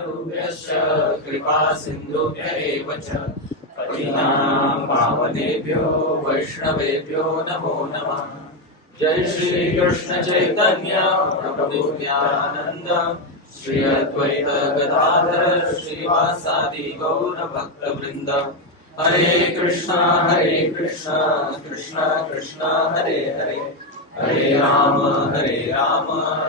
करुभ्यश्च कृपा सिन्धुभ्य एव च पतितानां पावनेभ्यो वैष्णवेभ्यो नमो नमः। जय श्री कृष्ण चैतन्य प्रभु नित्यानंद श्री अद्वैत गदाधर श्रीवासादि गौर भक्त वृंद। हरे कृष्णा कृष्णा कृष्णा हरे हरे, हरे राम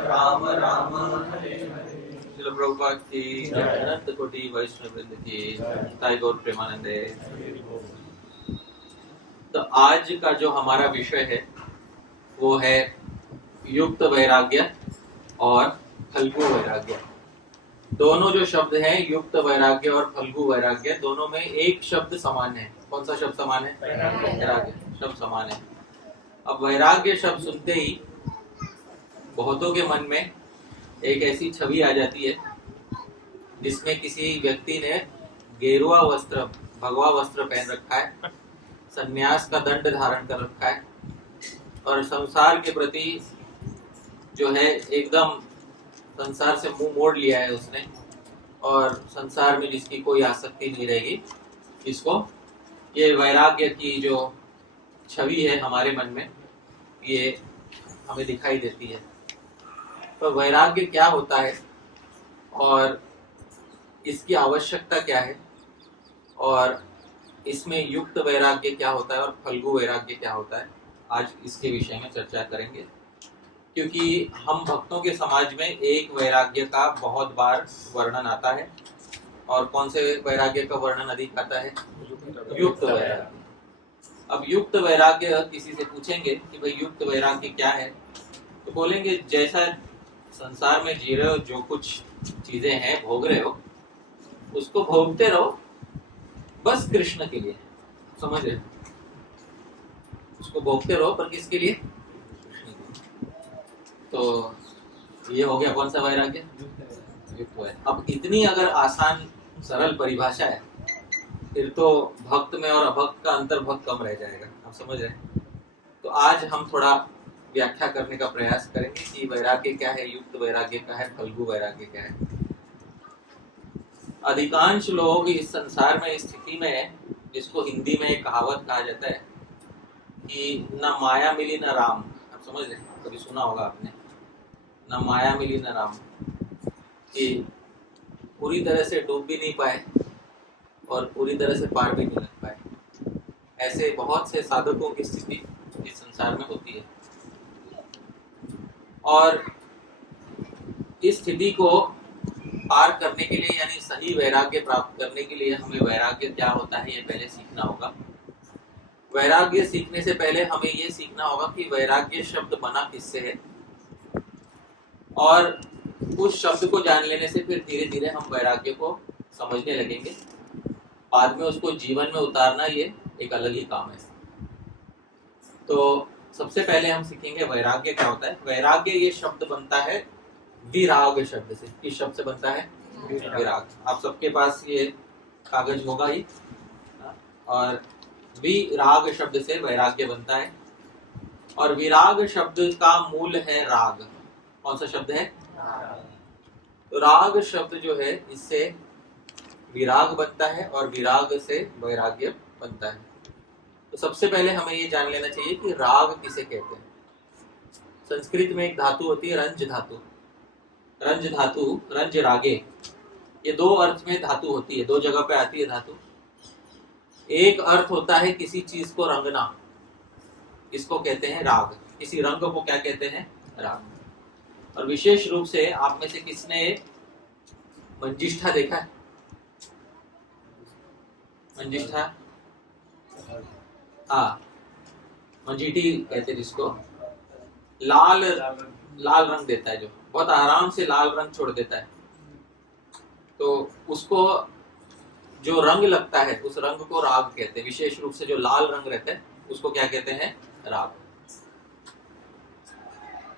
राम राम हरे हरे। श्रील प्रभुपाद की जय, अनंत कोटि वैष्णव वृंद की जय, गौर प्रेमानंदे। तो आज का जो हमारा विषय है वो है युक्त वैराग्य और फल्गु वैराग्य। दोनों जो शब्द हैं युक्त वैराग्य और फल्गु वैराग्य, दोनों में एक शब्द समान है। कौन सा शब्द समान है? वैराग्य शब्द समान है। अब वैराग्य शब्द सुनते ही बहुतों के मन में एक ऐसी छवि आ जाती है जिसमें किसी व्यक्ति ने गेरुआ वस्त्र, भगवा वस्त्र पहन रखा है, सन्यास का दंड धारण कर रखा है और संसार के प्रति जो है एकदम संसार से मुंह मोड़ लिया है उसने, और संसार में जिसकी कोई आसक्ति नहीं रहेगी। इसको ये वैराग्य की जो छवि है हमारे मन में ये हमें दिखाई देती है। तो वैराग्य क्या होता है और इसकी आवश्यकता क्या है और इसमें युक्त वैराग्य क्या होता है और फल्गु वैराग्य क्या होता है, आज इसके विषय में चर्चा करेंगे। क्योंकि हम भक्तों के समाज में एक वैराग्य का बहुत बार वर्णन आता है, और कौन से वैराग्य का वर्णन अधिक आता है? युक्त वैराग्य। अब युक्त वैराग्य किसी से पूछेंगे कि भाई युक्त वैराग्य क्या है, तो बोलेंगे जैसा संसार में जी रहे हो, जो कुछ चीजें हैं भोग रहे हो, उसको भोगते रहो, बस कृष्ण के लिए। समझ रहे? उसको भोगते रहो पर किसके लिए? तो ये हो गया कौन सा वैराग्य? युक्त वैराग्य। अब इतनी अगर आसान सरल परिभाषा है फिर तो भक्त में और अभक्त का अंतर बहुत कम रह जाएगा। आप समझ रहे हैं? तो आज हम थोड़ा व्याख्या करने का प्रयास करेंगे कि वैराग्य क्या है, युक्त वैराग्य क्या है, फल्गु वैराग्य क्या है। अधिकांश लोग इस संसार में इस स्थिति में है जिसको हिंदी में एक कहावत कहा जाता है कि न माया मिली न राम। आप समझ रहे हैं? कभी सुना होगा आपने, न माया मिली न राम, कि पूरी तरह से डूब भी नहीं पाए और पूरी तरह से पार भी नहीं लग पाए। ऐसे बहुत से साधकों की स्थिति इस संसार में होती है, और इस स्थिति को पार करने के लिए यानी सही वैराग्य प्राप्त करने के लिए हमें वैराग्य क्या होता है ये पहले सीखना होगा। वैराग्य सीखने से पहले हमें ये सीखना होगा कि वैराग्य शब्द बना किससे है, और उस शब्द को जान लेने से फिर धीरे धीरे हम वैराग्य को समझने लगेंगे। बाद में उसको जीवन में उतारना ये एक अलग ही काम है। तो सबसे पहले हम सीखेंगे वैराग्य क्या होता है। वैराग्य ये शब्द बनता है विराग शब्द से। किस शब्द से बनता है? विराग। आप सबके पास ये कागज होगा ही, और विराग शब्द से वैराग्य बनता है। और विराग शब्द का मूल है राग। कौन सा शब्द है? तो राग शब्द जो है इससे विराग बनता है और विराग से वैराग्य बनता है। तो सबसे पहले हमें ये जान लेना चाहिए कि राग किसे कहते हैं। संस्कृत में एक धातु होती है रंज धातु। रंज धातु, रंज रागे, ये दो अर्थ में धातु होती है, दो जगह पे आती है धातु। एक अर्थ होता है किसी चीज को रंगना, इसको कहते हैं राग। किसी रंग को क्या कहते हैं? राग। और विशेष रूप से आप में से किसने मंजिष्ठा देखा है? मंजिष्ठा, हाँ, मंजीठी कहते हैं जिसको। लाल रंग देता है, जो बहुत आराम से लाल रंग छोड़ देता है, तो उसको जो रंग लगता है उस रंग को राग कहते हैं। विशेष रूप से जो लाल रंग रहता है उसको क्या कहते हैं? राग।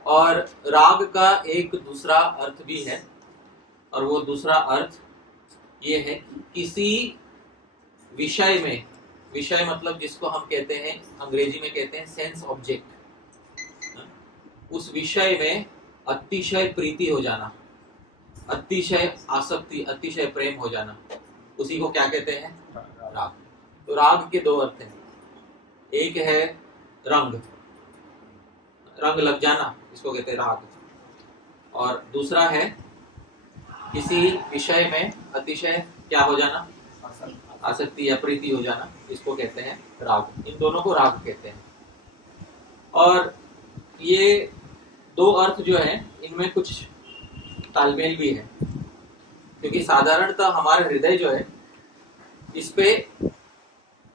और राग का एक दूसरा अर्थ भी है, और वो दूसरा अर्थ ये है किसी विषय में, विषय मतलब जिसको हम कहते हैं अंग्रेजी में कहते हैं सेंस ऑब्जेक्ट, उस विषय में अतिशय प्रीति हो जाना, अतिशय आसक्ति, अतिशय प्रेम हो जाना, उसी को क्या कहते हैं? राग। तो राग के दो अर्थ हैं, एक है रंग, रंग लग जाना, इसको कहते हैं राग, और दूसरा है किसी विषय में अतिशय क्या हो जाना? आसक्ति या प्रीति हो जाना, इसको कहते हैं राग। इन दोनों को राग कहते हैं। और ये दो अर्थ जो है इनमें कुछ तालमेल भी है, क्योंकि साधारणतः हमारा हृदय जो है इस पे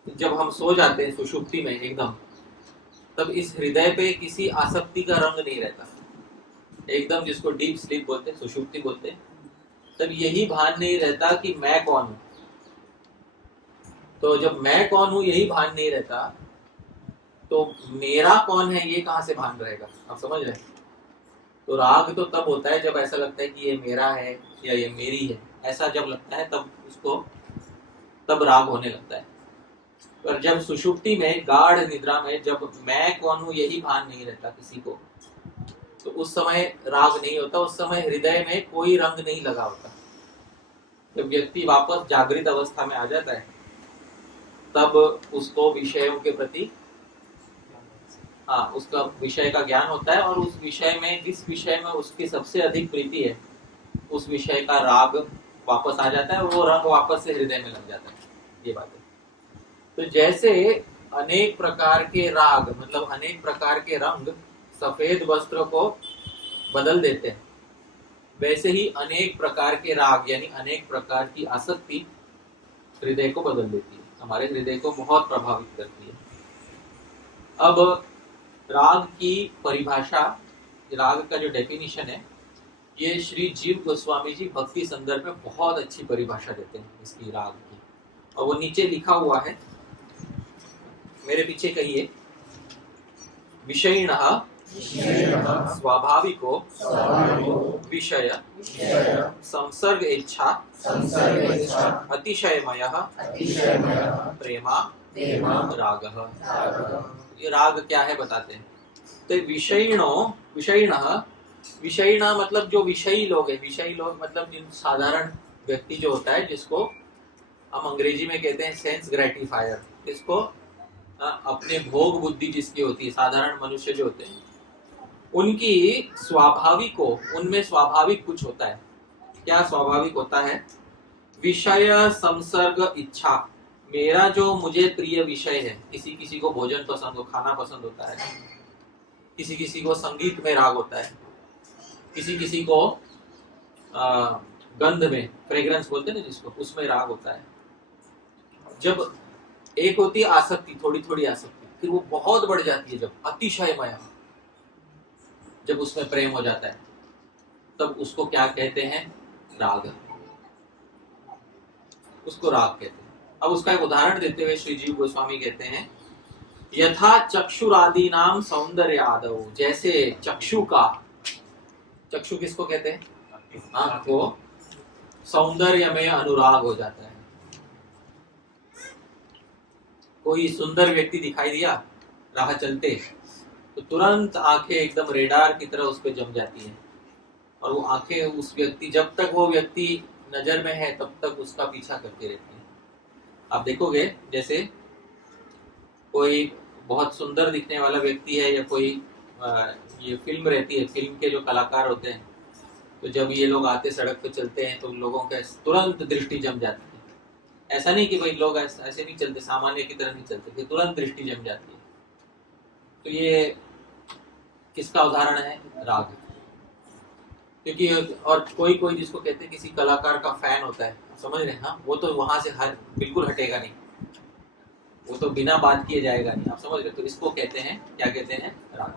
जब हम सो जाते हैं सुषुप्ति में एकदम, तब इस हृदय पे किसी आसक्ति का रंग नहीं रहता, एकदम जिसको डीप स्लीप बोलते हैं, सुषुप्ति बोलते हैं, तब यही भान नहीं रहता कि मैं कौन हूं। तो जब मैं कौन हूं यही भान नहीं रहता, तो मेरा कौन है ये कहां से भान रहेगा? आप समझ रहे हैं? तो राग तो तब होता है जब ऐसा लगता है कि ये मेरा है या ये मेरी है, ऐसा जब लगता है तब उसको तब राग होने लगता है। पर जब सुषुप्ति में, गाढ़ निद्रा में, जब मैं कौन हूं यही भान नहीं रहता किसी को, तो उस समय राग नहीं होता, उस समय हृदय में कोई रंग नहीं लगा होता। जब व्यक्ति वापस जागृत अवस्था में आ जाता है तब उसको विषयों के प्रति उसका विषय का ज्ञान होता है, और उस विषय में, जिस विषय में उसकी सबसे अधिक प्रीति है, उस विषय का राग वापस आ जाता है और वो रंग वापस से हृदय में लग जाता है। ये बात है। तो जैसे अनेक प्रकार के राग, मतलब अनेक प्रकार के रंग सफेद वस्त्र को बदल देते हैं, वैसे ही अनेक प्रकार के राग यानी अनेक प्रकार की आसक्ति हृदय को बदल देती है, हमारे हृदय को बहुत प्रभावित करती है। अब राग की परिभाषा, राग का जो डेफिनेशन है, ये श्री जीव गोस्वामी जी भक्ति संदर्भ में बहुत अच्छी परिभाषा देते हैं इसकी, राग की, और वो नीचे लिखा हुआ है, मेरे पीछे कहिए। विषयिणः स्वाभाविको विषय संसर्ग इच्छा अतिशयमयः प्रेमा रागः। ये राग क्या है बताते हैं। तो विषयिणः मतलब जो विषयी लोग हैं, विषयी लोग मतलब जिन साधारण व्यक्ति जो होता है, जिसको हम अंग्रेजी में कहते हैं सेंस ग्रेटिफायर, जिसको अपने भोग बुद्धि जिसकी होती है, साधारण मनुष्य जो होते हैं, उनकी स्वाभाविक हो, उनमें स्वाभाविक कुछ होता है। क्या स्वाभाविक होता है? विषय संसर्ग इच्छा, मेरा जो मुझे प्रिय विषय है, किसी किसी को भोजन पसंद हो, खाना पसंद होता है, किसी किसी को संगीत में राग होता है, किसी किसी को गंध में, फ्रेग्रेंस बोलते हैं ना जिसको, उसमें राग होता है। जब एक होती है आसक्ति, थोड़ी थोड़ी आसक्ति, फिर वो बहुत बढ़ जाती है, जब अतिशयमय, जब उसमें प्रेम हो जाता है, तब उसको क्या कहते हैं? राग, उसको राग कहते हैं। अब उसका एक उदाहरण देते हुए श्री जीव गोस्वामी कहते हैं, यथा चक्षुरादि नाम सौंदर्य आदौ, जैसे चक्षु का, चक्षु किसको कहते हैं? आंख को सौंदर्य में अनुराग हो जाता है। कोई सुंदर व्यक्ति दिखाई दिया राह चलते, तो तुरंत आंखें एकदम रेडार की तरह उस पर जम जाती है, और वो आंखें उस व्यक्ति, जब तक वो व्यक्ति नजर में है तब तक उसका पीछा करती रहती है। आप देखोगे जैसे कोई बहुत सुंदर दिखने वाला व्यक्ति है, या कोई ये फिल्म रहती है, फिल्म के जो कलाकार होते हैं, तो जब ये लोग आते सड़क पे चलते हैं तो लोगों का तुरंत दृष्टि जम जाती है। ऐसा नहीं कि भाई लोग ऐसे नहीं चलते, सामान्य की तरह नहीं चलते, कि तुरंत दृष्टि जम जाती है। तो ये किसका उदाहरण है? राग। क्योंकि और कोई कोई जिसको कहते हैं किसी कलाकार का फैन होता है, समझ रहे हैं? हाँ, वो तो वहां से बिल्कुल हटेगा नहीं, वो तो बिना बात किए जाएगा नहीं, आप समझ रहे? तो इसको कहते हैं, क्या कहते हैं? राग।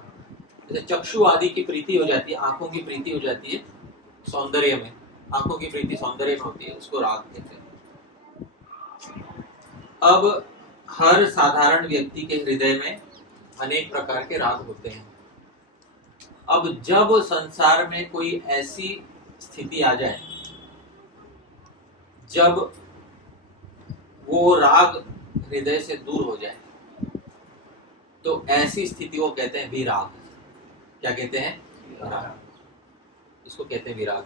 जैसे चक्षु आदि की प्रीति हो जाती है, आंखों की प्रीति हो जाती है सौंदर्य में, आंखों की प्रीति सौंदर्य में होती है, उसको राग कहते हैं। अब हर साधारण व्यक्ति के हृदय में अनेक प्रकार के राग होते हैं। अब जब संसार में कोई ऐसी स्थिति आ जाए जब वो राग हृदय से दूर हो जाए, तो ऐसी स्थिति को कहते हैं विराग। क्या कहते हैं? विराग। इसको कहते हैं विराग।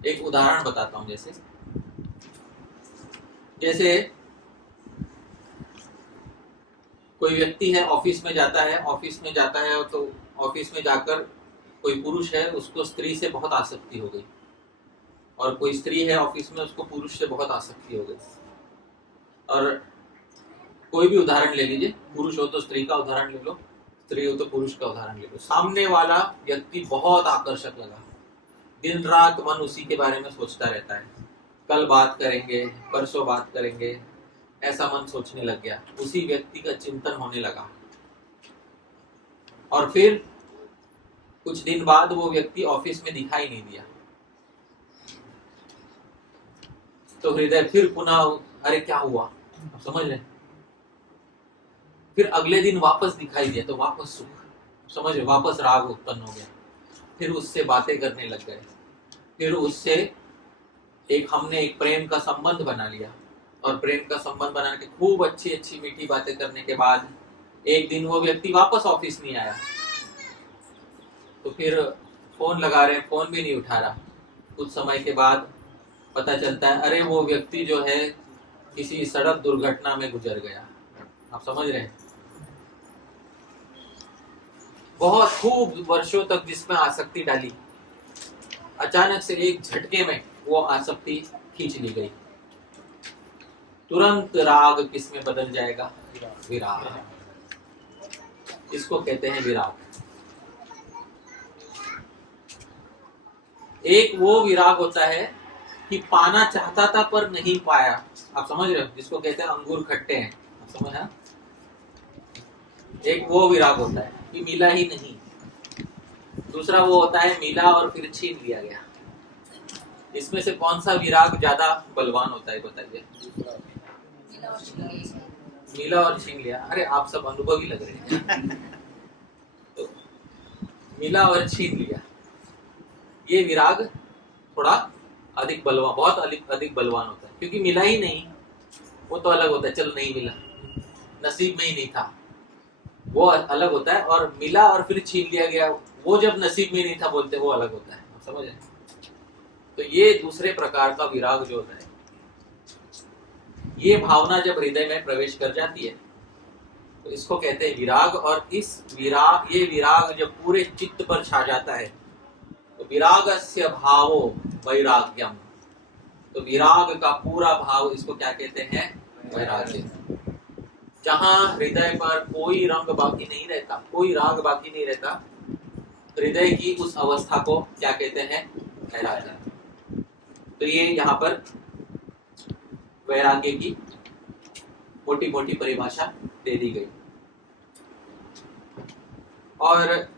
एक उदाहरण बताता हूं। जैसे कोई व्यक्ति है, ऑफिस में जाता है तो ऑफिस में जाकर कोई पुरुष है, उसको स्त्री से बहुत आसक्ति हो गई, और कोई स्त्री है ऑफिस में, उसको पुरुष से बहुत आसक्ति हो गई। और कोई भी उदाहरण ले लीजिए, पुरुष हो तो स्त्री का उदाहरण ले लो, स्त्री हो तो पुरुष का उदाहरण ले लो। सामने वाला व्यक्ति बहुत आकर्षक लगा, दिन रात मन उसी के बारे में सोचता रहता है, कल बात करेंगे, परसों बात करेंगे, ऐसा मन सोचने लग गया, उसी व्यक्ति का चिंतन होने लगा। और फिर कुछ दिन बाद वो व्यक्ति ऑफिस में दिखाई नहीं दिया, तो हृदय फिर पुनः, अरे क्या हुआ, आप समझ रहे? फिर अगले दिन वापस दिखाई दिया तो वापस सुख, समझ रहे? वापस राग उत्पन्न हो गया, फिर उससे बातें करने लग गए, फिर उससे हमने एक प्रेम का संबंध बना लिया, और प्रेम का संबंध बनाने के खूब अच्छी अच्छी मीठी बातें करने के बाद एक दिन वो व्यक्ति वापस ऑफिस नहीं आया, तो फिर फोन लगा रहे, फोन भी नहीं उठा रहा। कुछ समय के बाद पता चलता है, अरे वो व्यक्ति जो है किसी सड़क दुर्घटना में गुजर गया, आप समझ रहे हैं? बहुत खूब वर्षों तक जिसमें आसक्ति डाली, अचानक से एक झटके में वो आसक्ति खींच ली गई, तुरंत राग किस में बदल जाएगा? विराग। इसको कहते हैं विराग। एक वो विराग होता है कि पाना चाहता था पर नहीं पाया, आप समझ रहे हो? जिसको कहते हैं अंगूर खट्टे हैं, आप समझ रहे? एक वो विराग होता है कि मिला ही नहीं। दूसरा वो होता है मिला और फिर छीन लिया गया। इसमें से कौन सा विराग ज्यादा बलवान होता है, बताइए? मिला और छीन लिया। अरे आप सब अनुभवी लग रहे हैं। तो मिला और छीन लिया, ये विराग थोड़ा अधिक बलवान, बहुत अधिक बलवान होता है, क्योंकि मिला ही नहीं, वो तो अलग होता है, चल नहीं मिला, नसीब में ही नहीं था, वो अलग होता है। और मिला और फिर छीन लिया गया, वो जब नसीब में नहीं था बोलते, वो अलग होता है, समझ रहे? तो ये दूसरे प्रकार का विराग जो होता है, ये भावना जब हृदय में प्रवेश कर जाती है तो इसको कहते हैं विराग। और ये विराग जब पूरे चित्त पर छा जाता है तो विरागस्य भावो वैराग्यम, तो विराग का पूरा भाव, इसको क्या कहते हैं? वैराग्य। जहां हृदय पर कोई रंग बाकी नहीं रहता, कोई राग बाकी नहीं रहता, हृदय की उस अवस्था को क्या कहते हैं? वैराग्य। तो ये यहाँ पर वैराग्य की मोटी मोटी परिभाषा दे दी गई। और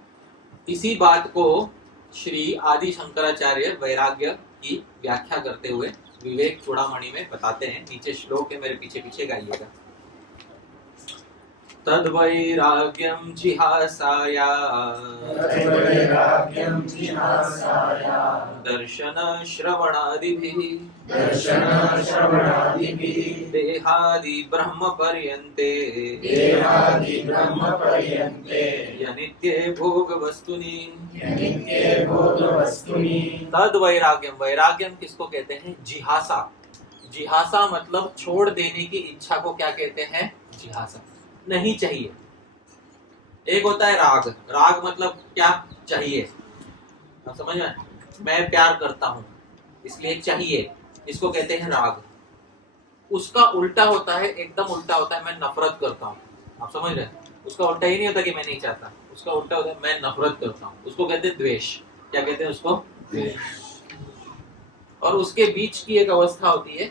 इसी बात को श्री आदि शंकराचार्य वैराग्य की व्याख्या करते हुए विवेक चूड़ामणि में बताते हैं। नीचे श्लोक है, मेरे पीछे पीछे गाइएगा। तद्वैराग्यं जिहासाया दर्शन श्रवणादिभिः देहादि ब्रह्म पर्यन्ते यनित्ये भोग वस्तुनि। तद्वैराग्यम, वैराग्यम किसको कहते हैं? जिहासा। जिहासा मतलब छोड़ देने की इच्छा को क्या कहते हैं? जिहासा। नहीं चाहिए। एक होता है राग। राग मतलब क्या? चाहिए, आप समझ रहे? मैं प्यार करता हूं इसलिए चाहिए, इसको कहते हैं राग। उसका उल्टा होता है, एकदम उल्टा होता है, मैं नफरत करता हूं, आप समझ रहे? उसका उल्टा ही नहीं होता कि मैं नहीं चाहता, उसका उल्टा होता है मैं नफरत करता हूं, उसको कहते हैं द्वेष। क्या कहते हैं उसको? द्वेष। और उसके बीच की एक अवस्था होती है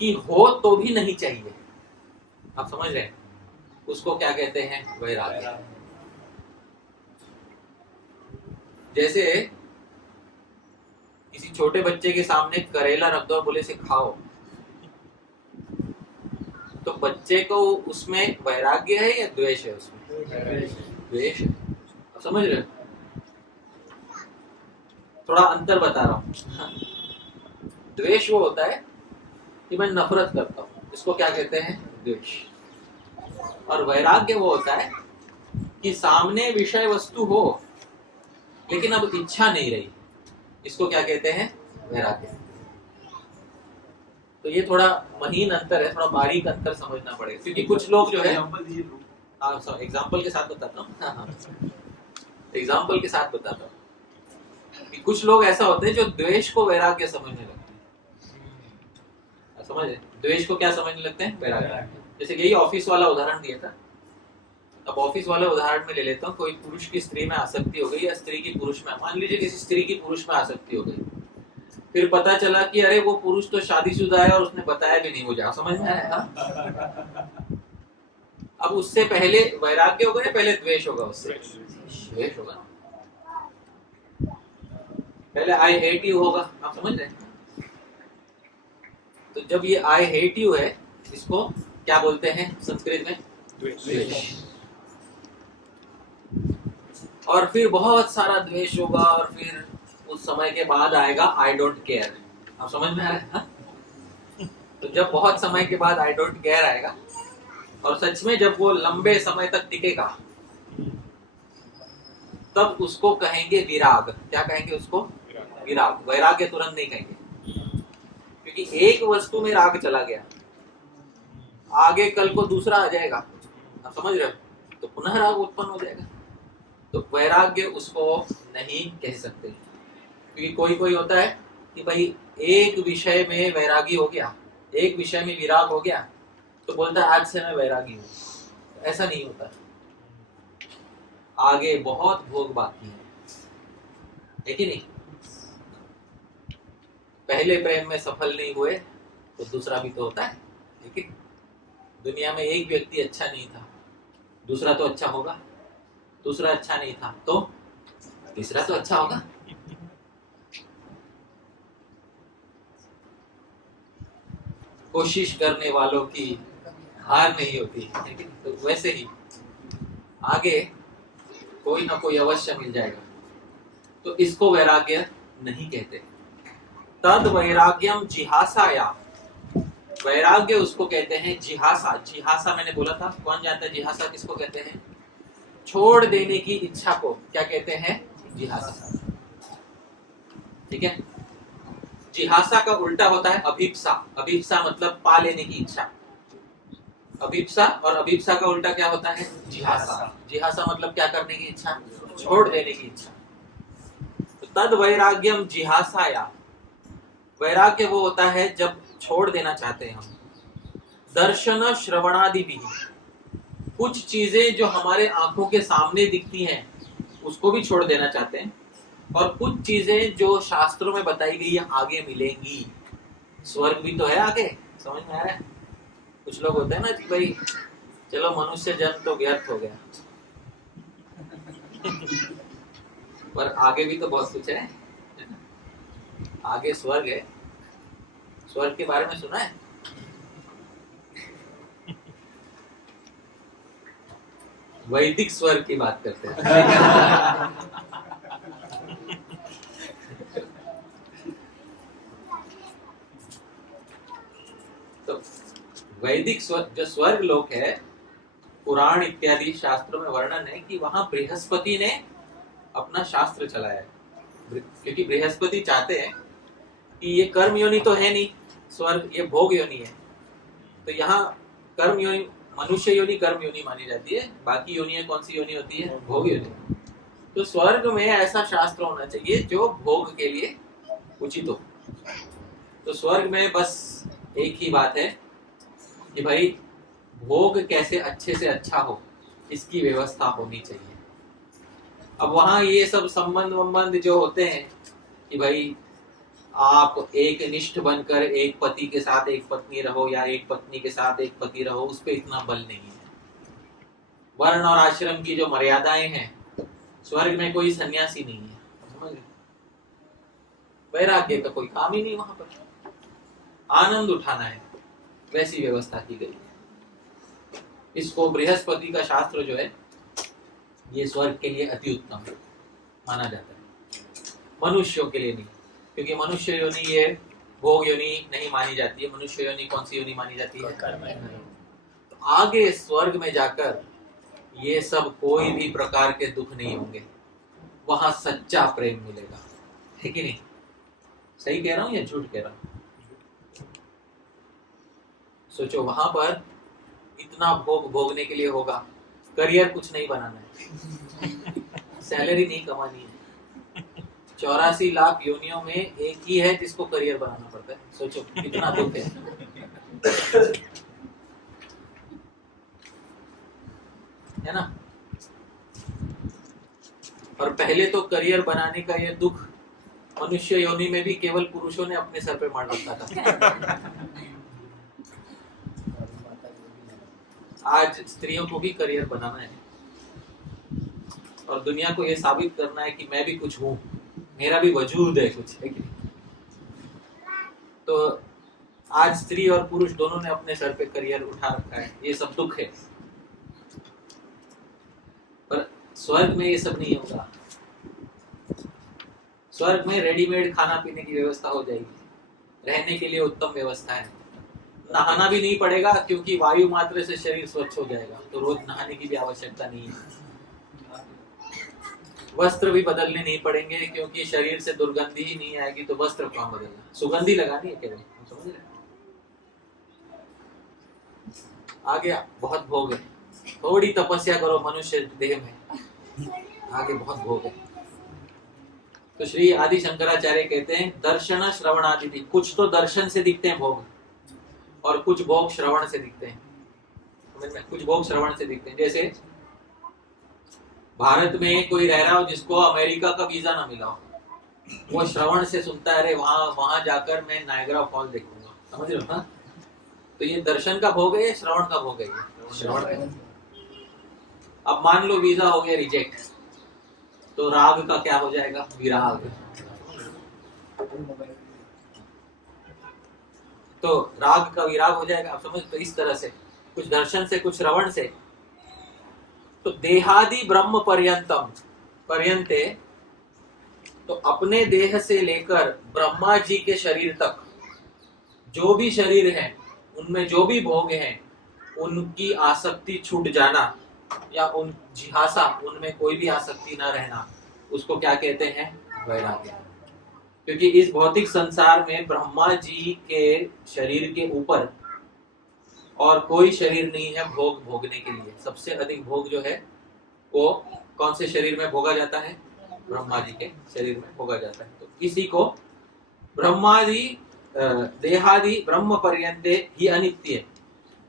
कि हो तो भी नहीं चाहिए, आप समझ रहे हैं? उसको क्या कहते हैं? वैराग्य। जैसे किसी छोटे बच्चे के सामने करेला रख दो और बोले से खाओ, तो बच्चे को उसमें वैराग्य है या द्वेष है? उसमें द्वेष है, आप समझ रहे हो? थोड़ा अंतर बता रहा हूं। द्वेष वो होता है कि मैं नफरत करता हूं, इसको क्या कहते हैं? द्वेष। और वैराग्य वो होता है कि सामने विषय वस्तु हो लेकिन अब इच्छा नहीं रही, इसको क्या कहते हैं? वैराग्य। तो ये थोड़ा महीन अंतर है, थोड़ा बारीक अंतर समझना पड़ेगा, क्योंकि कुछ लोग जो है, एग्जाम्पल के साथ बताता हूँ, एग्जाम्पल के साथ बताता हूँ कि कुछ लोग ऐसा होते हैं जो द्वेष को वैराग्य समझने लगते हैं। समझ, द्वेष को क्या समझने लगते हैं? वैराग्य। जैसे यही ऑफिस वाला उदाहरण दिया था, अब ऑफिस वाले उदाहरण में ले लेता हूँ। कोई पुरुष की स्त्री में आसक्ति हो गई या स्त्री की पुरुष में, मान लीजिए किसी स्त्री की पुरुष में आसक्ति हो गई, फिर पता चला कि अरे वो पुरुष तो शादीशुदा है और उसने बताया भी नहीं मुझे। आप समझ में आया? अब उससे पहले वैराग्य होगा या पहले द्वेष होगा? उससे द्वेष होगा। पहले आई हेट यू होगा। आप समझ रहे हैं? तो जब ये आई हेट यू है, इसको क्या बोलते हैं संस्कृत में? द्वेष। और फिर बहुत सारा द्वेष होगा और फिर उस समय के बाद आएगा आई डोंट केयर। आप समझ में आ रहा है? तो जब बहुत समय के बाद आई डोंट केयर आएगा और सच में जब वो लंबे समय तक टिकेगा, तब उसको कहेंगे विराग। क्या कहेंगे उसको? विराग। वैराग्य तुरंत नहीं कहेंगे, क्योंकि एक वस्तु में राग चला गया, आगे कल को दूसरा आ जाएगा। आप समझ रहे हो? तो पुनः राग उत्पन्न हो जाएगा। तो वैराग्य उसको नहीं कह सकते, क्योंकि कोई कोई होता है कि भाई एक विषय में वैरागी हो गया, एक विषय में विराग हो गया, तो बोलता है आज से मैं वैरागी हूँ। ऐसा नहीं होता, आगे बहुत भोग बाकी है कि नहीं? पहले प्रेम में सफल नहीं हुए तो दूसरा भी तो होता है। लेकिन दुनिया में एक व्यक्ति अच्छा नहीं था, दूसरा तो अच्छा होगा। दूसरा अच्छा नहीं था तो तीसरा तो अच्छा होगा। कोशिश करने वालों की हार नहीं होती, तो वैसे ही आगे कोई ना कोई अवश्य मिल जाएगा। तो इसको वैराग्य नहीं कहते। तद वैराग्यम जिहासाया, वैराग्य उसको कहते हैं जिहासा। जिहासा मैंने बोला था, कौन जानता है जिहासा किसको कहते हैं? छोड़ देने की इच्छा को क्या कहते हैं? जिहासा। ठीक है? जिहासा का उल्टा होता है अभिप्सा। अभिप्सा मतलब पा लेने की इच्छा। अभिप्सा और अभिप्सा का उल्टा क्या होता है? जिहासा। जिहासा मतलब क्या करने की इच्छा? छोड़ देने की इच्छा। तो तद वैराग्यम जिहासाया, वैराग्य वो होता है जब छोड़ देना चाहते हैं हम। दर्शन श्रवणादि भी, कुछ चीजें जो हमारे आंखों के सामने दिखती हैं उसको भी छोड़ देना चाहते हैं, और कुछ चीजें जो शास्त्रों में बताई गई है आगे मिलेंगी। स्वर्ग भी तो है आगे। समझ में आ रहा है? कुछ लोग होते हैं ना कि भाई चलो मनुष्य जन्म तो व्यर्थ हो गया, पर आगे भी तो बहुत कुछ है। आगे स्वर्ग है। स्वर्ग के बारे में सुना है? वैदिक स्वर्ग की बात करते हैं। तो वैदिक स्वर्ग, जो स्वर्ग लोक है, पुराण इत्यादि शास्त्रों में वर्णन है कि वहां बृहस्पति ने अपना शास्त्र चलाया है। क्योंकि बृहस्पति चाहते हैं कि ये कर्म योनि तो है नहीं, स्वर्ग ये भोग योनि है। तो यहाँ कर्म योनि, मनुष्य योनि कर्म योनि मानी जाती है, बाकी योनियां कौन सी योनि होती है? भोग योनि। तो स्वर्ग में ऐसा शास्त्र होना चाहिए जो भोग के लिए उचित हो। तो स्वर्ग में बस एक ही बात है कि भाई भोग कैसे अच्छे से अच्छा हो, इसकी व्यवस्था होनी चाहिए। अब वहां ये सब संबंध जो होते हैं कि भाई आप एक निष्ठ बनकर एक पति के साथ एक पत्नी रहो या एक पत्नी के साथ एक पति रहो, उस पर इतना बल नहीं है। वर्ण और आश्रम की जो मर्यादाएं हैं, स्वर्ग में कोई सन्यासी नहीं है। समझ गए? वैराग्य का कोई काम ही नहीं वहां पर, आनंद उठाना है, वैसी व्यवस्था की गई है। इसको बृहस्पति का शास्त्र जो है ये स्वर्ग के लिए अति उत्तम माना जाता है, मनुष्यों के लिए नहीं। क्योंकि मनुष्य योनि ये भोग योनि नहीं मानी जाती है। मनुष्य योनि कौन सी योनि मानी जाती है? तो आगे स्वर्ग में जाकर ये सब कोई भी प्रकार के दुख नहीं होंगे, वहां सच्चा प्रेम मिलेगा, है कि नहीं? सही कह रहा हूँ या झूठ कह रहा हूँ? सोचो, वहां पर इतना भोग भोगने के लिए होगा, करियर कुछ नहीं बनाना है, सैलरी नहीं कमानी है, 84 लाख योनियों में एक ही है जिसको करियर बनाना पड़ता है। सोचो कितना दुख है ना? और पहले तो करियर बनाने का ये दुख मनुष्य योनि में भी केवल पुरुषों ने अपने सर पे मार रखा था। आज स्त्रियों को भी करियर बनाना है और दुनिया को ये साबित करना है कि मैं भी कुछ हूँ, मेरा भी वजूद है कुछ, है कि नहीं? तो आज स्त्री और पुरुष दोनों ने अपने सर पे करियर उठा रखा है, ये सब दुख है। पर स्वर्ग में ये सब नहीं होगा। स्वर्ग में रेडीमेड खाना पीने की व्यवस्था हो जाएगी, रहने के लिए उत्तम व्यवस्था है, नहाना भी नहीं पड़ेगा क्योंकि वायु मात्र से शरीर स्वच्छ हो जाएगा, तो रोज नहाने की भी आवश्यकता नहीं है। वस्त्र भी बदलने नहीं पड़ेंगे क्योंकि शरीर से दुर्गंधी ही नहीं आएगी, तो वस्त्र कहाँ बदलना, सुगंधी लगानी है केवल, समझ रहे? आगे बहुत भोग है, थोड़ी तपस्या करो मनुष्य देह में, आगे बहुत भोग है। तो श्री आदि शंकराचार्य कहते हैं दर्शन श्रवण आदि, कुछ तो दर्शन से दिखते हैं भोग और कुछ भोग श्रवण से दिखते हैं, कुछ भोग श्रवण से दिखते हैं। जैसे भारत में कोई रह रहा हो जिसको अमेरिका का वीजा ना मिला हो, वो श्रवण से सुनता है, अरे वहां जाकर मैं नायग्रा फॉल देखूंगा, समझ रहे हो ना? तो ये दर्शन का भोग है या श्रवण का भोग है? श्रवण का। अब मान लो वीजा हो गया रिजेक्ट, तो राग का क्या हो जाएगा? विराग। तो राग का विराग हो जाएगा, आप समझ? तो इस तरह से कुछ दर्शन से कुछ श्रवण से। तो देहादि ब्रह्म पर्यंते, तो अपने देह से लेकर ब्रह्मा जी के शरीर तक जो भी शरीर है उनमें जो भी भोग हैं उनकी आसक्ति छूट जाना या उन जिहासा, उनमें कोई भी आसक्ति ना रहना, उसको क्या कहते हैं? वैराग्य। क्योंकि इस भौतिक संसार में ब्रह्मा जी के शरीर के ऊपर और कोई शरीर नहीं है भोग भोगने के लिए। सबसे अधिक भोग जो है वो कौन से शरीर में भोगा जाता है? ब्रह्मा जी के शरीर में भोगा जाता है। तो इसी को ब्रह्मादि देहादि ब्रह्म पर्यंते ही अनित्य,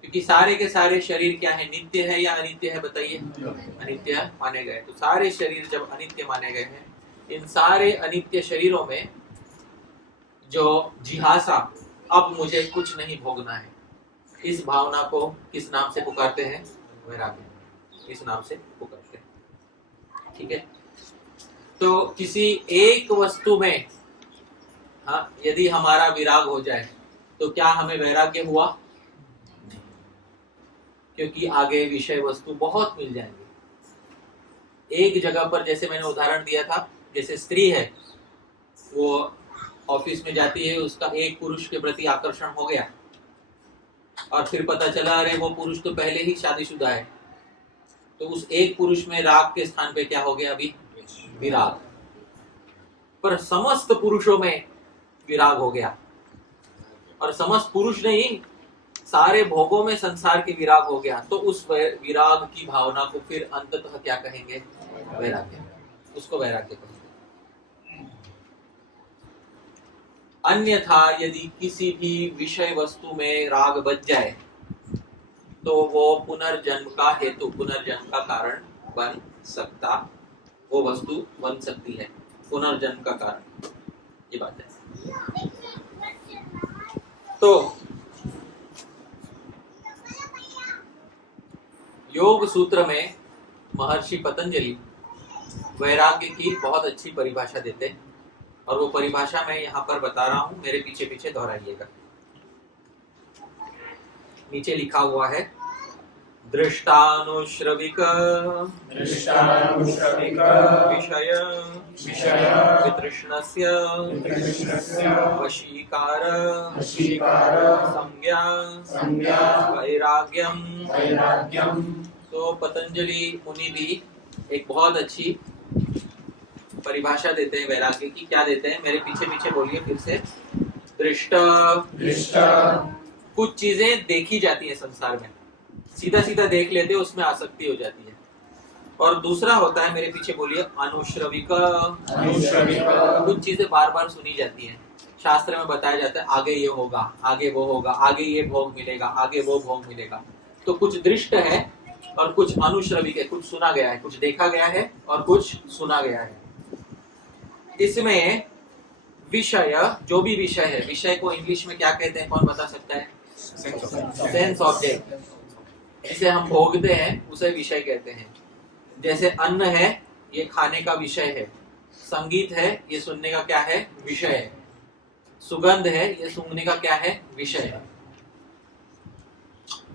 क्योंकि सारे के सारे शरीर क्या है? नित्य है या अनित्य है? बताइए। अनित्य माने गए। तो सारे शरीर जब अनित्य माने गए हैं, इन सारे अनित्य शरीरों में जो जिहासा, अब मुझे कुछ नहीं भोगना है, इस भावना को किस नाम से पुकारते हैं? वैराग्य। इस नाम से पुकारते हैं। ठीक है। तो किसी एक वस्तु में यदि हमारा विराग हो जाए तो क्या हमें वैराग्य हुआ? नहीं, क्योंकि आगे विषय वस्तु बहुत मिल जाएंगे। एक जगह पर, जैसे मैंने उदाहरण दिया था, जैसे स्त्री है, वो ऑफिस में जाती है, उसका एक पुरुष के प्रति आकर्षण हो गया और फिर पता चला अरे वो पुरुष तो पहले ही शादीशुदा है, तो उस एक पुरुष में राग के स्थान पे क्या हो गया? अभी विराग। पर समस्त पुरुषों में विराग हो गया, और समस्त पुरुष नहीं, सारे भोगों में संसार के विराग हो गया, तो उस विराग की भावना को फिर अंततः क्या कहेंगे? वैराग्य। उसको वैराग्य कहेंगे। अन्यथा यदि किसी भी विषय वस्तु में राग बच जाए तो वो पुनर्जन्म का हेतु, पुनर्जन्म का कारण बन सकता, वो वस्तु बन सकती है पुनर्जन्म का कारण। ये बात है। तो योग सूत्र में महर्षि पतंजलि वैराग्य की बहुत अच्छी परिभाषा देते हैं, और वो परिभाषा मैं यहाँ पर बता रहा हूँ, मेरे पीछे पीछे दोहराइएगा। नीचे लिखा हुआ है दृष्टानुश्रविक विषय वितृष्णस्य वशीकार संज्ञा वैराग्यम। तो पतंजलि मुनि भी एक बहुत अच्छी परिभाषा देते हैं वैराग्य की, क्या देते हैं, मेरे पीछे पीछे बोलिए फिर से। दृष्ट, कुछ चीजें देखी जाती है संसार में, सीधा सीधा देख लेते हैं, उसमें आसक्ति हो जाती है। और दूसरा होता है, मेरे पीछे बोलिए, अनुश्रविक, कुछ चीजें बार बार सुनी जाती हैं, शास्त्र में बताया जाता है आगे ये होगा, आगे वो होगा, आगे ये भोग मिलेगा, आगे वो भोग मिलेगा। तो कुछ दृष्ट है और कुछ अनुश्रविक है, कुछ सुना गया है, कुछ देखा गया है और कुछ सुना गया है। इसमें विषय, जो भी विषय है, विषय को इंग्लिश में क्या कहते हैं, कौन बता सकता है? सेंस ऑब्जेक्ट, जिसे हम भोगते हैं उसे विषय कहते हैं। जैसे अन्न है, ये खाने का विषय है। संगीत है, ये सुनने का क्या है? विषय है। सुगंध है, ये सूंघने का क्या है? विषय है।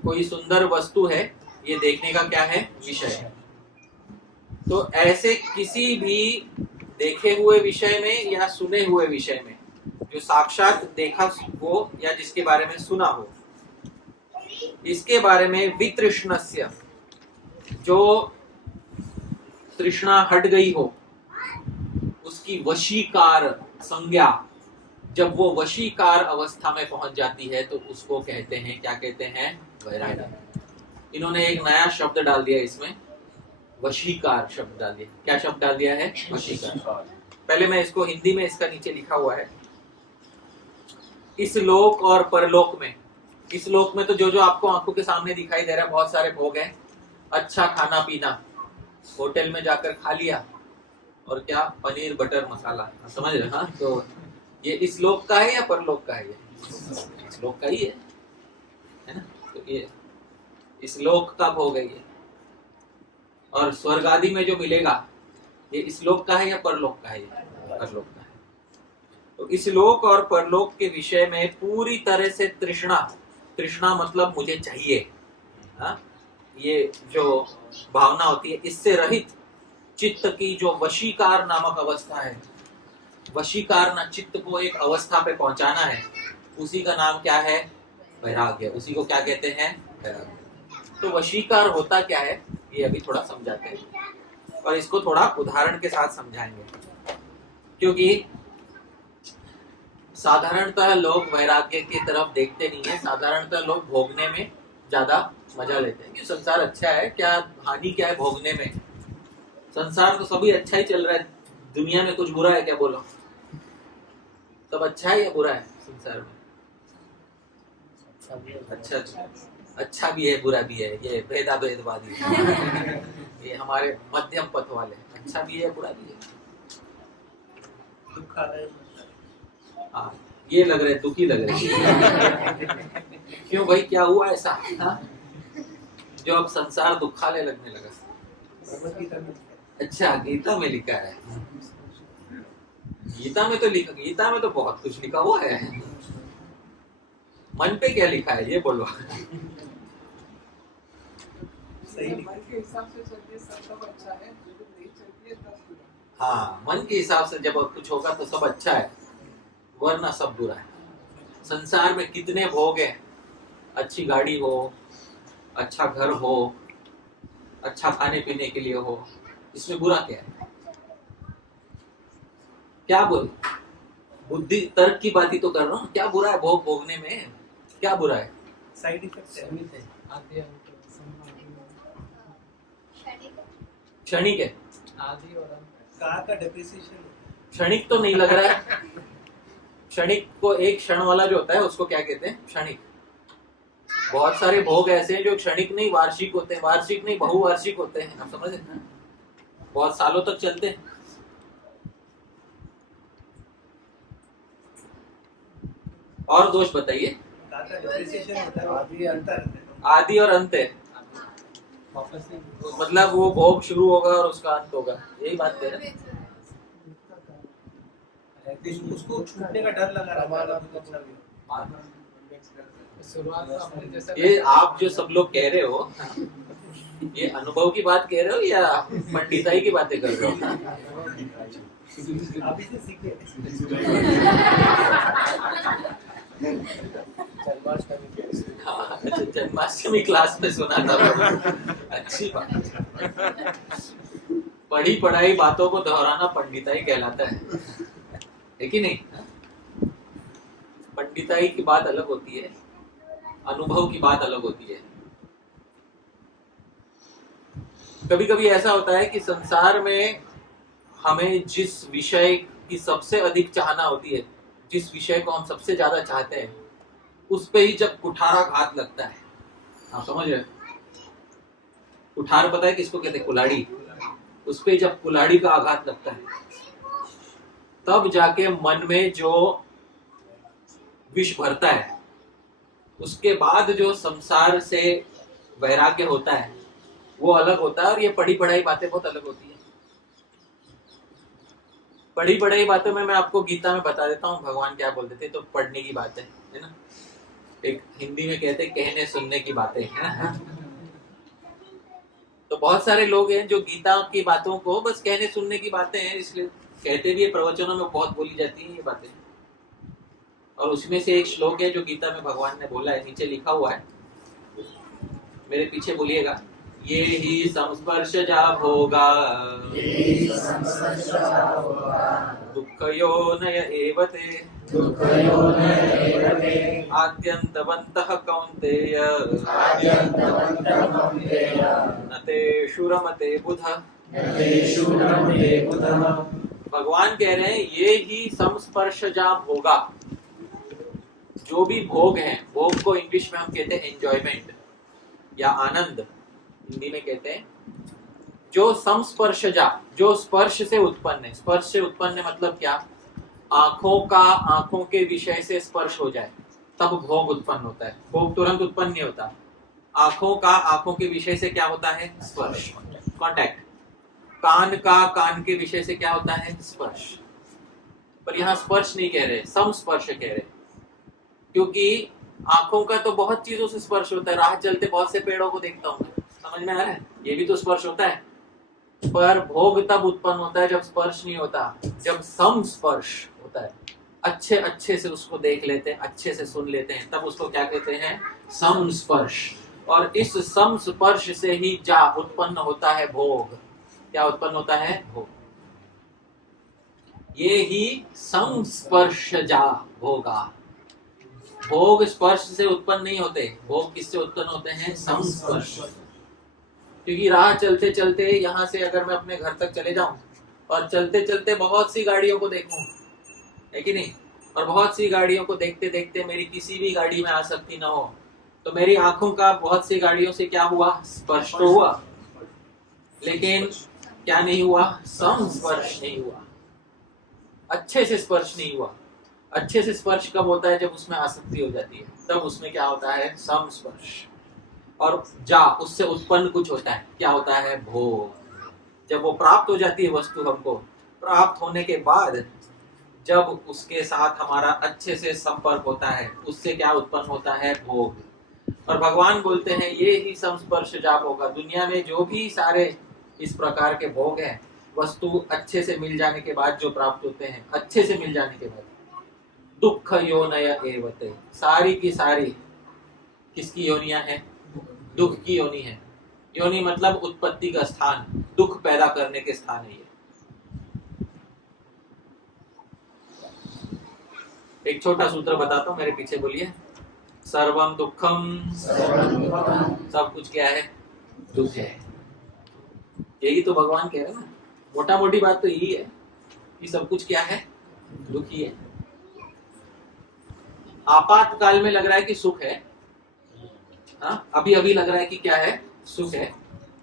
कोई सुंदर वस्तु है, ये देखने का क्या है? विषय है। तो ऐसे किसी भी देखे हुए विषय में या सुने हुए विषय में, जो साक्षात देखा हो या जिसके बारे में सुना हो, इसके बारे में वितृष्णस्य, जो तृष्णा हट गई हो, उसकी वशीकार संज्ञा, जब वो वशीकार अवस्था में पहुंच जाती है तो उसको कहते हैं, क्या कहते हैं? वैराग्य। इन्होंने एक नया शब्द डाल दिया इसमें, वशीकार शब्द डाल दिया। क्या शब्द डाल दिया है? वशीकार। पहले मैं इसको हिंदी में, इसका नीचे लिखा हुआ है, इस लोक और परलोक में। इस लोक में तो जो जो आपको आंखों के सामने दिखाई दे रहा है, बहुत सारे भोग हैं, अच्छा खाना पीना, होटल में जाकर खा लिया, और क्या, पनीर बटर मसाला, समझ रहे? हाँ, तो ये इस लोक का है या परलोक का है? ये इस लोक का ही है ना? तो ये इस लोक का भोग है ये। और स्वर्ग आदि में जो मिलेगा, ये इस लोक का है या परलोक का है? ये परलोक का है। तो इस लोक और परलोक के विषय में पूरी तरह से तृष्णा, तृष्णा मतलब मुझे चाहिए, हाँ, ये जो भावना होती है, इससे रहित चित्त की जो वशीकार नामक अवस्था है, वशीकार ना चित्त को एक अवस्था पे पहुंचाना है, उसी का नाम क्या है? वैराग्य। उसी को क्या कहते हैं? वैराग्य। तो वशीकार होता क्या है, ये अभी थोड़ा समझाते हैं, और इसको थोड़ा उदाहरण के साथ समझाएंगे, क्योंकि साधारणतः लोग वैराग्य की तरफ देखते नहीं है। साधारणतः लोग भोगने में ज्यादा मजा लेते हैं कि संसार अच्छा है, क्या हानि क्या है भोगने में? संसार तो सभी अच्छा ही चल रहा है, दुनिया में कुछ बुरा है क्या? बोलो, सब अच्छा है या बुरा है संसार में? अच्छा भी है, बुरा भी है, ये भेदाभेदवादी ये हमारे मध्यम पथ वाले, अच्छा भी है, बुरा भी है। हाँ, ये लग रहे दुखी लग रहे क्यों भाई, क्या हुआ ऐसा? हाँ? जो अब संसार दुखालय लगने लगा। अच्छा, गीता में लिखा है। गीता में तो बहुत कुछ लिखा हुआ है। मन पे क्या लिखा है ये बोलो। हाँ, मन के हिसाब से जब कुछ होगा तो सब अच्छा है, वरना सब बुरा है। संसार में कितने भोग हैं, अच्छी गाड़ी हो, अच्छा घर हो, अच्छा खाने पीने के लिए हो, इसमें बुरा क्या है? क्या बोल, बुद्धि तर्क की बात ही तो कर रहा हूँ। क्या बुरा है भोग भोगने में? क्या बुरा है? साइड इफेक्ट है। क्षणिक है, आदि और कार का डेप्रिसिएशन। क्षणिक तो नहीं लग रहा है। क्षणिक को, एक क्षण वाला जो होता है उसको क्या कहते हैं? क्षणिक। बहुत सारे भोग ऐसे हैं जो क्षणिक नहीं वार्षिक होते हैं, वार्षिक नहीं बहुवार्षिक होते हैं, आप समझ रहे हैं? बहुत सालों तक चलते हैं। और दोष बताइए। आदि और अंत है, मतलब वो भोग शुरू होगा और उसका अंत होगा, यही बात कह रहे हैं। उसको छूटने का डर लगा रहा है। ये आप जो सब लोग कह रहे हो, ये अनुभव की बात कह रहे हो या पंडिताई की बातें कर रहे हो? जन्माष्टमी क्लास में सुना था, अच्छी बात। पढ़ी पढ़ाई बातों को दोहराना पंडिताई कहलाता है कि नहीं? पंडिताई की बात अलग होती है, अनुभव की बात अलग होती है। कभी कभी ऐसा होता है कि संसार में हमें जिस विषय की सबसे अधिक चाहना होती है, जिस विषय को हम सबसे ज्यादा चाहते हैं, उस पे ही जब कुठाराघात लगता है, आप समझ रहे? कुठार पता है किसको कहते हैं? कुल्हाड़ी। उस पे जब कुल्हाड़ी का आघात लगता है, तब जाके मन में जो विष भरता है, उसके बाद जो संसार से वैराग्य होता है वो अलग होता है। और ये पढ़ी पढ़ाई बातें बहुत अलग होती है। पढ़ी पढ़ाई बातों में मैं आपको गीता में बता देता हूँ भगवान क्या बोलते थे। तो पढ़ने की बात है ना, एक हिंदी में कहते हैं कहने सुनने की बातें है ना। तो बहुत सारे लोग हैं जो गीता की बातों को बस कहने सुनने की बातें हैं, इसलिए कहते भी है, प्रवचनों में बहुत बोली जाती है ये बातें। और उसमें से एक श्लोक है जो गीता में भगवान ने बोला है, नीचे लिखा हुआ है, मेरे पीछे बोलिएगा। ये ही संस्पर्शजा भोगा दुःखयोनय एव ते आद्यन्तवन्तः कौन्तेय न तेषु रमते बुधः। भगवान कह रहे हैं ये ही संस्पर्शजा भोगा, जो भी भोग है, भोग को इंग्लिश में हम कहते हैं एंजॉयमेंट या आनंद, हिंदी में कहते हैं, जो संस्पर्शजा, जो स्पर्श से उत्पन्न है। स्पर्श से उत्पन्न मतलब क्या? आंखों का आंखों के विषय से स्पर्श हो जाए तब भोग उत्पन्न होता है। भोग तुरंत उत्पन्न नहीं होता। आंखों का आंखों के विषय से क्या होता है? स्पर्श, कांटेक्ट। कान का कान के विषय से क्या होता है? स्पर्श। पर यहाँ स्पर्श नहीं कह रहे, संस्पर्श कह रहे, क्योंकि आंखों का तो बहुत चीजों से स्पर्श होता है। राह चलते बहुत से पेड़ों को देखता हूँ मैं, समझ में आ रहा है? ये भी तो स्पर्श होता है। पर भोग तब उत्पन्न होता है जब स्पर्श नहीं होता, जब संस्पर्श होता है। अच्छे अच्छे से उसको देख लेते हैं, अच्छे से सुन लेते हैं, तब उसको क्या कहते हैं? संस्पर्श। और इस संस्पर्श से ही जा उत्पन्न होता है भोग। क्या उत्पन्न होता है? भोग। ये ही संस्पर्शजा भोगा। भोग स्पर्श से उत्पन्न नहीं होते, भोग किससे उत्पन्न होते हैं? संस्पर्श। क्योंकि राह चलते चलते यहाँ से अगर मैं अपने घर तक चले जाऊं और चलते चलते बहुत सी गाड़ियों को देखूं, है कि नहीं, और बहुत सी गाड़ियों को देखते देखते मेरी किसी भी गाड़ी में आसक्ति न हो, तो मेरी आंखों का बहुत सी गाड़ियों से क्या हुआ? स्पर्श तो हुआ, लेकिन क्या नहीं हुआ? संस्पर्श नहीं हुआ, अच्छे से स्पर्श नहीं हुआ। अच्छे से स्पर्श कब होता है? जब उसमें आसक्ति हो जाती है, तब उसमें क्या होता है? संस्पर्श। और जा, उससे उत्पन्न कुछ होता है, क्या होता है? भोग। जब वो प्राप्त हो जाती है वस्तु, हमको प्राप्त होने के बाद जब उसके साथ हमारा अच्छे से संपर्क होता है, उससे क्या उत्पन्न होता है? भोग। और भगवान बोलते हैं ये ही संस्पर्श जा होगा। दुनिया में जो भी सारे इस प्रकार के भोग हैं, वस्तु अच्छे से मिल जाने के बाद जो प्राप्त होते हैं, अच्छे से मिल जाने के बाद, दुख योनय एवते, सारी की सारी किसकी योनियां हैं? दुख की योनि है। योनि मतलब उत्पत्ति का स्थान, दुख पैदा करने के स्थान है ये। एक छोटा सूत्र बताता हूँ, मेरे पीछे बोलिए। सर्वम दुखम, सब कुछ क्या है? दुख है। यही तो भगवान कह रहे हैं ना, मोटा मोटी बात तो यही है कि सब कुछ क्या है? दुख ही है। आपातकाल में लग रहा है कि सुख है, हाँ, अभी अभी लग रहा है कि क्या है? सुख है।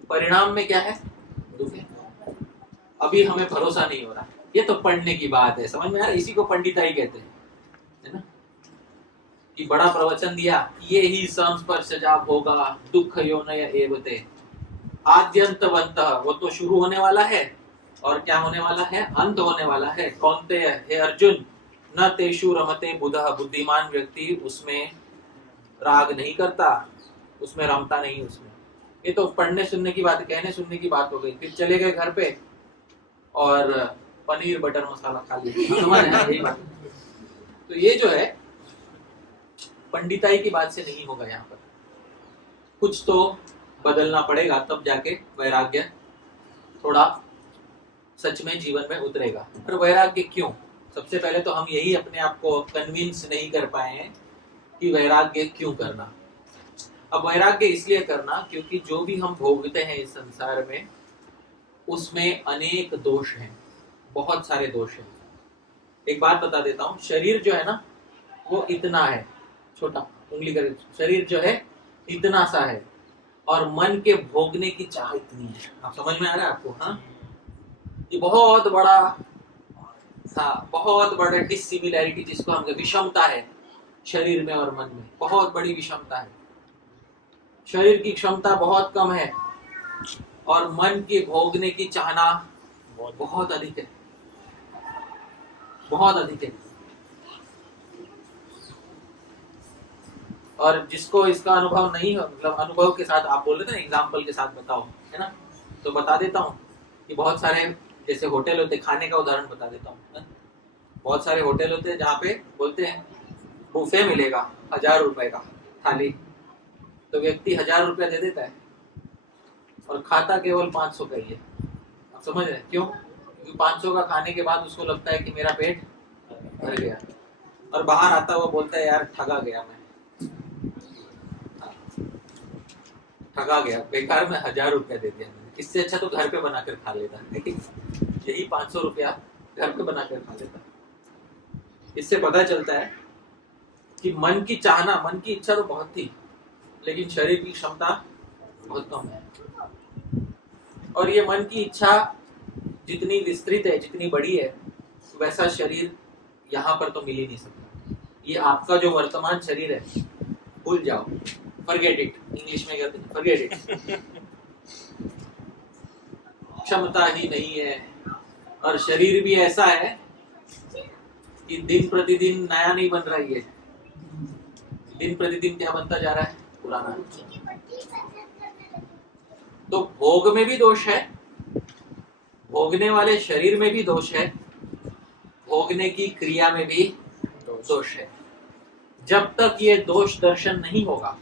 परिणाम में क्या है? दुख है। अभी हमें भरोसा नहीं हो रहा। ये तो पढ़ने की बात है, समझ में आ रहा है? इसी को पंडिताई कहते हैं, है ना, कि बड़ा प्रवचन दिया, ये ही संस्पर्शजा भोगा दुख योनय एवते आद्यंतवंत। वो तो शुरू होने वाला है और क्या होने वाला है? अंत होने वाला है। कौन्तेय, हे अर्जुन, न तेषु रमते बुधः, बुद्धिमान व्यक्ति उसमें राग नहीं करता, उसमें रमता नहीं उसमें। ये तो पढ़ने सुनने की बात, कहने सुनने की बात हो गई। फिर चले गए घर पे और पनीर बटर मसाला खा लिया, समझ है यही बात। तो ये जो है पंडिताई की बात से नहीं होगा। यहाँ पर कुछ तो बदलना पड़ेगा, तब जाके वैराग्य थोड़ा सच में जीवन में उतरेगा। पर वैराग्य क्यों? सबसे पहले तो हम यही अपने आप को कन्विंस नहीं कर पाए हैं कि वैराग्य क्यों करना। अब वैराग्य इसलिए करना क्योंकि जो भी हम भोगते हैं इस संसार में उसमें अनेक दोष हैं, बहुत सारे दोष हैं। एक बात बता देता हूँ, शरीर जो है ना वो इतना है, छोटा उंगली कर, शरीर जो है इतना सा है और मन के भोगने की चाह इतनी है। आप समझ में आ रहा है आपको? हाँ, ये बहुत बड़ा, हाँ बहुत बड़ा डिसिमिलैरिटी जिसको हम विषमता है शरीर में और मन में, बहुत बड़ी विषमता है। शरीर की क्षमता बहुत कम है और मन के भोगने की चाहना बहुत अधिक है, बहुत अधिक है। और जिसको इसका अनुभव नहीं हो, मतलब अनुभव के साथ आप बोल रहे थे ना, एग्जाम्पल के साथ बताओ, है ना, तो बता देता हूँ कि बहुत सारे जैसे होटल होते, खाने का उदाहरण बता देता हूँ। बहुत सारे होटल होते हैं जहाँ पे बोलते हैं बुफे मिलेगा 1000 रुपए का थाली, तो व्यक्ति 1000 रुपया दे देता है और खाता केवल 500 का ही है। आप समझ रहे हैं क्यों? क्योंकि 500 का खाने के बाद उसको लगता है कि मेरा पेट भर गया, और बाहर आता हुआ बोलता है यार ठगा गया मैं, ठगा गया, बेकार में 1000 रुपया दे दिया मैंने, इससे अच्छा तो घर पे बनाकर खा लेता, लेकिन यही 500 रुपया घर पे बनाकर खा लेता। इससे पता चलता है कि मन की चाहना, मन की इच्छा तो बहुत थी लेकिन शरीर की क्षमता बहुत कम है। और ये मन की इच्छा जितनी विस्तृत है, जितनी बड़ी है, वैसा शरीर यहाँ पर तो मिल ही नहीं सकता। ये आपका जो वर्तमान शरीर है, भूल जाओ, फॉरगेट इट, इंग्लिश में कहते हैं फॉरगेट इट। क्षमता ही नहीं है। और शरीर भी ऐसा है कि दिन प्रतिदिन नया नहीं बन रहा है, दिन प्रतिदिन क्या बनता जा रहा है? पुराना। तो भोग में भी दोष है, भोगने वाले शरीर में भी दोष है, भोगने की क्रिया में भी दोष है। जब तक ये दोष दर्शन नहीं होगा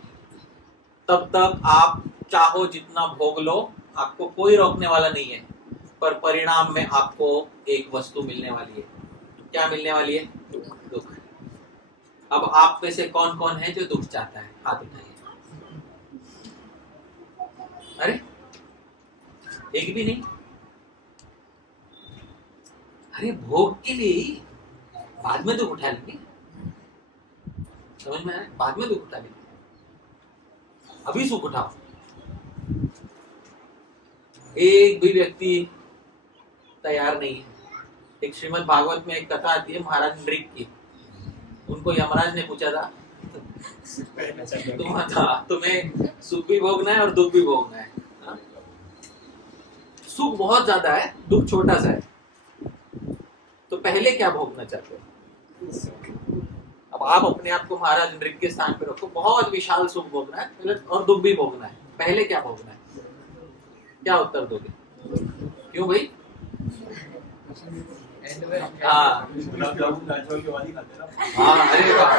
तब तक आप चाहो जितना भोग लो, आपको कोई रोकने वाला नहीं है। पर परिणाम में आपको एक वस्तु मिलने वाली है। क्या मिलने वाली है? दुख। अब आप में से कौन कौन है जो दुख चाहता है? हाथ उठाइए। अरे एक भी नहीं। अरे भोग के लिए ही बाद में दुख उठा लेंगे, समझ में आ रहा है? बाद में दुख उठा लेंगे, अभी सुख उठाओ। एक भी व्यक्ति तैयार नहीं है। एक श्रीमद् भागवत में एक कथा आती है महाराज नृप की। उनको यमराज ने पूछा था तुम्हें सुख भी भोगना है और दुख भी भोगना है। हा? सुख बहुत ज्यादा है, दुख छोटा सा है, तो पहले क्या भोगना चाहते हो? अब आप अपने आप को महाराज नृप के स्थान पे रखो, बहुत विशाल सुख भोगना है और दुख भी भोगना है, पहले क्या भोगना है? क्या उत्तर दोगे? क्यों भाई? हाँ, अरे वाह,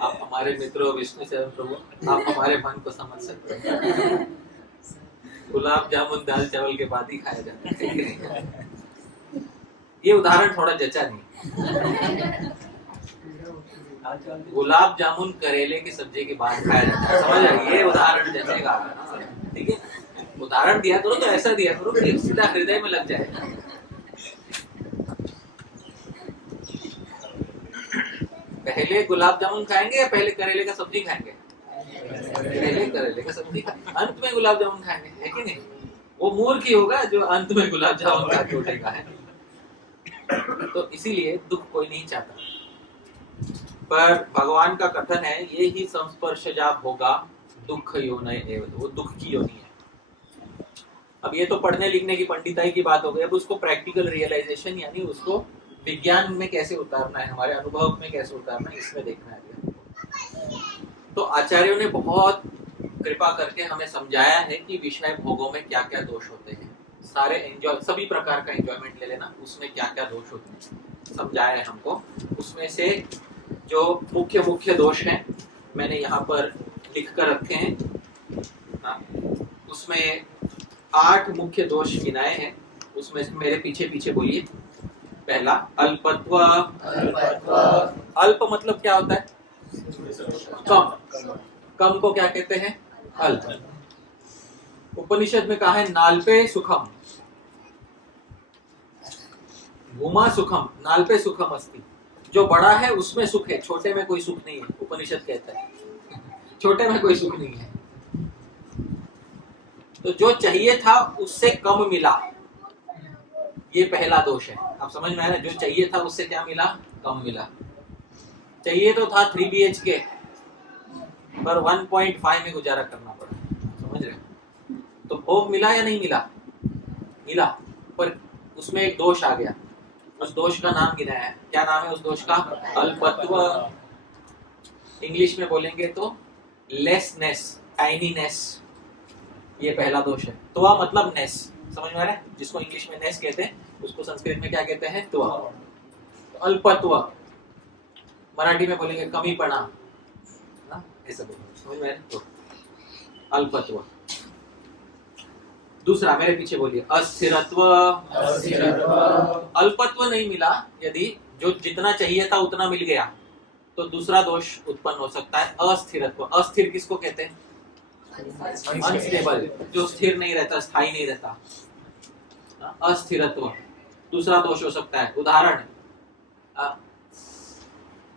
आप हमारे मित्रों विष्णु शरण प्रभु, आप हमारे मन को समझ सकते हैं। गुलाब जामुन दाल चावल के बाद ही खाया जाता है। ये उदाहरण थोड़ा जचा नहीं। गुलाब जामुन करेले की सब्जी के बाद खाया जाता है, समझ रहे? ये उदाहरण जचेगा, ठीक है? उदाहरण दिया करो तो ऐसा दिया करो कि सीधा हृदय में लग जाए। पहले गुलाब जामुन खाएंगे या पहले करेले का सब्जी खाएंगे? पहले करेले का सब्जी खाएंगे, अंत में गुलाब जामुन खाएंगे, है कि नहीं? वो मूर्ख ही होगा जो अंत में गुलाब जामुन खा के उठेगा, है। तो इसीलिए दुख कोई नहीं चाहता, पर भगवान का कथन है ये ही संस्पर्शजा भोगा दुख योनि एव, वो दुख की योनि है। अब ये तो पढ़ने लिखने की पंडिताई की बात हो गई, अब उसको प्रैक्टिकल रियलाइजेशन यानी उसको विज्ञान में कैसे उतारना है, हमारे अनुभव में कैसे उतारना है, इसमें देखना है। तो आचार्यों ने बहुत कृपा करके हमें समझाया है कि विषय भोगों में क्या क्या दोष होते हैं। सारे एंजॉय, सभी प्रकार का एंजॉयमेंट ले लेना, उसमें क्या क्या दोष होते हैं समझाया है हमको। उसमें से जो मुख्य मुख्य दोष हैं मैंने यहाँ पर लिख कर रखे हैं। हाँ, उसमें 8 मुख्य दोष गिनाए हैं, उसमें से मेरे पीछे पीछे बोलिए। पहला अल्पत्व। अल्प मतलब क्या होता है? कम। कम को क्या कहते हैं? अल्प। उपनिषद में कहा है नाल्पे सुखम, भूमा सुखम, नाल्पे सुखम अस्ति। जो बड़ा है उसमें सुख है, छोटे में कोई सुख नहीं है। उपनिषद कहता है छोटे में कोई सुख नहीं है। तो जो चाहिए था उससे कम मिला, ये पहला दोष है। आप समझ में आ रहा है? जो चाहिए था उससे क्या मिला? कम मिला। चाहिए तो था 3 BHK, पर 1.5 में गुजारा करना पड़ा। समझ रहे? तो भोग मिला या नहीं मिला? मिला, पर उसमें एक दोष आ गया। उस दोष का नाम गिनाया है। क्या नाम है उस दोष का? अल्पत्व। इंग्लिश में बोलेंगे तो लेसनेस, टाइनीनेस, ये पहला दोष है। त्वा मतलब नेस, समझ में आ रहा है? जिसको इंग्लिश में नेस कहते हैं उसको संस्कृत में क्या कहते हैं? त्वा। अल्पत्व मराठी में बोलेंगे कमीपना, ऐसा बोलेंगे। समझ में आ रहा है? तो अल्पत्व। दूसरा मेरे पीछे बोलिए, अस्थिरत्व। अल्पत्व नहीं मिला, यदि जो जितना चाहिए था उतना मिल गया तो दूसरा दोष उत्पन्न हो सकता है, अस्थिरत्व। अस्थिर किसको कहते हैं? अनस्टेबल, जो स्थिर नहीं रहता, स्थायी नहीं रहता, अस्थिरत्व दूसरा दोष हो सकता है। उदाहरण,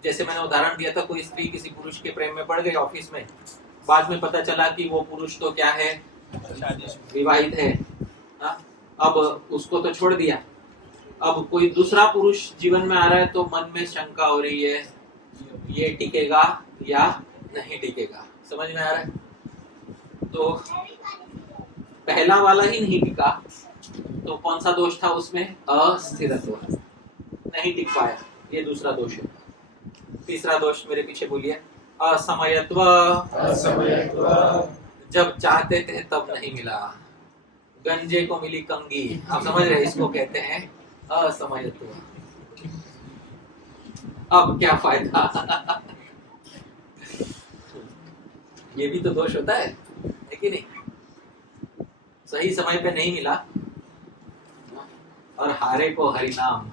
जैसे मैंने उदाहरण दिया था, कोई स्त्री किसी पुरुष के प्रेम में पड़ गई ऑफिस में, बाद में पता चला कि वो पुरुष तो क्या है? विवाहित है। अब उसको तो छोड़ दिया, अब कोई दूसरा पुरुष जीवन में आ रहा है तो मन में शंका हो रही है, ये टिकेगा या नहीं टिकेगा। समझ में आ रहा है? तो पहला वाला ही नहीं टिका तो कौन सा दोष था उसमें? अस्थिरत्व, नहीं टिक पाया, ये दूसरा दोष है। तीसरा दोष मेरे पीछे बोलिए, असमयत्व। जब चाहते थे तब नहीं मिला, गंजे को मिली कंगी। आप समझ रहे? इसको कहते हैं असमयत्व। अब क्या फायदा? ये भी तो दोष होता है कि नहीं? सही समय पे नहीं मिला और हारे को हरि नाम।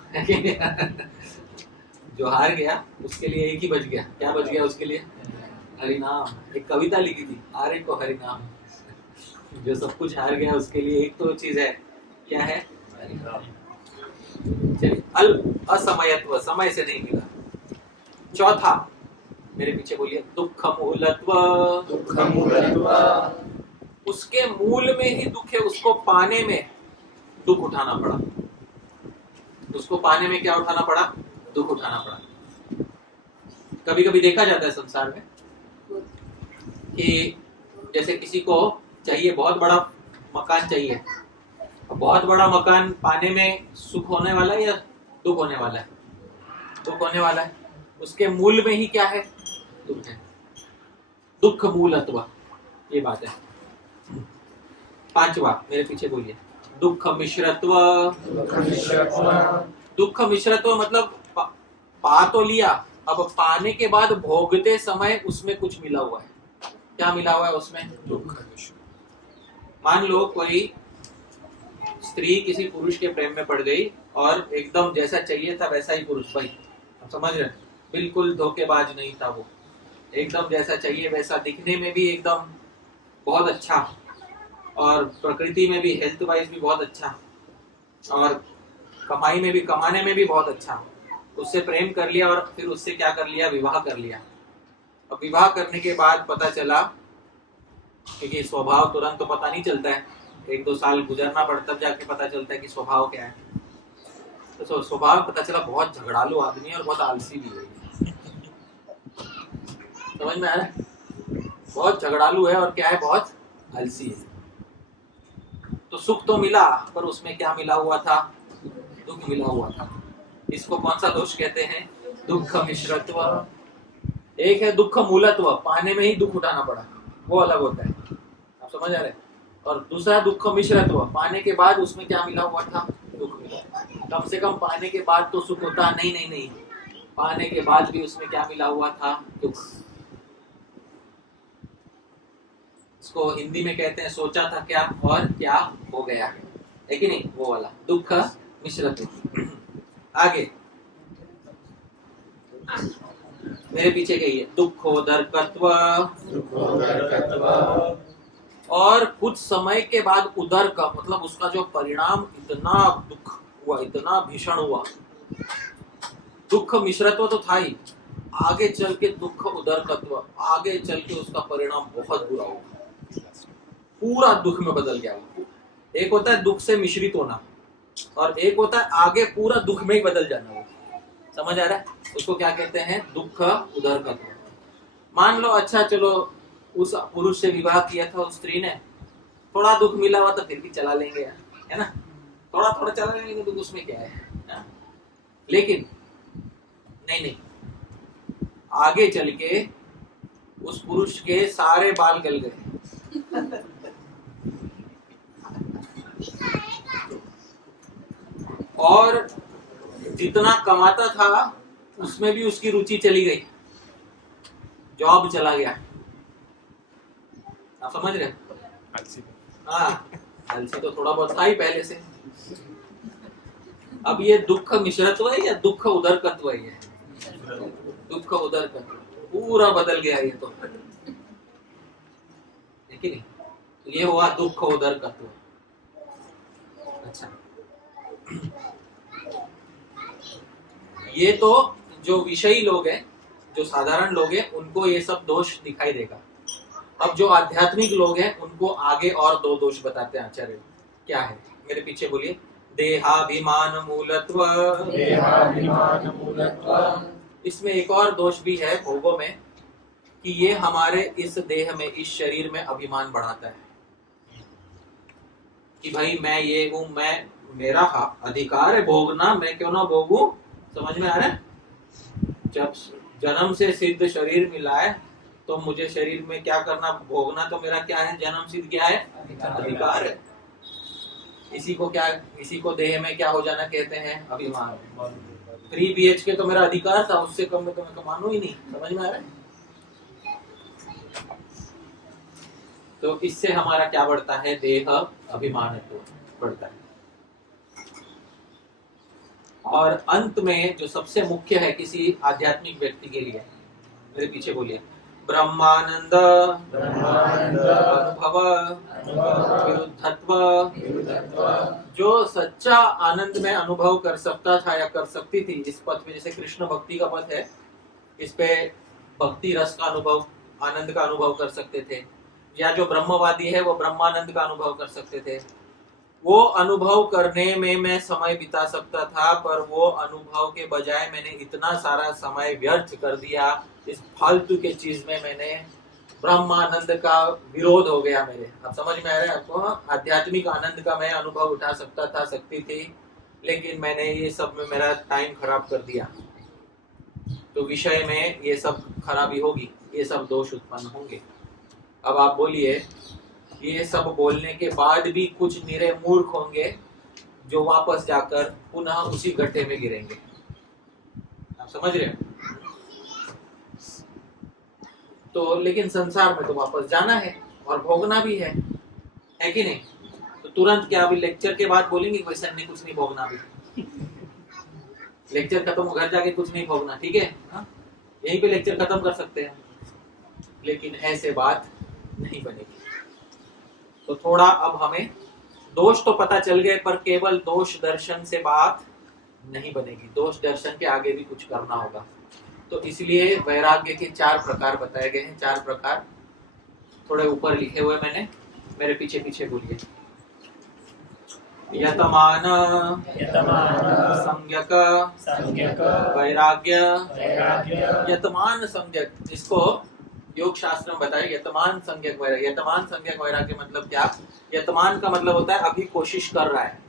जो हार गया उसके लिए एक ही बच गया। क्या बच गया उसके लिए? हरि नाम। एक कविता लिखी थी, हारे को हरि नाम। जो सब कुछ हार गया उसके लिए एक तो चीज है, क्या है? हरि नाम। चलिए, असमयत्व, समय से नहीं मिला। चौथा मेरे पीछे बोलिए, दुख मूलत्व। उसके मूल में ही दुख है, उसको पाने में दुख उठाना पड़ा। उसको पाने में क्या उठाना पड़ा? दुख उठाना पड़ा। कभी कभी देखा जाता है संसार में कि जैसे किसी को चाहिए, बहुत बड़ा मकान चाहिए, बहुत बड़ा मकान पाने में सुख होने वाला है या दुख होने वाला है? दुख होने वाला है। उसके मूल में ही क्या है? दुख है। दुख मूलत्व, ये बात है। पांचवा मेरे पीछे बोलिए, दुख मिश्रत्व। दुख मिश्रत्व मतलब पा तो लिया, अब पाने के बाद भोगते समय उसमें कुछ मिला हुआ है। क्या मिला हुआ है उसमें? दुख। मान लो कोई स्त्री किसी पुरुष के प्रेम में पड़ गई और एकदम जैसा चाहिए था वैसा ही पुरुष, भाई आप समझ रहे हैं? बिल्कुल धोखेबाज नहीं था वो, एकदम जैसा चाहिए वैसा, दिखने में भी एकदम बहुत अच्छा, और प्रकृति में भी, हेल्थ वाइज भी बहुत अच्छा, और कमाई में भी, कमाने में भी बहुत अच्छा। उससे प्रेम कर लिया और फिर उससे क्या कर लिया? विवाह कर लिया। अब विवाह करने के बाद पता चला, क्योंकि स्वभाव तुरंत तो पता नहीं चलता है, 1-2 साल गुजरना पड़ता तब जाके पता चलता है कि स्वभाव क्या है। तो स्वभाव पता चला बहुत झगड़ालू आदमी है और बहुत आलसी भी है। समझ में आ रहा है? बहुत झगड़ालू है और क्या है? बहुत आलसी है। तो सुख तो मिला, पर उसमें क्या मिला हुआ था? दुख मिला हुआ था। इसको कौन सा दोष कहते हैं? दुख मिश्रत्व। एक है दुख मूलत्व, पाने में ही दुख उठाना पड़ा, वो अलग होता है। आप समझ आ रहे हैं? और दूसरा दुख मिश्रत्व, पाने के बाद उसमें क्या मिला हुआ था? दुख मिला। कम से कम पाने के बाद तो सुख होता नहीं, पाने के बाद भी उसमें क्या मिला हुआ था? दुख। इसको हिंदी में कहते हैं सोचा था क्या और क्या हो गया, है कि नहीं, वो वाला दुख मिश्रत्व। आगे मेरे पीछे कहिए, दुखोदरकत्व, और कुछ समय के बाद उदर का मतलब उसका जो परिणाम इतना दुख हुआ, इतना भीषण हुआ। दुख मिश्रत्व तो था ही, आगे चल के दुख उदरकत्व, आगे चल के उसका परिणाम बहुत बुरा हुआ, पूरा दुख में बदल गया। एक होता है दुख से मिश्रित होना, और एक होता है आगे पूरा दुख में ही बदल जाना। वो समझ आ रहा है? उसको क्या कहते हैं? दुख उदरकत्व। मान लो अच्छा चलो उस पुरुष से विवाह किया था उस स्त्री ने, थोड़ा दुख मिला हुआ तो फिर भी चला लेंगे यार, है ना, थोड़ा थोड़ा चला लेंगे तो उसमें क्या है? लेकिन नहीं, आगे चल के उस पुरुष के सारे बाल गल गए। और जितना कमाता था उसमें भी उसकी रुचि चली गई, जॉब चला गया। आप समझ रहे? हाँ, आलसी तो थोड़ा बहुत था ही पहले से। अब ये दुख मिश्रत्व है या दुख उदरकत्व है? दुख उदरकत्व, पूरा बदल गया ये तो, लेकिन ये हुआ दुख उदरकत्व। अच्छा, ये तो जो विषयी लोग हैं, जो साधारण लोग हैं, उनको ये सब दोष दिखाई देगा। अब जो आध्यात्मिक लोग हैं उनको आगे और दो दोष बताते हैं आचार्य। क्या है? मेरे पीछे बोलिए। देहाभिमान मूलत्व, इसमें एक और दोष भी है भोगों में, कि ये हमारे इस देह में, इस शरीर में अभिमान बढ़ाता है कि भाई मैं ये हूं, मैं, मेरा अधिकार है भोगना, मैं क्यों ना भोगूं। समझ में आ रहा है? जब जन्म से सिद्ध शरीर मिला है तो मुझे शरीर में क्या करना, भोगना तो मेरा क्या है? जन्म सिद्ध क्या है? अधिकार है। इसी को देह में क्या हो जाना कहते हैं? अभिमान। 3 BHK तो मेरा अधिकार था, उससे कम में तो मैं मानू ही नहीं। समझ में आ रहा है? तो इससे हमारा क्या बढ़ता है? देह अभिमान बढ़ता है। और अंत में जो सबसे मुख्य है किसी आध्यात्मिक व्यक्ति के लिए, मेरे पीछे बोलिए, ब्रह्मानंद अनुभव विरुद्धत्व। जो सच्चा आनंद में अनुभव कर सकता था या कर सकती थी इस पथ में, जैसे कृष्ण भक्ति का पथ है, इस पे भक्ति रस का अनुभव, आनंद का अनुभव कर सकते थे, या जो ब्रह्मवादी है वो ब्रह्मानंद का अनुभव कर सकते थे। वो अनुभव करने में मैं समय बिता सकता था, पर वो अनुभव के बजाय मैंने इतना सारा समय व्यर्थ कर दिया इस फालतू के चीज में। मैंने ब्रह्मानंद का विरोध हो गया मेरे। अब समझ में आ रहा है आपको? आध्यात्मिक आनंद का मैं अनुभव उठा सकता था, सकती थी, लेकिन मैंने ये सब में मेरा टाइम खराब कर दिया। तो विषय में ये सब खराबी होगी, ये सब दोष उत्पन्न होंगे। अब आप बोलिए, ये सब बोलने के बाद भी कुछ निरे मूर्ख होंगे जो वापस जाकर पुनः उसी गड्ढे में गिरेंगे। आप समझ रहे हो? तो लेकिन संसार में तो वापस जाना है और भोगना भी है कि नहीं? तो तुरंत क्या अभी लेक्चर के बाद बोलेंगे कोई सर ने कुछ नहीं भोगना भी? लेक्चर खत्म, घर जाके कुछ नहीं भोगना, ठीक है? यहीं पे लेक्चर खत्म कर सकते हैं, लेकिन ऐसे बात नहीं बनेगी। तो थोड़ा अब हमें दोष तो पता चल गए, पर केवल दोष दर्शन से बात नहीं बनेगी, दोष दर्शन के आगे भी कुछ करना होगा। तो इसलिए वैराग्य के 4 प्रकार बताए गए हैं। 4 प्रकार थोड़े ऊपर लिखे हुए मैंने, मेरे पीछे पीछे बोलिए। यतमान संज्ञक वैराग्य। यतमान संज्ञक, इसको योग शास्त्र में बताया, यतमान संज्ञक वैराग्य। यतमान संज्ञक वैराग्य मतलब क्या? यतमान का मतलब होता है अभी कोशिश कर रहा है।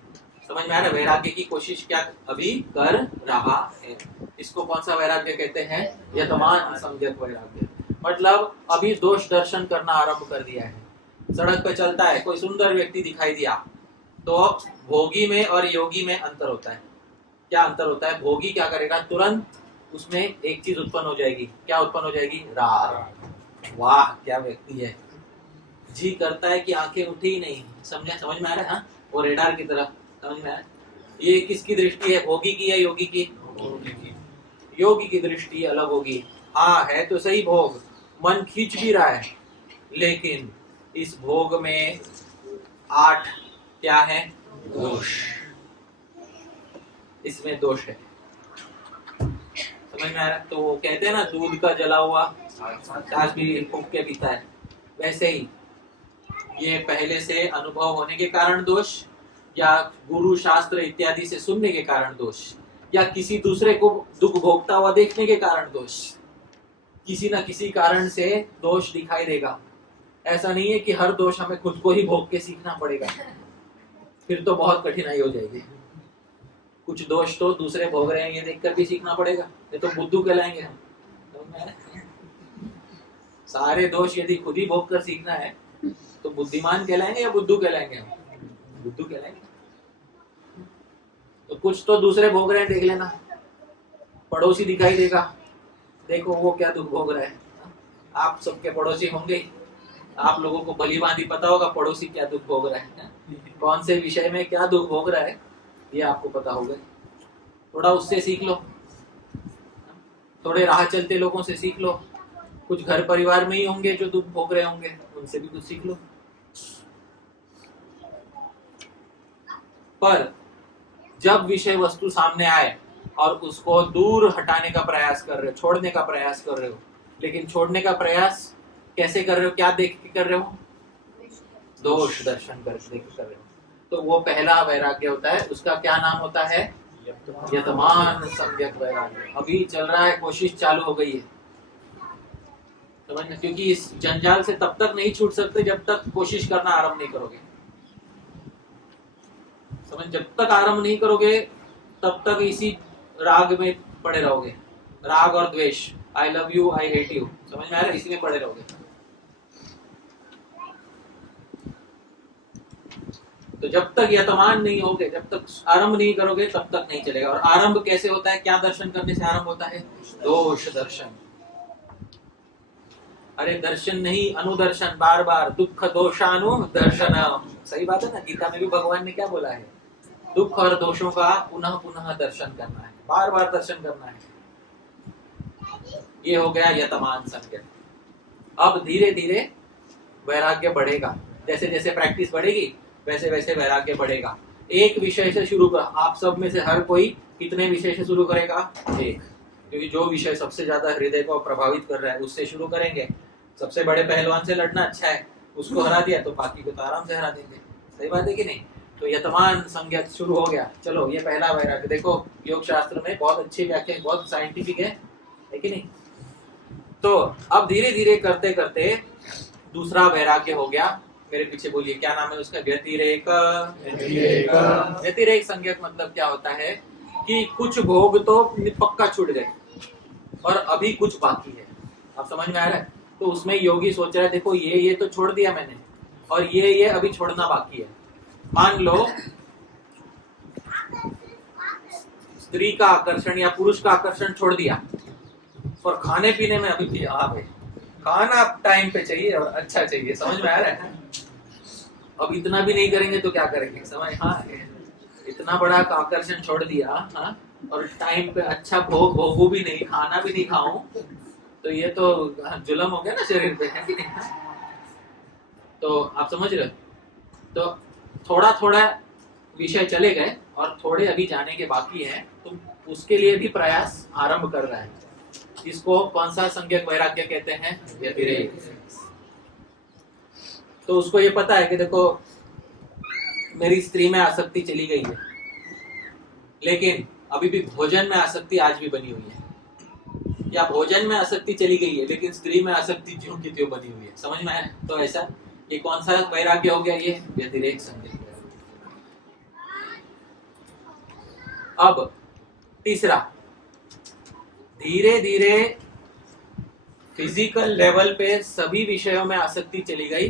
समझ में आ रहा है? वैराग्य की कोशिश क्या अभी कर रहा है, इसको कौन सा वैराग्य कहते हैं? यतमान संज्ञक वैराग्य। मतलब अभी दोष दर्शन करना आरंभ कर दिया है। सड़क पे चलता है, कोई सुंदर व्यक्ति दिखाई दिया, तो भोगी में और योगी में अंतर होता है। क्या अंतर होता है? भोगी क्या करेगा? तुरंत उसमें एक चीज उत्पन्न हो जाएगी। क्या उत्पन्न हो जाएगी? राग। वाह क्या व्यक्ति है, जी करता है कि आंखें उठी ही नहीं, समझ में आ रहा है? हाँ, वो रेडार की तरह, समझ में आया? ये किसकी दृष्टि है, भोगी की या योगी की? योगी की दृष्टि अलग होगी। हाँ है तो सही भोग, मन खींच भी रहा है, लेकिन इस भोग में 8 क्या है? दोष। इसमें दोष है, समझ में आ रहा है? तो वो कहते हैं ना, दूध का जला हुआ छाछ भी फूंक के पीता है, वैसे ही ये पहले से अनुभव होने के कारण दोष, या गुरु शास्त्र इत्यादि से सुनने के कारण दोष, या किसी दूसरे को दुख भोगता हुआ देखने के कारण दोष, किसी ना किसी कारण से दोष दिखाई देगा। ऐसा नहीं है कि हर दोष हमें खुद को ही भोग के सीखना पड़ेगा, फिर तो बहुत कठिनाई हो जाएगी। कुछ दोष तो दूसरे भोग रहे हैं ये देखकर भी सीखना पड़ेगा, ये तो बुद्धू कहलाएंगे हम। सारे दोष यदि खुद ही भोग कर सीखना है तो बुद्धिमान कहलाएंगे या बुद्धू कहलाएंगे हम? बुद्धू कहलाएंगे। तो कुछ तो दूसरे भोग रहे हैं, देख लेना, पड़ोसी दिखाई देगा, देखो वो क्या दुख भोग रहा है। आप सबके पड़ोसी होंगे, आप लोगों को भली भांति पता होगा पड़ोसी क्या दुख भोग रहा है, कौन से विषय में क्या दुख भोग रहा है, ये आपको पता होगा। थोड़ा उससे सीख लो, थोड़े राह चलते लोगों से सीख लो, कुछ घर परिवार में ही होंगे जो दुख भोग रहे होंगे, उनसे भी कुछ सीख लो। पर जब विषय वस्तु सामने आए और उसको दूर हटाने का प्रयास कर रहे हो, छोड़ने का प्रयास कर रहे हो, लेकिन छोड़ने का प्रयास कैसे कर रहे हो, क्या देख के कर रहे हो? दोष दर्शन कर रहे हो। तो वो पहला वैराग्य होता है, उसका क्या नाम होता है? यतमान सम्यक वैराग्य। अभी चल रहा है, कोशिश चालू हो गई है, समझना, क्योंकि इस जंजाल से तब तक नहीं छूट सकते जब तक कोशिश करना आरंभ नहीं करोगे। समझ, जब तक आरंभ नहीं करोगे तब तक इसी राग में पड़े रहोगे, राग और द्वेष, I love you I hate you, समझ में आ रहा है? इसी में पड़े रहोगे। तो जब तक यतमान नहीं होगे, जब तक आरंभ नहीं करोगे तब तक नहीं चलेगा। और आरंभ कैसे होता है, क्या दर्शन करने से आरंभ होता है? दोष दर्शन। अरे दर्शन नहीं, अनुदर्शन, बार बार दुख दोषानुदर्शनम। सही बात है ना, गीता में भी भगवान ने क्या बोला है? दुख और दोषों का पुनः पुनः दर्शन करना है, बार बार दर्शन करना है। ये हो गया यतमान संज्ञा। अब धीरे धीरे वैराग्य बढ़ेगा, जैसे जैसे प्रैक्टिस बढ़ेगी वैसे वैसे वैराग्य बढ़ेगा। एक विषय से शुरू कर, आप सब में से हर कोई कितने विषय से शुरू करेगा? एक, क्योंकि जो विषय सबसे ज्यादा हृदय को प्रभावित कर रहा है उससे शुरू करेंगे। सबसे बड़े पहलवान से लड़ना अच्छा है, उसको हरा दिया तो बाकी को तो आराम से हरा देंगे। सही बात है कि नहीं? तो यतमान संज्ञा शुरू हो गया। चलो ये पहला वैराग्य, देखो योग शास्त्र में बहुत अच्छी व्याख्या, बहुत साइंटिफिक है कि नहीं? तो अब धीरे धीरे करते करते दूसरा वैराग्य हो गया। मेरे पीछे बोलिए, क्या नाम है उसका? व्यतिरेक। व्यतिरेक संज्ञक मतलब क्या होता है कि कुछ भोग तो पक्का छूट गए और अभी कुछ बाकी है। आप समझ में आ रहा है? तो उसमें योगी सोच रहा है, देखो ये तो छोड़ दिया मैंने और ये अभी छोड़ना बाकी है। मान लो स्त्री का आकर्षण या पुरुष का आकर्षण छोड़ दिया और खाने पीने में अभी भी आ गए, खाना टाइम पे चाहिए और अच्छा चाहिए। समझ में आ रहा है? अब इतना भी नहीं करेंगे तो क्या करेंगे? समझ, हाँ, इतना बड़ा आकर्षण छोड़ दिया, हाँ, और टाइम पे अच्छा भोगू भी नहीं, खाना भी नहीं खाऊं, तो ये तो जुल्म हो गया ना शरीर पे, है कि नहीं? तो आप समझ रहे हो? तो थोड़ा थोड़ा विषय चले गए और थोड़े अभी जाने के बाकी हैं, तो उसके लिए भी प्रयास आरंभ कर रहा है। इसको कौन सा संज्ञक वैराग्य कहते हैं? व्यतिरेक। तो उसको ये पता है कि देखो मेरी स्त्री में आसक्ति चली गई है, लेकिन अभी भी भोजन में आसक्ति आज भी बनी हुई है, या भोजन में आसक्ति चली गई है लेकिन स्त्री में आसक्ति ज्यों की त्यों बनी हुई है। समझ में आया? तो ऐसा ये कौन सा वैराग्य हो गया? ये व्यतिरेक संज्ञक। अब तीसरा, धीरे धीरे फिजिकल लेवल पे सभी विषयों में आसक्ति चली गई,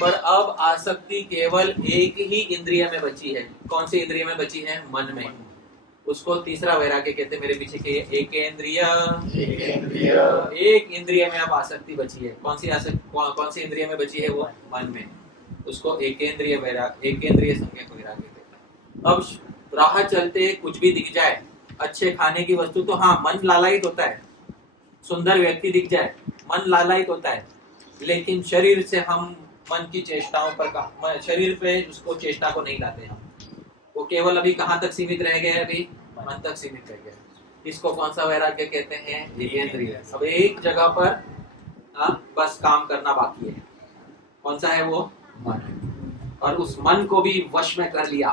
पर अब आसक्ति केवल एक ही इंद्रिय में बची है। कौन सी इंद्रिय में बची है? मन में। उसको तीसरा वैराग्य कहते हैं। मेरे पीछे के एक इंद्रिय में अब आसक्ति बची है। कौन सी इंद्रिय में बची है? वो मन में। उसको एकेंद्रिय संज्ञक वैराग्य कहते हैं। अब राह चलते कुछ भी दिख जाए, अच्छे खाने की वस्तु, तो हाँ मन लालायित होता है। सुंदर व्यक्ति दिख जाए, मन लालायित होता है, लेकिन शरीर से हम मन की चेष्टाओं पर शरीर पे उसको चेष्टा को नहीं लाते हम। वो केवल अभी कहाँ तक सीमित रह गए? अभी मन तक सीमित रह गए। इसको कौन सा वैराग्य कहते हैं? एकेंद्रिय। अब एक जगह पर बस काम करना बाकी है। कौन सा है वो? मन। और उस मन को भी वश में कर लिया,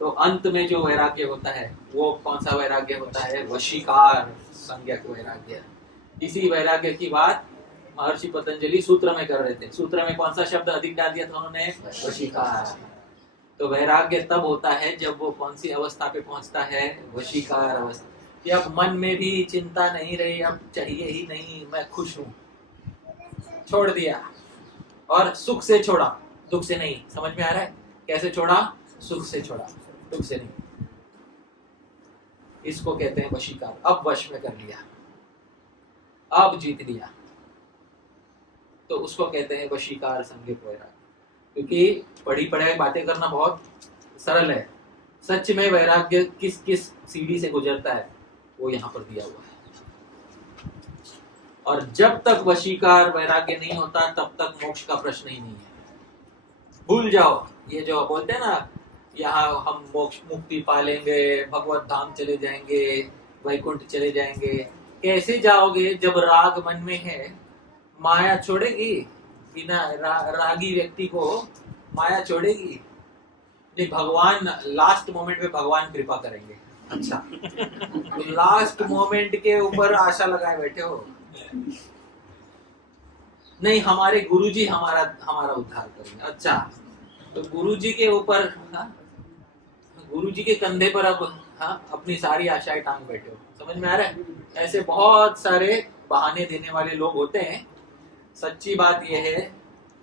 तो अंत में जो वैराग्य होता है वो कौन सा वैराग्य होता है? वशीकार संज्ञक वैराग्य। इसी वैराग्य की बात महर्षि पतंजलि सूत्र में कर रहे थे। सूत्र में कौन सा शब्द अधिक डाल दिया था उन्होंने? वशीकार। तो वैराग्य तब होता है जब वो कौन सी अवस्था पे पहुंचता है? वशीकार अवस्था। कि अब मन में भी चिंता नहीं रही, अब चाहिए ही नहीं, मैं खुश हूं, छोड़ दिया। और सुख से छोड़ा, दुख से नहीं। समझ में आ रहा है? कैसे छोड़ा? सुख से छोड़ा, दुख से नहीं। इसको कहते हैं वशीकार। अब वश में कर लिया, अब जीत लिया, तो उसको कहते हैं वशीकार संज्ञक वैराग्य। क्योंकि पढ़ी पढ़ाई बातें करना बहुत सरल है, सच में वैराग्य किस किस सीढ़ी से गुजरता है वो यहाँ पर दिया हुआ है। और जब तक वशीकार वैराग्य नहीं होता तब तक मोक्ष का प्रश्न ही नहीं है। भूल जाओ ये जो बोलते हैं ना, यहाँ हम मोक्ष मुक्ति पालेंगे, भगवत धाम चले जाएंगे, वैकुंठ चले जाएंगे। कैसे जाओगे जब राग मन में है? माया छोड़ेगी? बिना रागी व्यक्ति को माया छोड़ेगी नहीं। भगवान लास्ट मोमेंट पे भगवान कृपा करेंगे। अच्छा, तो लास्ट मोमेंट के ऊपर आशा लगाए बैठे हो? नहीं, हमारे गुरुजी हमारा उद्धार करेंगे। अच्छा, तो गुरुजी के ऊपर, गुरुजी के कंधे पर अब अपनी सारी आशाएं टांग बैठे हो। समझ में आ रहा है? ऐसे बहुत सारे बहाने देने वाले लोग होते हैं। सच्ची बात यह है,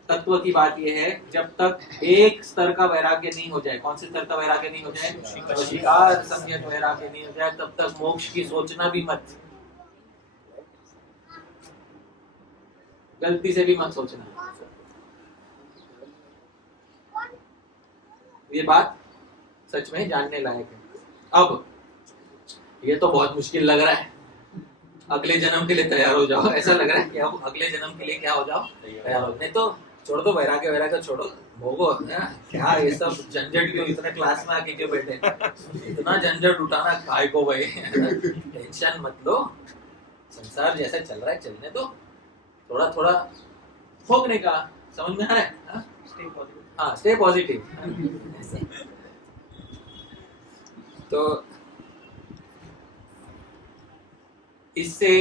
तत्व की बात यह है, जब तक एक स्तर का वैराग्य नहीं हो जाए। कौन से स्तर का वैराग्य नहीं हो जाए? वशीकार संज्ञक वैराग्य नहीं हो जाए, तब तक मोक्ष की सोचना भी मत। गलती से भी मत सोचना। ये बात सच में जानने लायक है। अब ये तो बहुत मुश्किल लग रहा है, अगले जन्म के लिए तैयार हो जाओ। ऐसा लग रहा है कि अब अगले जन्म के लिए क्या हो जाओ? तैयार हो। नहीं तो छोड़ दो वैराग्य छोड़ो, भोगो। क्या ये सब झंझट क्यों? इतने क्लास में आके क्यों बैठे? इतना झंझट उठाना काय को भाई? टेंशन मत लो, संसार जैसा चल रहा है चलने दो। थोड़ा थोड़ा भोगने का। समझ में आ रहा है? Stay positive. तो इससे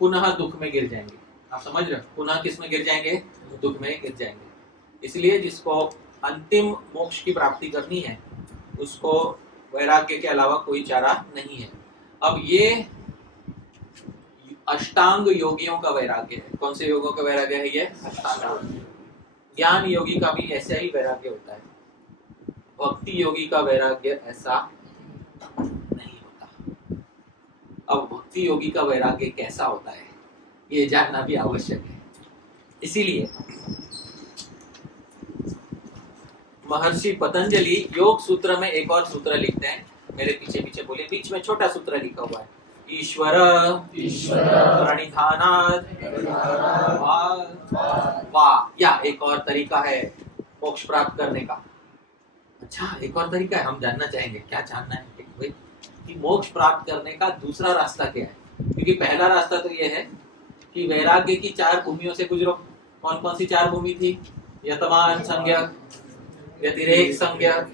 पुनः दुख में गिर जाएंगे। आप समझ रहे हो? पुनः किस में गिर जाएंगे? दुख में गिर जाएंगे। इसलिए जिसको अंतिम मोक्ष की प्राप्ति करनी है उसको वैराग्य के अलावा कोई चारा नहीं है। अब ये अष्टांग योगियों का वैराग्य है। कौन से योगों का वैराग्य है ये? अष्टांग। ज्ञान योगी का भी ऐसा ही वैराग्य होता है। भक्ति योगी का वैराग्य ऐसा नहीं होता। अब भक्ति योगी का वैराग्य कैसा होता है ये जानना भी आवश्यक है। इसीलिए महर्षि पतंजलि योग सूत्र में एक और सूत्र लिखते हैं। मेरे पीछे पीछे बोले, बीच में छोटा सूत्र लिखा हुआ है, ईश्वर प्रणिधानात् वा। या एक और तरीका है मोक्ष प्राप्त करने का। अच्छा, एक और तरीका है, हम जानना चाहेंगे। क्या जानना है भाई? कि मोक्ष प्राप्त करने का दूसरा रास्ता क्या है? क्योंकि पहला रास्ता तो यह है कि वैराग्य की 4 भूमियों से गुजरो। कौन कौन सी 4 भूमि थी? यतमान संज्ञक, व्यतिरेक संज्ञक,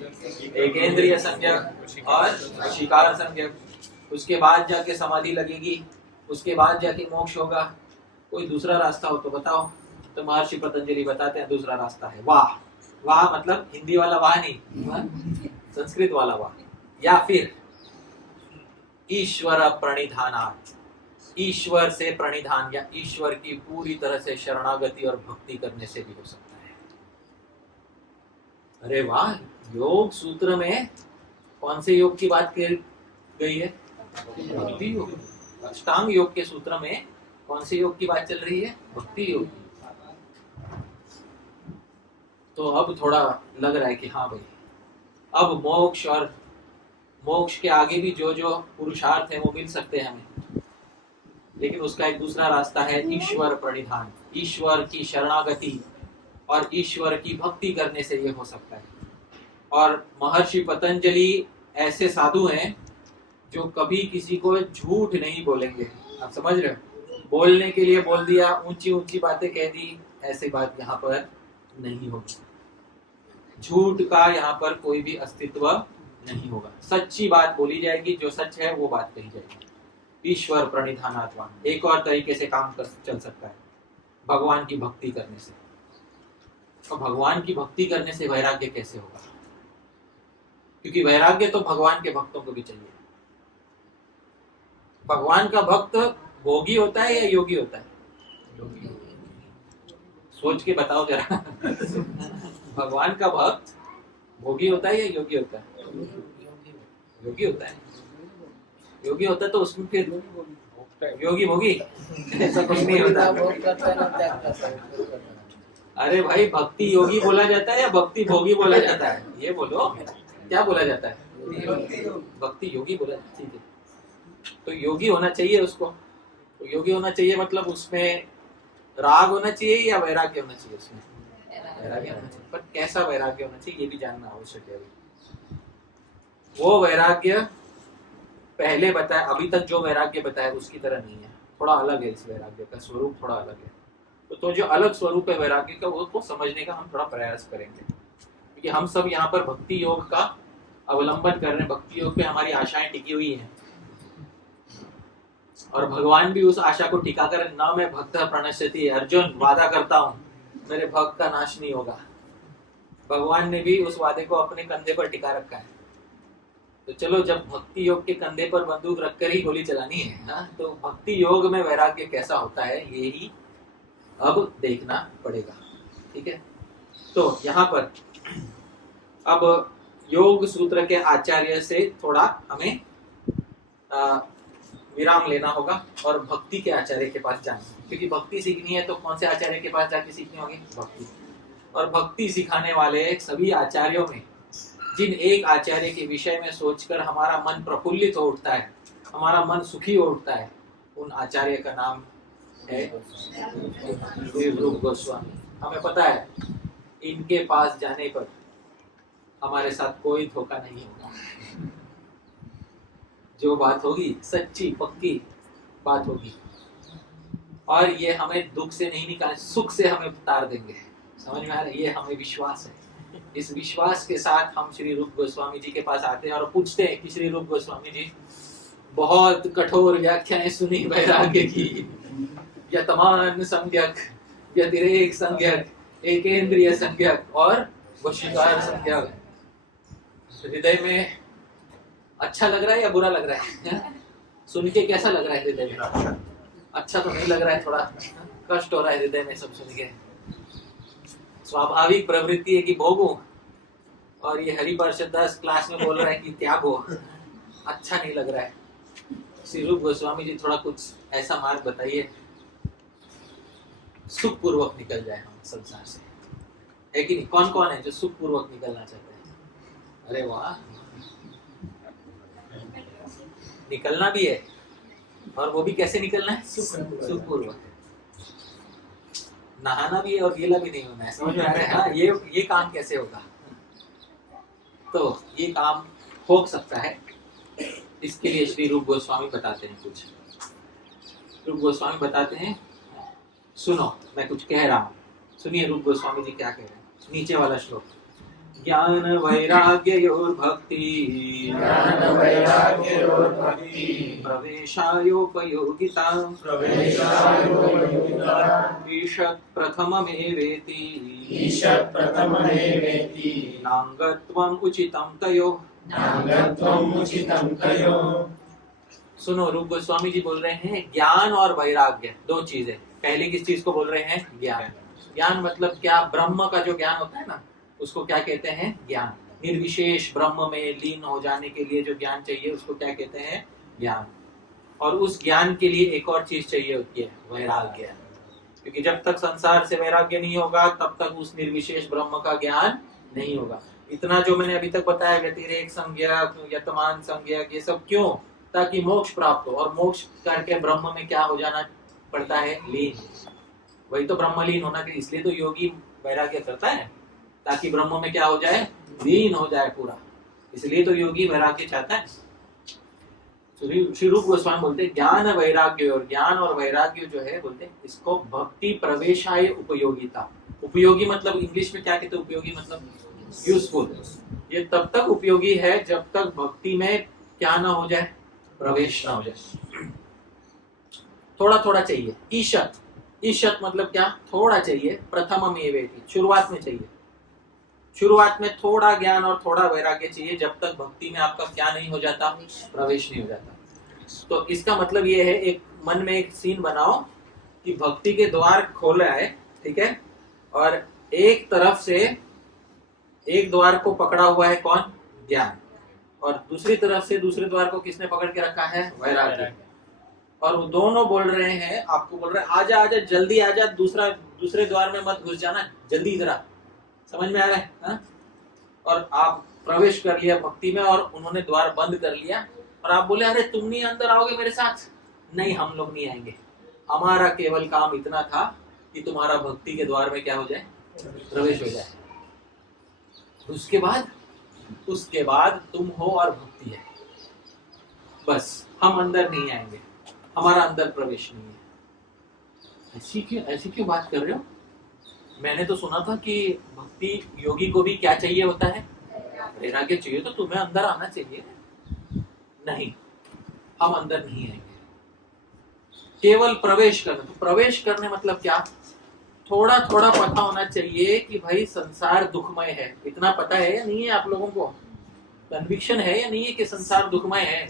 एकेंद्रिय संज्ञक और वशीकार संज्ञक। उसके बाद जाके समाधि लगेगी, उसके बाद जाके मोक्ष होगा। कोई दूसरा रास्ता हो तो बताओ। तो महर्षि पतंजलि बताते हैं दूसरा रास्ता है वाह। वाह मतलब हिंदी वाला वाह नहीं, संस्कृत वाला वाह। या फिर ईश्वर प्रणिधानात्, ईश्वर से प्रणिधान या ईश्वर की पूरी तरह से शरणागति और भक्ति करने से भी हो सकता है। अरे वाह, योग सूत्र में कौन से योग की बात की गई है? भक्ति योग। अष्टांग योग के सूत्र में कौन से योग की बात चल रही है? भक्ति योग। तो अब थोड़ा लग रहा है कि हाँ भाई, अब मोक्ष और मोक्ष के आगे भी जो जो पुरुषार्थ है वो मिल सकते हैं हमें, लेकिन उसका एक दूसरा रास्ता है ईश्वर प्रणिधान, ईश्वर की शरणागति और ईश्वर की भक्ति करने से ये हो सकता है। और महर्षि पतंजलि ऐसे साधु हैं जो कभी किसी को झूठ नहीं बोलेंगे। आप समझ रहे हो? बोलने के लिए बोल दिया, ऊंची ऊंची बातें कह दी, ऐसी बात यहाँ पर नहीं होगी। झूठ का यहाँ पर कोई भी अस्तित्व नहीं होगा। सच्ची बात बोली जाएगी, जो सच है वो बात कही जाएगी। ईश्वर प्रणिधानात्मा। एक और तरीके से काम चल सकता है, भगवान की भक्ति करने से। तो भगवान की भक्ति करने से वैराग्य कैसे होगा? क्योंकि वैराग्य तो भगवान के भक्तों को भी चाहिए। भगवान का भक्त भोगी होता है या योगी होता है? योगी। सोच के बताओ जरा। भगवान का भक्त भोगी होता है या योगी होता है? योगी होता है। योगी होता है तो उसमें फिर योगी भोगी ऐसा कुछ नहीं होता। अरे भाई, भक्ति योगी बोला जाता है या भक्ति भोगी बोला जाता है? ये बोलो, क्या बोला जाता है? भक्ति योगी बोला जाता है। ठीक है, तो योगी होना चाहिए उसको। तो योगी होना चाहिए मतलब उसमें राग होना चाहिए या वैराग्य होना चाहिए? उसमें वैराग्य होना चाहिए। पर कैसा वैराग्य होना चाहिए ये भी जानना आवश्यक है। वो वैराग्य पहले बताया, अभी तक जो वैराग्य बताया उसकी तरह नहीं है, थोड़ा अलग है। इस वैराग्य का स्वरूप थोड़ा अलग है। तो जो अलग स्वरूप है वैराग्य का, वो समझने का हम थोड़ा प्रयास करेंगे, क्योंकि हम सब यहाँ पर भक्ति योग का अवलंबन कर रहे हैं। भक्ति योग पे हमारी आशाएं टिकी हुई हैं और भगवान भी उस आशा को टिका कर, न मैं भक्त प्रणश्यति, अर्जुन वादा करता हूँ मेरे भक्त का नाश नहीं होगा। भगवान ने भी उस वादे को अपने कंधे पर टिका रखा है। तो चलो, जब भक्ति योग के कंधे पर बंदूक रखकर ही गोली चलानी है ना, तो भक्ति योग में वैराग्य कैसा होता है ये ही अब देखना पड़ेगा। ठीक है, तो यहाँ पर अब योग सूत्र के आचार्य से थोड़ा हमें विराम लेना होगा और भक्ति के आचार्य के पास जाना, क्योंकि भक्ति सीखनी है तो कौन से आचार्य के पास जाके सीखनी होगी? भक्ति। और भक्ति सिखाने वाले सभी आचार्यों में जिन एक आचार्य के विषय में सोचकर हमारा मन प्रफुल्लित हो उठता है, हमारा मन सुखी हो उठता है, उन आचार्य का नाम है श्री रूप गोस्वामी। हमें पता है इनके पास जाने पर हमारे साथ कोई धोखा नहीं होगा। जो बात होगी सच्ची पक्की बात होगी, और ये हमें दुख से नहीं निकाल, सुख से हमें उतार देंगे। समझ में आ रहा है? ये हमें विश्वास है। इस विश्वास के साथ हम श्री रूप गोस्वामी जी के पास आते हैं और पूछते हैं कि श्री रूप गोस्वामी जी, बहुत कठोर व्याख्याएं सुनी वैराग्य की, यतमान संज्ञक, व्यतिरेक संज्ञक, एकेंद्रिय संज्ञक और वशीकार संज्ञक। हृदय में अच्छा लग रहा है या बुरा लग रहा है? सुन के कैसा लग रहा है हृदय में? अच्छा तो नहीं लग रहा है, थोड़ा कष्ट हो रहा है हृदय में सब सुन के। स्वाभाविक प्रवृत्ति है कि भोगो, और ये हरि पार्षद दास क्लास में बोल रहा है कि त्यागो। अच्छा नहीं लग रहा है। श्री रूप गोस्वामी जी थोड़ा कुछ ऐसा मार्ग बताइए, सुख पूर्वक निकल जाए हम संसार से, है कि नहीं? कौन कौन है जो सुख पूर्वक निकलना चाहते हैं? अरे वाह, निकलना भी है, और वो भी कैसे निकलना है? सुख पूर्वक। नहाना भी है और गीला भी नहीं होना है। समझ में आ रहा है? हाँ, ये काम कैसे होगा? तो ये काम हो सकता है, इसके लिए श्री रूप गोस्वामी बताते हैं कुछ। रूप गोस्वामी बताते हैं, सुनो मैं कुछ कह रहा हूँ, सुनिए रूप गोस्वामी जी क्या कह रहे हैं। नीचे वाला श्लोक, ज्ञान वैराग्ययोर भक्ति, प्रवेशायोपयोगिता, ईषत् प्रथममेवेति, नांगत्वम् उचितं तयोः। सुनो, रूप गोस्वामी जी बोल रहे हैं ज्ञान और वैराग्य दो चीजें। पहले किस चीज को बोल रहे हैं? ज्ञान। ज्ञान मतलब क्या? ब्रह्म का जो ज्ञान होता है ना, उसको क्या कहते हैं? ज्ञान। निर्विशेष ब्रह्म में लीन हो जाने के लिए जो ज्ञान चाहिए उसको क्या कहते हैं? ज्ञान। और उस ज्ञान के लिए एक और चीज चाहिए होती है, वैराग्य। क्योंकि जब तक संसार से वैराग्य नहीं होगा तब तक उस निर्विशेष ब्रह्म का ज्ञान नहीं होगा। इतना जो मैंने अभी तक बताया, व्यतिरेक संज्ञा, यतमान संज्ञा, ये सब क्यों? ताकि मोक्ष प्राप्त हो। और मोक्ष करके ब्रह्म में क्या हो जाना पड़ता है? लीन। वही तो ब्रह्मलीन होना, कि इसलिए तो योगी वैराग्य करता है, ताकि ब्रह्म में क्या हो जाए? लीन हो जाए पूरा। इसलिए तो योगी वैराग्य चाहता है। श्री रूप गोस्वामी बोलते ज्ञान वैराग्य, और ज्ञान और वैराग्य जो है बोलते इसको भक्ति प्रवेशाय उपयोगिता। उपयोगी मतलब इंग्लिश में क्या कहते हैं? उपयोगी मतलब यूजफुल। ये तब तक उपयोगी है जब तक भक्ति में क्या ना हो जाए? प्रवेश ना हो जाए। थोड़ा थोड़ा चाहिए। ईशत, ईशत मतलब क्या? थोड़ा चाहिए। प्रथम में शुरुआत में चाहिए। शुरुआत में थोड़ा ज्ञान और थोड़ा वैराग्य चाहिए, जब तक भक्ति में आपका क्या नहीं हो जाता? प्रवेश नहीं हो जाता। तो इसका मतलब ये है, एक मन में एक सीन बनाओ कि भक्ति के द्वार खोले आए, ठीक है, और एक तरफ से एक द्वार को पकड़ा हुआ है कौन? ज्ञान। और दूसरी तरफ से दूसरे द्वार को किसने पकड़ के रखा है? वैराग्य। और वो दोनों बोल रहे हैं, आपको बोल रहे हैं आजा आजा, जल्दी आजा, दूसरे द्वार में मत घुस जाना, जल्दी इधर आ। समझ में आ रहा है? हा? और आप प्रवेश कर लिया भक्ति में और उन्होंने द्वार बंद कर लिया, और आप बोले अरे तुम नहीं अंदर आओगे मेरे साथ? नहीं, हम लोग नहीं आएंगे। हमारा केवल काम इतना था कि तुम्हारा भक्ति के द्वार में क्या हो जाए? प्रवेश हो जाए। उसके बाद तुम हो और भक्ति है, बस। हम अंदर नहीं आएंगे, हमारा अंदर प्रवेश नहीं है। ऐसी क्यों बात कर रहे हो? मैंने तो सुना था कि भक्ति योगी को भी क्या चाहिए होता है? वैराग्य चाहिए। तो तुम्हें अंदर आना चाहिए। नहीं, हम अंदर नहीं आएंगे, केवल प्रवेश करना। तो प्रवेश करने मतलब क्या? थोड़ा थोड़ा पता होना चाहिए कि भाई संसार दुखमय है। इतना पता है या नहीं है आप लोगों को? कन्विक्शन है या नहीं है कि संसार दुखमय है?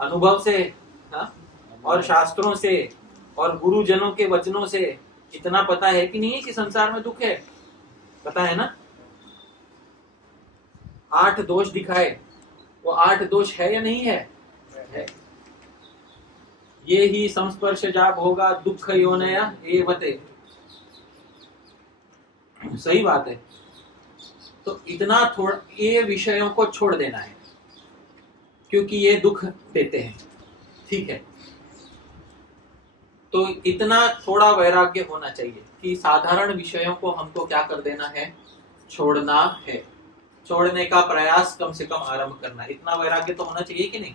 अनुभव से, हाँ, और शास्त्रों से और गुरुजनों के वचनों से इतना पता है कि नहीं है कि संसार में दुख है? पता है ना? 8 दोष दिखाए, वो 8 दोष है या नहीं है? है। ये ही संस्पर्श जाप होगा दुख योनया एवते। सही बात है। तो इतना थोड़ा ये विषयों को छोड़ देना है, क्योंकि ये दुख देते हैं, ठीक है। तो इतना थोड़ा वैराग्य होना चाहिए कि साधारण विषयों को हमको क्या कर देना है? छोड़ना है। छोड़ने का प्रयास कम से कम आरंभ करना। इतना वैराग्य तो होना चाहिए कि नहीं?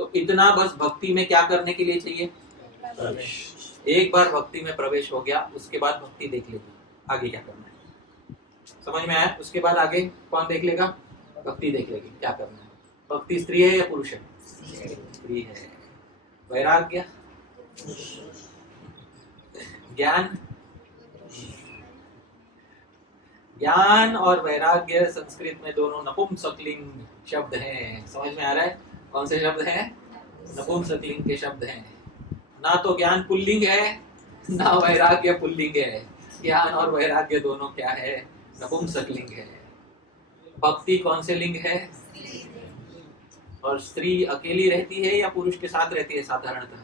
तो इतना बस भक्ति में क्या करने के लिए चाहिए? प्रवेश। एक बार भक्ति में प्रवेश हो गया, उसके बाद भक्ति देख लेगी आगे क्या करना है। समझ में आया? उसके बाद आगे कौन देख लेगा? भक्ति देख लेगी क्या करना है। भक्ति स्त्री है या पुरुष है? स्त्री है। वैराग्य, ज्ञान, ज्ञान और वैराग्य संस्कृत में दोनों नपुंसकलिंग शब्द हैं। समझ में आ रहा है? कौन से शब्द हैं? नपुंसकलिंग के शब्द हैं। ना तो ज्ञान पुल्लिंग है, ना वैराग्य पुल्लिंग है। ज्ञान और वैराग्य दोनों क्या है? नपुंसकलिंग है। भक्ति कौन से लिंग है? और स्त्री अकेली रहती है या पुरुष के साथ रहती है? साधारणतः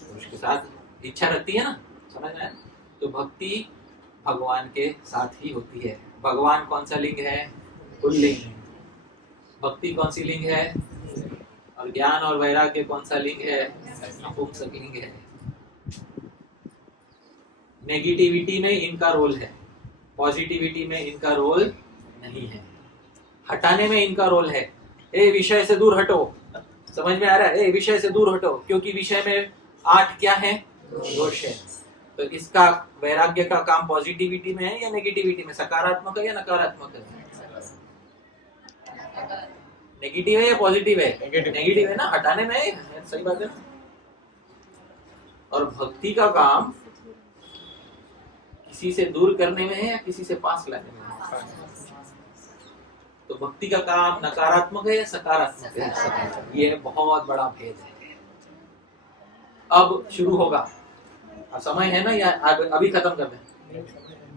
पुरुष के साथ इच्छा रखती है ना। समझ में? तो भक्ति भगवान के साथ ही होती है। भगवान कौन सा लिंग है? पुल्लिंग। भक्ति कौन सी लिंग है? और ज्ञान और वैराग्य कौन सा लिंग है? नपुंसक लिंग है। नेगेटिविटी में इनका रोल है, पॉजिटिविटी में इनका रोल नहीं है। हटाने में इनका रोल है। ए विषय से दूर हटो। समझ में आ रहा है? ए विषय से दूर हटो, क्योंकि विषय में 8 क्या है? दोष है। तो इसका वैराग्य का काम पॉजिटिविटी में है या नेगेटिविटी में? सकारात्मक है या नकारात्मक है? नेगेटिव है या पॉजिटिव है? नेगेटिव है ना। हटाने में है। सही बात है ना। और भक्ति का काम किसी से दूर करने में है या किसी से पास लाने में है? तो भक्ति का काम नकारात्मक है या सकारात्मक है? ये बहुत बड़ा भेद है। अब शुरू होगा। अब समय है ना या अभी खत्म कर दें?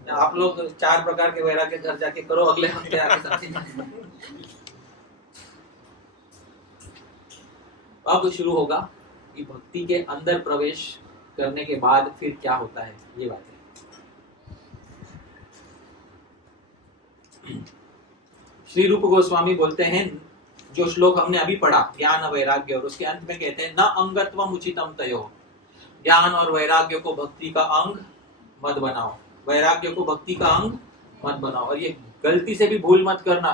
आप लोग 4 प्रकार के वैराग्य घर जाके करो, अगले हफ्ते आके समझेंगे। अब शुरू होगा कि भक्ति के अंदर प्रवेश करने के बाद फिर क्या होता है, ये बात है। श्री रूप गोस्वामी बोलते हैं, जो श्लोक हमने अभी पढ़ा ज्ञान वैराग्य, और उसके अंत में कहते हैं न अंगत्वम उचितम तयो, ज्ञान और वैराग्य को भक्ति का अंग मत बनाओ, वैराग्य को भक्ति का अंग मत बनाओ। और ये गलती से भी भूल मत करना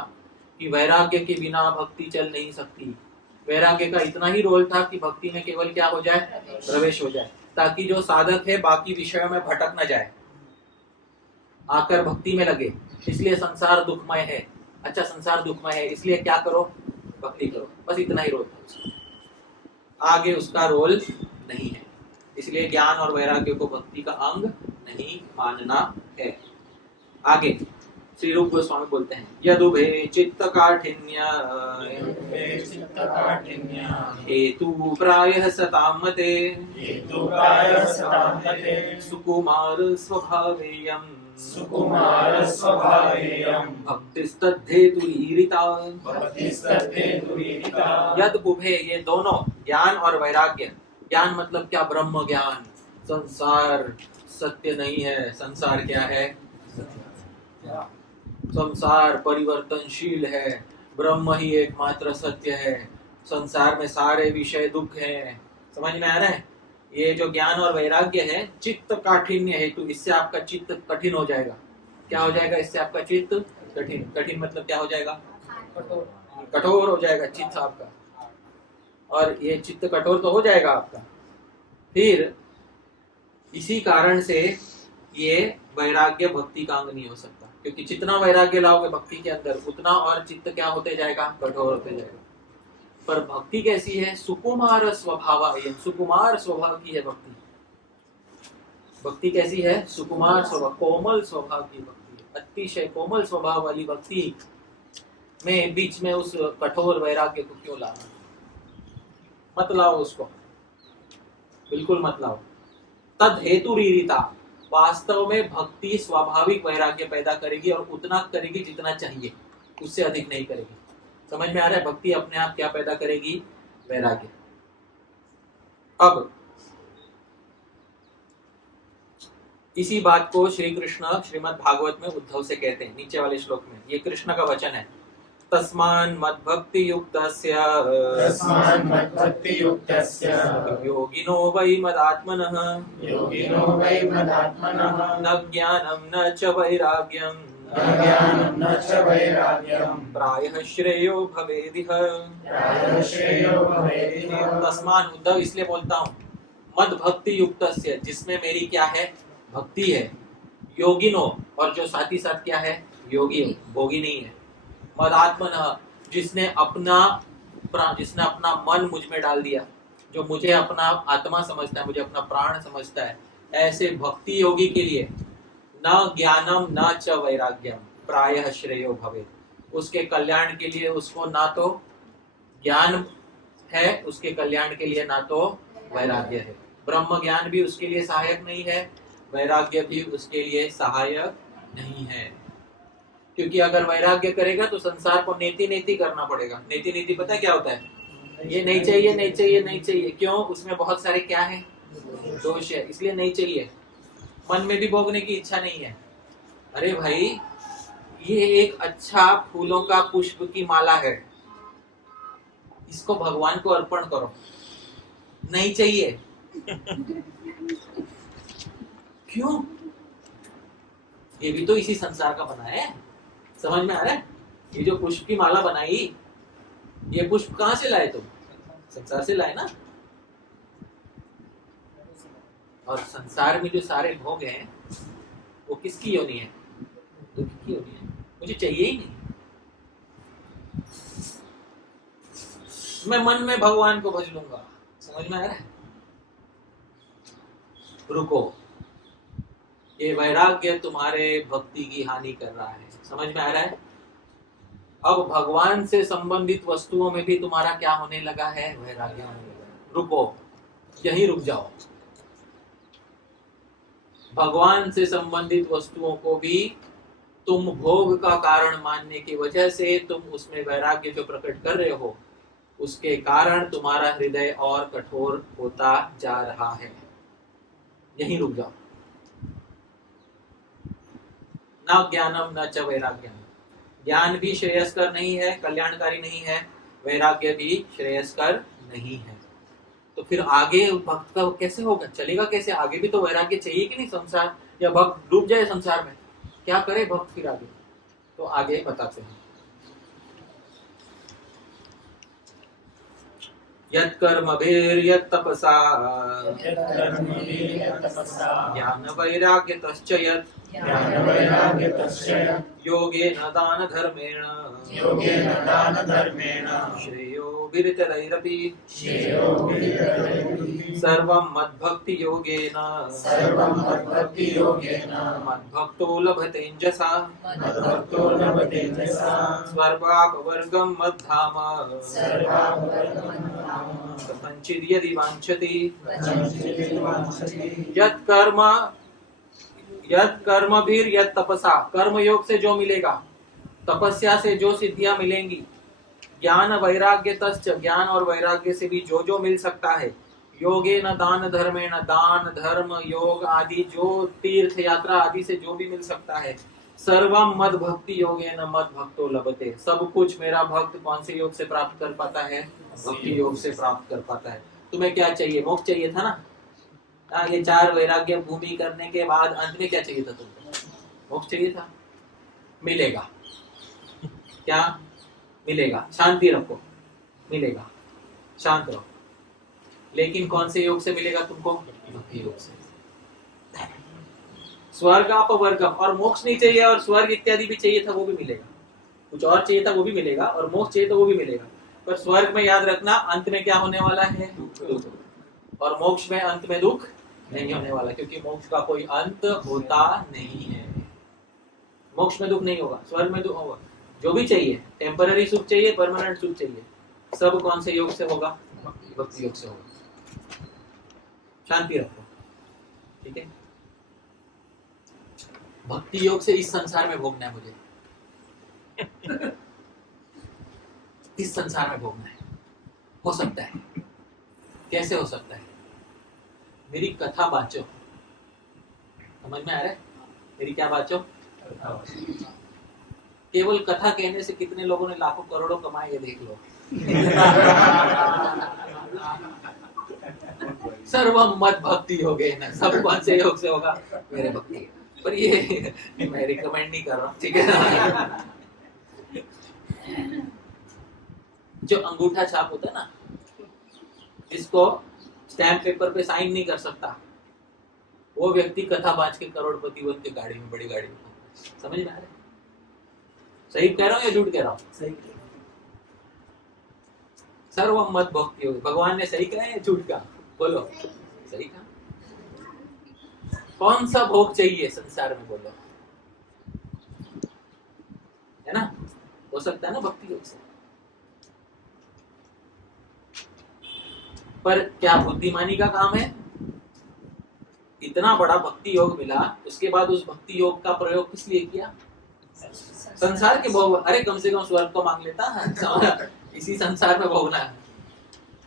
कि वैराग्य के बिना भक्ति चल नहीं सकती। वैराग्य का इतना ही रोल था कि भक्ति में केवल क्या हो जाए, प्रवेश हो जाए, ताकि जो साधक है बाकी विषयों में भटक न जाए, आकर भक्ति में लगे। इसलिए संसार दुखमय है। अच्छा, संसार दुखमय है इसलिए क्या करो, भक्ति करो, बस इतना ही रोल था उसका, आगे उसका रोल नहीं है। इसलिए ज्ञान और वैराग्य को भक्ति का अंग नहीं मानना है। आगे श्री रूप गोस्वामी बोलते हैं, यदुभे चित्त काठिन्य हेतु प्रायः सतां मते सुकुमार स्वभावेयम् भक्तिस्तद्धेतुरीरिता। यद उभे, ये दोनों ज्ञान और वैराग्य, ज्ञान मतलब क्या, ब्रह्म ज्ञान, संसार सत्य नहीं है, संसार क्या है, संसार परिवर्तनशील है, ब्रह्म ही एकमात्र सत्य है, संसार में सारे विषय दुख हैं। समझ में आ रहा है? ये जो ज्ञान और वैराग्य है, चित्त काठिन्य हेतु, इससे आपका चित्त कठिन हो जाएगा। क्या हो जाएगा इससे आपका चित्त कठिन? कठिन मतलब क्या हो जाएगा, कठोर हो जाएगा चित्त आपका, और ये चित्त कठोर तो हो जाएगा आपका। फिर इसी कारण से ये वैराग्य भक्ति का अंग नहीं हो सकता, क्योंकि जितना वैराग्य लाओगे भक्ति के अंदर उतना और चित्त क्या होते जाएगा, कठोर होते जाएगा। पर भक्ति कैसी है, सुकुमार स्वभाव, ये सुकुमार स्वभाव की है भक्ति। भक्ति कैसी है, सुकुमार स्वभाव, कोमल स्वभाव की भक्ति, अतिशय कोमल स्वभाव वाली भक्ति में बीच में उस कठोर वैराग्य को क्यों लाना, मत लाओ उसको, बिल्कुल मत लाओ। तद हेतु रीरिता, वास्तव में भक्ति स्वाभाविक वैराग्य पैदा करेगी और उतना करेगी जितना चाहिए, उससे अधिक नहीं करेगी। समझ में आ रहा है? भक्ति अपने आप क्या पैदा करेगी, वैराग्य। अब इसी बात को श्री कृष्ण श्रीमद् भागवत में उद्धव से कहते हैं, नीचे वाले श्लोक में, ये कृष्ण का वचन है। तस्मान् मद्भक्ति युक्तस्य योगिनो वै मदात्मनः न ज्ञानं न च वैराग्यं प्रायः श्रेयो भवेदिह। तस्मान्, उद्धव इसलिए बोलता हूँ, मद भक्ति युक्तस्य, जिसमें मेरी क्या है, भक्ति है, योगिनो, और जो साथ ही साथ क्या है, योगी, भोगी नहीं है, मदात्मनः, जिसने अपना मन मुझ में डाल दिया, जो मुझे अपना आत्मा समझता है, मुझे अपना प्राण समझता है, ऐसे भक्ति योगी के लिए न ज्ञानम न च वैराग्यम प्रायः श्रेयो भवेत्, उसके कल्याण के लिए उसको ना तो ज्ञान है, उसके कल्याण के लिए ना तो वैराग्य है। ब्रह्म ज्ञान भी उसके लिए सहायक नहीं है, वैराग्य भी उसके लिए सहायक नहीं है। क्योंकि अगर वैराग्य करेगा तो संसार को नेति नेति करना पड़ेगा। नेति नेति पता है क्या होता है, ये नहीं चाहिए, नहीं चाहिए, नहीं चाहिए। क्यों? उसमें बहुत सारे क्या है, दोष है, इसलिए नहीं चाहिए। मन में भी भोगने की इच्छा नहीं है। अरे भाई, ये एक अच्छा फूलों का पुष्प की माला है, इसको भगवान को अर्पण करो, नहीं चाहिए। क्यों? ये भी तो इसी संसार का बना है। समझ में आ रहा है? ये जो पुष्प की माला बनाई, ये पुष्प कहाँ से लाए तुम? संसार से लाए ना। और संसार में जो सारे भोग हैं वो किसकी योनि है? दुख की योनि है। मुझे चाहिए ही नहीं। मैं मन में भगवान को भज लूंगा। समझ में आ रहा है? रुको, ये वैराग्य तुम्हारे भक्ति की हानि कर रहा है। समझ में आ रहा है? अब भगवान से संबंधित वस्तुओं में भी तुम्हारा क्या होने लगा है? वैराग्य होने लगा। रुको, यहीं रुक जाओ। भगवान से संबंधित वस्तुओं को भी तुम भोग का कारण मानने की वजह से तुम उसमें वैराग्य जो प्रकट कर रहे हो, उसके कारण तुम्हारा हृदय और कठोर होता जा रहा है। यहीं रुक जाओ। न ज्ञानम न च वैराग्यम। ज्ञान भी श्रेयस्कर नहीं है, कल्याणकारी नहीं है, वैराग्य भी श्रेयस्कर नहीं है। तो फिर आगे भक्त का कैसे होगा, चलेगा कैसे? आगे भी तो वैराग्य चाहिए कि नहीं? संसार या भक्त डूब जाए संसार में, क्या करे भक्त फिर आगे? तो आगे बताते हैं। यत्कर्मभिर्यत्तपसा ज्ञान वैराग्यतश्च यत् योगेन दान धर्मेण श्रेयो विरतैरपि सर्वं मद्भक्ति योगेन मद्भक्तो लभतेञ्जसा स्वर्गापवर्गं मद्धाम कथंचित् यदि वाञ्छति यत् तपसा, कर्म योग से जो मिलेगा, तपस्या से जो सिद्धियां मिलेंगी, ज्ञान वैराग्य तश्च, ज्ञान और वैराग्य से भी जो जो मिल सकता है, योगे न दान धर्मेण, दान धर्म योग आदि जो तीर्थ यात्रा आदि से जो भी मिल सकता है, सर्वम मद भक्ति योगे न मद भक्तो लभते, सब कुछ मेरा भक्त कौन से योग से प्राप्त कर पाता है? भक्ति योग से प्राप्त कर पाता है। तुम्हें क्या चाहिए? मोक्ष चाहिए था ना? ये 4 वैराग्य भूमि करने के बाद अंत में क्या चाहिए था तुमको? मोक्ष चाहिए था। मिलेगा क्या? मिलेगा। शांति रखो, मिलेगा, शांत रहो। लेकिन कौन से योग से मिलेगा तुमको? भक्ति योग से। स्वर्ग अपवर्गम, और मोक्ष नहीं चाहिए और स्वर्ग इत्यादि भी चाहिए था, वो भी मिलेगा। कुछ और चाहिए था वो भी मिलेगा, और मोक्ष चाहिए तो वो भी मिलेगा। पर स्वर्ग में याद रखना अंत में क्या होने वाला है? दुख। और मोक्ष में अंत में दुख नहीं होने वाला, क्योंकि मोक्ष का कोई अंत होता नहीं है। मोक्ष में दुख नहीं होगा, स्वर्ग में दुख होगा। जो भी चाहिए, टेम्पररी सुख चाहिए, परमानेंट सुख चाहिए, सब कौन से योग से होगा? भक्ति योग से होगा। शांति रखो, ठीक है? भक्ति योग से इस संसार में भोगना है मुझे। इस संसार में भोगना है। हो सकता है, कैसे हो सकता है? मेरी कथा बाचो, समझ में आ रहा है? मेरी क्या बाचो? केवल कथा कहने से कितने लोगों ने लाखों करोड़ों कमाए, ये देख लो। सर्वम मद भक्ति योगे न, सब कौन से योग से होगा? मेरे भक्ति। पर ये मैं रिकमेंड नहीं कर रहा हूँ, ठीक है? जो अंगूठा छाप होता है ना, जिसको स्टैम्प पेपर पे साइन नहीं कर सकता, वो व्यक्ति कथा बाज के करोड़पति बन के गाड़ी में, बड़ी गाड़ी में। समझ में आ रहा है? सही कह रहा हूँ या झूठ कह रहा हूँ? सही। सर्वम मद भक्ति योगे, भगवान ने सही कहा है या झूठ कहा? बोलो, सही कहा। कौन सा भोग चाहिए संसार में? बोलो, है ना? हो सकता है ना भक्ति योग से। पर क्या बुद्धिमानी का काम है? इतना बड़ा भक्ति योग मिला, उसके बाद उस भक्ति योग का प्रयोग किस लिए किया? संसार के भोग। अरे कम से कम स्वर्ग तो मांग लेता है, इसी संसार में भोगना है।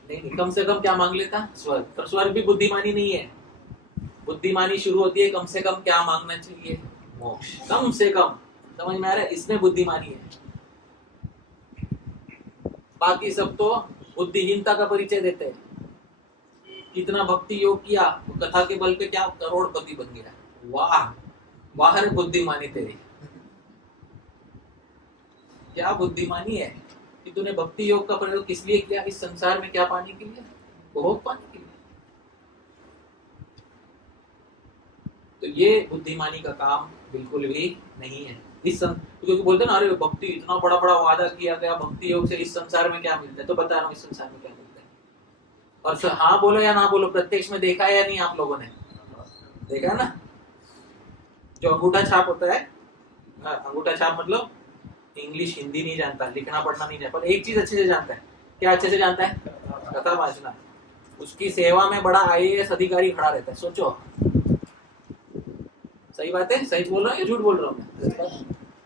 नहीं, कम से कम क्या मांग लेता? स्वर्ग। पर स्वर्ग भी बुद्धिमानी नहीं है। बुद्धिमानी शुरू होती है कम से कम क्या मांगना चाहिए? मोक्ष, कम से कम। समझ में आ रहा है? इसमें बुद्धिमानी है। बाकी सब तो बुद्धिहीनता का परिचय देते हैं। कितना भक्ति योग किया, कथा के बल पे क्या करोड़पति बन गया। वाह, बाहर बुद्धिमानी तेरी। क्या बुद्धिमानी है कि तूने भक्ति योग का प्रयोग किस लिए किया? इस संसार में क्या पाने के लिए? भोग पाने के लिए। तो ये बुद्धिमानी का काम बिल्कुल भी नहीं है। क्योंकि बोलते ना, अरे भक्ति इतना बड़ा बड़ा वादा किया गया, भक्ति योग से इस संसार में क्या मिलता है? तो बता रहा हूँ इस संसार में क्या मिलता है। और हाँ बोलो या ना बोलो, प्रत्यक्ष में देखा है या नहीं? आप लोगों ने देखा ना? जो अंगूठा छाप होता है, अंगूठा छाप मतलब इंग्लिश हिंदी नहीं जानता, लिखना पढ़ना नहीं जानता, पर एक चीज अच्छे से जानता है। क्या अच्छे से जानता है? कथा वाचना। उसकी सेवा में बड़ा IAS अधिकारी खड़ा रहता है। सोचो, सही बात है, सही बोल रहा हूँ या झूठ बोल रहा हूँ मैं?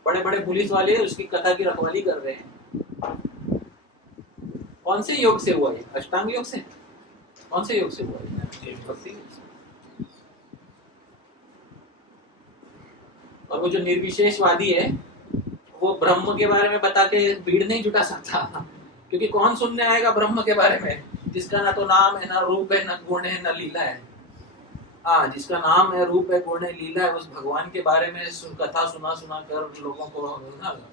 बड़े बड़े पुलिस वाले उसकी कथा की रखवाली कर रहे हैं। कौन से योग से हुआ ये? अष्टांग योग से? कौन से योग से हुआ ये? भक्ति योग से। और वो जो निर्विशेषवादी है वो ब्रह्म के बारे में बता के भीड़ नहीं जुटा सकता, क्योंकि कौन सुनने आएगा ब्रह्म के बारे में जिसका ना तो नाम है, ना रूप है, ना गुण है, ना लीला है। हाँ, जिसका नाम है, रूप है, गुण है, लीला है, उस भगवान के बारे में कथा सुना सुना कर लोगों को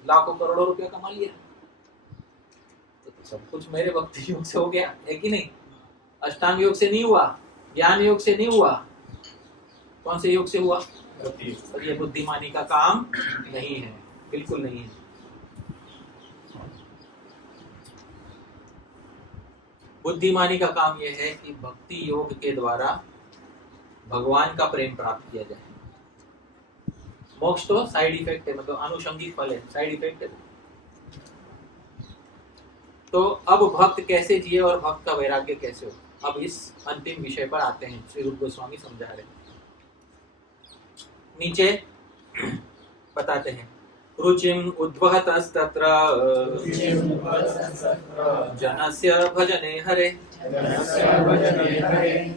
लाखों करोड़ों रुपया कमा लिया। तो सब कुछ मेरे भक्ति योग से हो गया है कि नहीं? अष्टांग योग से नहीं हुआ, ज्ञान योग से नहीं हुआ, कौन से योग से हुआ? और ये बुद्धिमानी का काम नहीं है, बिल्कुल नहीं है। बुद्धिमानी का काम यह है कि भक्ति योग के द्वारा भगवान का प्रेम प्राप्त किया जाए। मोक्ष तो साइड इफेक्ट है, मतलब आनुषंगिक फल है, साइड इफेक्ट है। तो अब भक्त कैसे जिए और भक्त का वैराग्य कैसे हो, अब इस अंतिम विषय पर आते हैं। श्री रूप गोस्वामी समझा रहे, नीचे बताते हैं। रुचिम उद्वहतस्तत्र जनस्य भजने हरे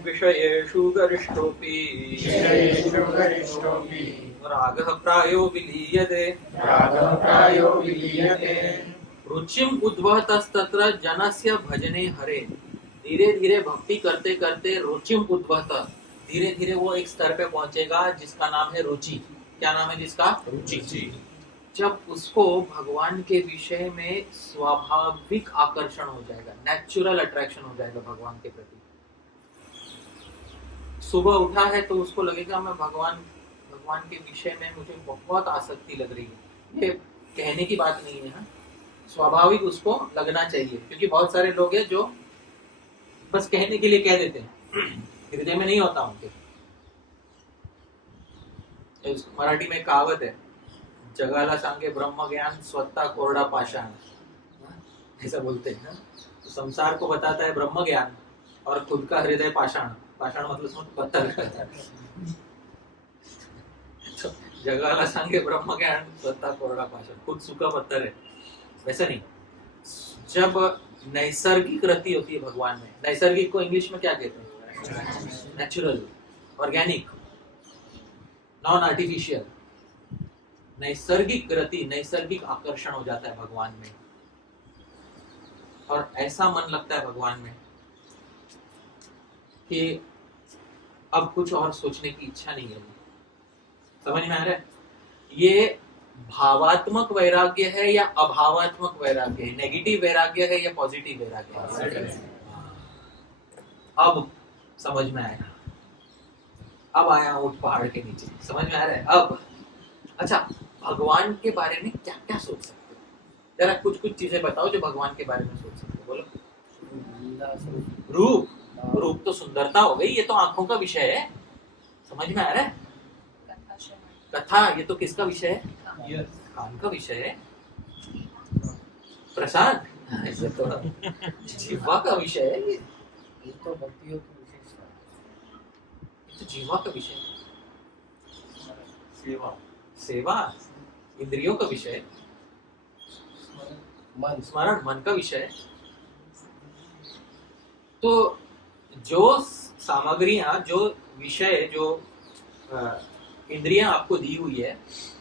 विषयेषु गरिष्ठोऽपि रागः प्रायो विलीयते। रुचिम उद्वहतस्तत्र जनस्य भजने हरे। धीरे धीरे भक्ति करते करते रुचिम उद्वहत, धीरे धीरे वो एक स्तर पे पहुंचेगा जिसका नाम है रुचि। क्या नाम है जिसका? रुचि। जब उसको भगवान के विषय में स्वाभाविक आकर्षण हो जाएगा, नेचुरल अट्रैक्शन हो जाएगा भगवान के प्रति। सुबह उठा है तो उसको लगेगा मैं भगवान के विषय में मुझे बहुत आसक्ति लग रही है। ये कहने की बात नहीं है, स्वाभाविक उसको लगना चाहिए, क्योंकि बहुत सारे लोग हैं जो बस कहने के लिए कह देते हैं, हृदय में नहीं होता उनके। मराठी में कहावत है, जगाला सांगे ब्रह्म ज्ञान स्वतः कोरडा पाषाण, ऐसा बोलते हैं। तो संसार को बताता है ब्रह्म ज्ञान और खुद का हृदय पाषाण। पाषाण मतलब पत्थर रहता है। तो जगाला सांगे ब्रह्म ज्ञान स्वतः कोरडा पाषाण, खुद सूखा पत्थर है। वैसा नहीं, जब नैसर्गिक रति होती है भगवान में, नैसर्गिक को इंग्लिश में क्या कहते हैं? Natural, organic, non artificial. नैसर्गिक रति, नैसर्गिक आकर्षण हो जाता है भगवान में, और ऐसा मन लगता है भगवान में कि अब कुछ और सोचने की इच्छा नहीं है। समझ में आ रहा है? ये भावात्मक वैराग्य है या अभावात्मक वैराग्य है? नेगेटिव वैराग्य है या पॉजिटिव वैराग्य है? अब समझ में आया, अब आया ऊंट पहाड़ के नीचे, समझ में आ रहा है अब। अच्छा, भगवान के बारे में क्या क्या सोच सकते हो? जरा कुछ कुछ चीजें बताओ जो भगवान के बारे में सोच सकते हो, बोलो। रूप, रूप तो सुंदरता हो गई, ये तो आंखों का विषय है, समझ में आ रहा है? कथा, ये तो किसका विषय है? कान का विषय है। प्रसाद, ये तो जीवा का विषय है। ये तो भक्तियों की विशेषता है, ये तो जीवा का विषय है। सेवा, सेवा इंद्रियों का विषय है। मन, स्मरण मन का विषय है। तो जो सामग्रियां, जो विषय, जो इंद्रियां आपको दी हुई है,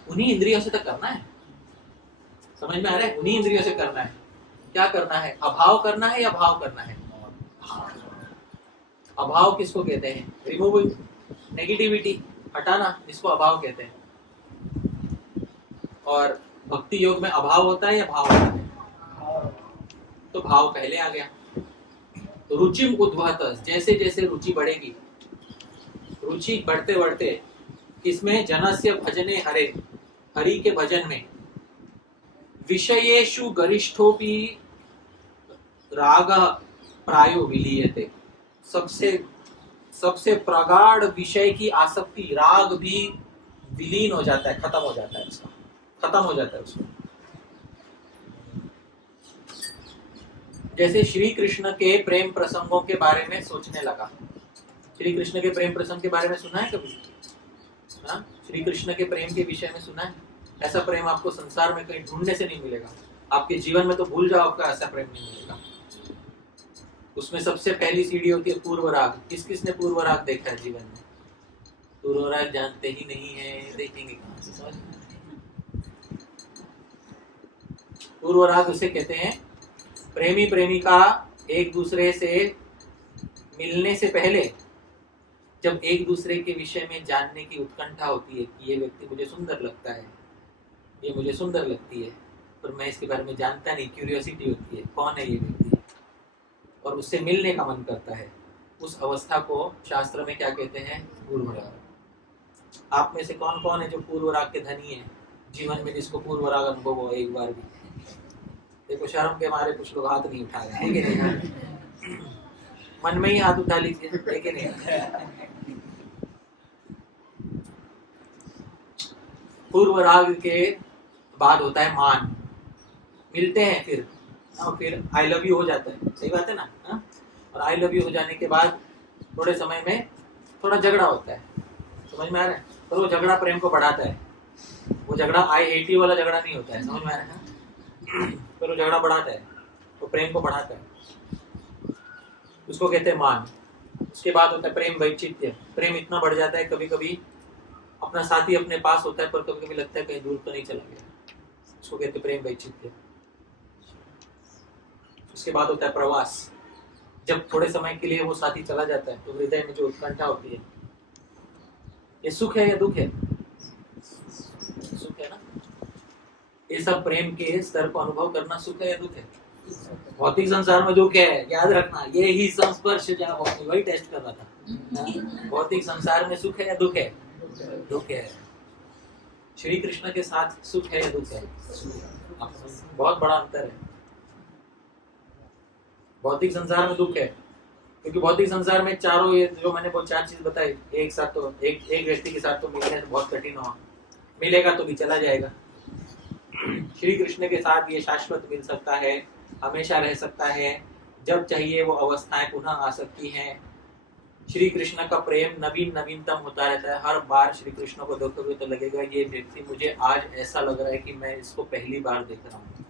उन्हीं इंद्रियों से तो करना है। समझ में आ रहा है? उन्हीं इंद्रियों से करना है। क्या करना है? अभाव करना है या भाव करना है? अभाव किसको कहते हैं? रिमूवल, नेगेटिविटी हटाना, इसको अभाव कहते हैं। और भक्ति योग में अभाव होता है या भाव होता है? तो भाव पहले आ गया। तो रुचिम उद्वहत, जैसे जैसे रुचि बढ़ेगी, रुचि बढ़ते बढ़ते किसमें? जनस्य भजने हरे, हरि के भजन में। विषयेषु गरिष्ठोपि राग प्रायो विलीयते, सबसे प्रगाढ़ विषय की आसक्ति, राग भी विलीन हो जाता है, खत्म हो जाता है उसका, खत्म हो जाता है उसको। जैसे श्री कृष्ण के प्रेम प्रसंगों के बारे में सोचने लगा। श्री कृष्ण के प्रेम प्रसंग के बारे में सुना है कभी? हाँ, श्री कृष्ण के प्रेम के विषय में सुना है? ऐसा प्रेम आपको संसार में कहीं ढूंढने से नहीं मिलेगा। आपके जीवन में तो भूल जाओ, आपका ऐसा प्रेम नहीं मिलेगा। उसमें सबसे पहली सीढ़ी होती है पूर्व राग। किस किस ने पूर्व राग देखा है जीवन में? पूर्व राग जानते ही नहीं है, देखेंगे कहां से? समझ में? पूर्व राग उसे कहते हैं प्रेमी प्रेमिका एक दूसरे से मिलने से पहले जब एक दूसरे के विषय में जानने की उत्कंठा होती है कि ये व्यक्ति मुझे सुंदर लगता है, ये मुझे सुंदर लगती है, पर मैं इसके बारे में जानता नहीं, क्यूरियोसिटी होती है कौन है ये व्यक्ति, और उससे मिलने का मन करता है। उस अवस्था को शास्त्र में क्या कहते हैं? पूर्व राग। आप में से कौन कौन है जो पूर्व राग के धनी है जीवन में, जिसको पूर्व राग अनुभव हो एक बार भी? देखो, शर्म के मारे कुछ लोग हाथ नहीं उठा रहे हैं कि नहीं? मन में ही हाथ उठा लीजिए, लेकिन नहीं। पूर्व राग के बाद होता है मान। मिलते हैं फिर आई लव यू हो जाता है, सही बात है ना? हा? और आई लव यू हो जाने के बाद थोड़े समय में थोड़ा झगड़ा होता है, समझ में आ रहा है? पर वो झगड़ा प्रेम को बढ़ाता है। वो झगड़ा आई हेट यू वाला झगड़ा नहीं होता है, समझ में आ रहा है? पर वो झगड़ा बढ़ाता है, वो प्रेम को बढ़ाता है, उसको कहते हैं मान। उसके बाद होता है प्रेम वैचित्य। प्रेम इतना बढ़ जाता है, कभी कभी अपना साथी अपने पास होता है पर कभी कभी लगता है कहीं दूर तो नहीं चला गया, उसको कहते हैं प्रेम वैचित्य। उसके बाद होता है प्रवास। जब थोड़े समय के लिए वो साथी चला जाता है तो हृदय में जो उत्कंठा होती है, ये सुख है या दुख है? सुख है ना? ये सब प्रेम के स्तर को अनुभव करना सुख है या दुख है? भौतिक संसार में दुख है, याद रखना। ये ही संस्पर्श जब वही टेस्ट कर रहा था। भौतिक संसार में सुख है या दुख है? दुख है। श्री कृष्ण के साथ सुख है या दुख है? बहुत बड़ा अंतर है। भौतिक संसार में दुख है क्योंकि भौतिक संसार में चारों, ये जो मैंने वो चार चीज बताई, एक साथ तो एक व्यक्ति के साथ तो मिलने तो बहुत कठिन हो, मिलेगा तो भी चला जाएगा। श्री कृष्ण के साथ ये शाश्वत मिल सकता है, हमेशा रह सकता है, जब चाहिए वो अवस्थाएं पुनः आ सकती हैं। श्री कृष्ण का प्रेम नवीनतम होता रहता है। हर बार श्री कृष्ण को देखोगे तो लगेगा ये व्यक्ति मुझे आज ऐसा लग रहा है कि मैं इसको पहली बार देख रहा हूँ।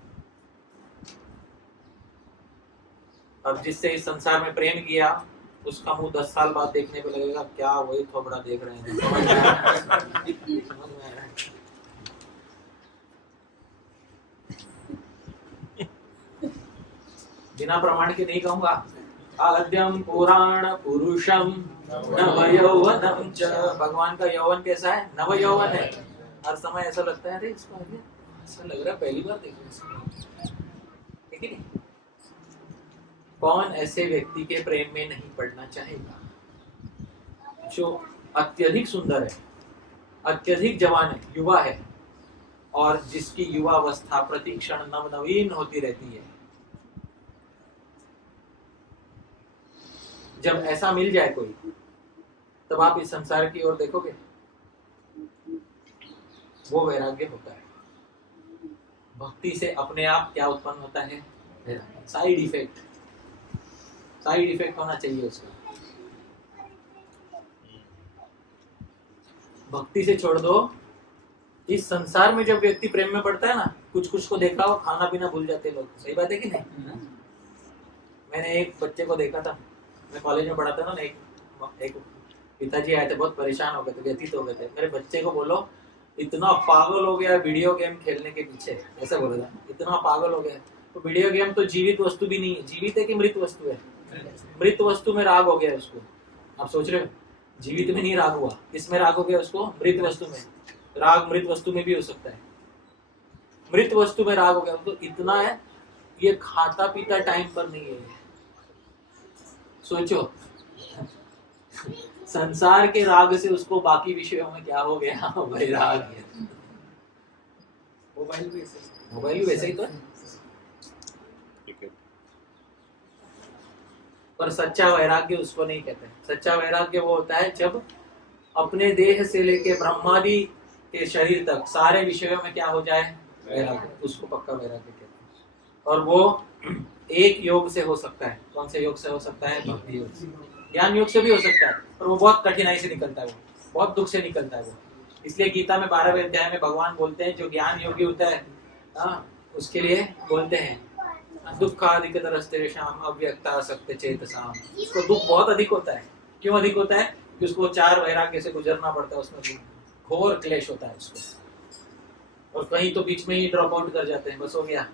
अब जिससे इस संसार में प्रेम किया उसका मुंह 10 साल बाद देखने पे लगेगा क्या वही थोबड़ा देख रहे हैं। समझ में आ रहा है? बिना प्रमाण के नहीं कहूंगा। आद्यम पुराण पुरुषम नवयौवनम च। भगवान का यौवन कैसा है? नव यौवन है। हर समय ऐसा लगता है अरे इसको आगे ऐसा लग रहा है पहली बार देख रहे हैं, ठीक है? कौन ऐसे व्यक्ति के प्रेम में नहीं पड़ना चाहेगा जो अत्यधिक सुंदर है, अत्यधिक जवान है, युवा है, और जिसकी युवावस्था प्रतिक्षण नवनवीन होती रहती है। जब ऐसा मिल जाए कोई, तब आप इस संसार की ओर देखोगे, वो वैराग्य होता है। भक्ति से अपने आप क्या उत्पन्न होता है? साइड इफेक्ट होना चाहिए उसका। भक्ति से छोड़ दो। इस संसार में जब व्यक्ति प्रेम में पड़ता है ना, कुछ को देखा हो खाना पीना भूल जाते लोग, सही बात है कि नहीं? मैंने एक बच्चे को देखा था, मैं कॉलेज में पढ़ाता था ना, एक पिताजी आए थे, बहुत परेशान हो गए थे, व्यतीत हो गए थे। मेरे बच्चे को बोलो इतना पागल हो गया वीडियो गेम खेलने के पीछे, ऐसा बोला था, इतना पागल हो गया। तो वीडियो गेम तो जीवित वस्तु भी नहीं है। जीवित है कि मृत वस्तु है? मृत वस्तु में राग हो गया उसको। आप सोच रहे हो, जीवित में नहीं राग हुआ, किसमें राग हो गया उसको? मृत वस्तु में। राग मृत वस्तु में भी हो सकता है, मृत वस्तु में राग हो गया तो इतना है, ये खाता पीता टाइम पर नहीं है। सोचो, संसार के राग से उसको बाकी विषयों में क्या हो गया? वैराग्य। मोबाइल भी वैसे ही तो है। पर सच्चा वैराग्य उसको नहीं कहते। सच्चा वैराग्य वो होता है जब अपने देह से लेके ब्रह्मादि के शरीर तक सारे विषयों में क्या हो जाए? वैराग्य। उसको पक्का वैराग्य कहते हैं। और वो एक योग से हो सकता है। कौन से योग से हो सकता है? भक्ति योग से। ज्ञान योग से भी हो सकता है, पर वो बहुत कठिनाई से निकलता है, वो बहुत दुख से निकलता है। वो इसलिए गीता में 12वें अध्याय में भगवान बोलते हैं जो ज्ञान योगी होता है उसके लिए बोलते हैं दुःखाधिकतरस्तेषाम् अव्यक्तासक्त चेतसाम्। उसको दुख बहुत अधिक होता है। क्यों अधिक होता है? कि उसको 4 वैराग्य से गुजरना पड़ता है, उसमें घोर क्लेश होता है उसको। और कहीं तो बीच में ही ड्रॉप आउट कर जाते हैं, बस हो गया,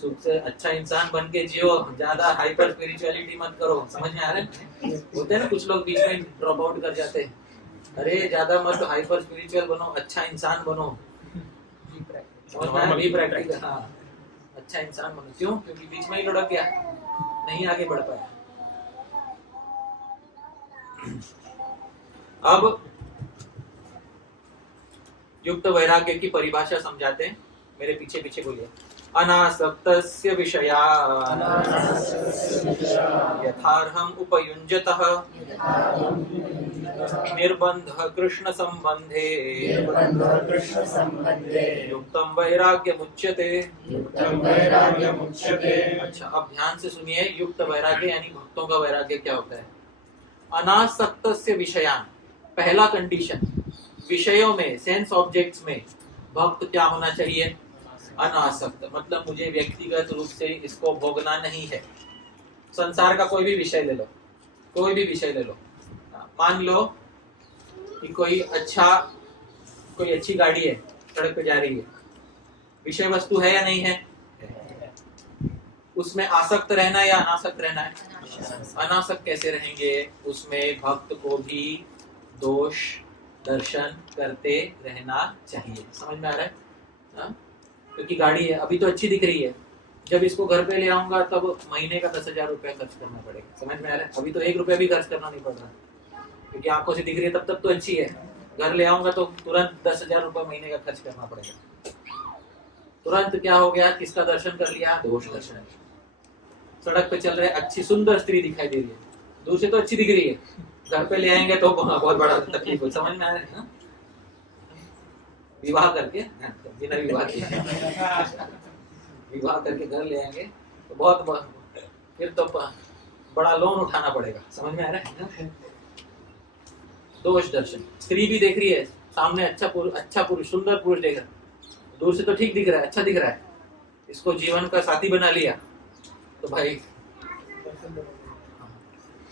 सुख से अच्छा इंसान बन के जियो, ज्यादा हाइपर स्पिरिचुअलिटी मत करो। समझ में आ रहा है? होते हैं ना कुछ लोग बीच में ड्रॉप आउट कर जाते हैं, अरे ज्यादा मत हाइपर स्पिरिचुअल बनो, अच्छा इंसान बनो। भी प्रैक्टिकल, हाँ, अच्छा इंसान बनो। क्यों? क्योंकि बीच में ही लुढ़क गया, नहीं आगे बढ़ पाया। अब युक्त वैराग्य की परिभाषा समझाते हैं, मेरे पीछे पीछे बोलिए। अनासक्तस्य विषया यथार्हम् उपयुञ्जतः निर्बन्धः कृष्ण संबंधे युक्तं वैराग्यमुच्यते। अच्छा, अब ध्यान से सुनिए, युक्त वैराग्य यानी भक्तों का वैराग्य क्या होता है। अनासक्तस्य विषयान्, पहला कंडीशन, विषयों में, सेंस ऑब्जेक्ट्स में भक्त क्या होना चाहिए? अनासक्त, मतलब मुझे व्यक्तिगत रूप से इसको भोगना नहीं है। संसार का कोई भी विषय ले लो, कोई भी विषय ले लो। मान लो कि कोई अच्छी गाड़ी है, सड़क पे जा रही है, विषय वस्तु है या नहीं है? उसमें आसक्त रहना है या अनासक्त रहना है? अनासक्त कैसे रहेंगे? उसमें भक्त को भी दोष दर्शन करते रहना चाहिए। समझ में आ रहा है? क्योंकि गाड़ी है, अभी तो अच्छी दिख रही है, जब इसको घर पे ले आऊंगा तब महीने का 10,000 रुपया खर्च करना पड़ेगा। समझ में आ रहा है? अभी तो 1 रुपया भी खर्च करना नहीं पड़ रहा, क्योंकि आंखों से दिख रही है तब तक तो अच्छी है। घर ले आऊंगा तो तुरंत 10,000 रुपया महीने का खर्च करना पड़ेगा। तुरंत क्या हो गया? किसका दर्शन कर लिया? दोष दर्शन। सड़क पे चल रहे, अच्छी सुंदर स्त्री दिखाई दे रही है, दूर से तो अच्छी दिख रही है, घर पे ले आएंगे तो बहुत बड़ा तकलीफ हो। समझ में आ रहा है ना? विवाह करके, बिना विवाह के विवाह करके घर ले आएंगे तो बहुत फिर तो बड़ा लोन उठाना पड़ेगा। समझ में आ रहा है? दोष दर्शन। स्त्री भी देख रही है, सामने अच्छा पुरुष, सुंदर पुरुष देख रहा है, दूर से तो ठीक दिख रहा है, अच्छा दिख रहा है, इसको जीवन का साथी बना लिया तो भाई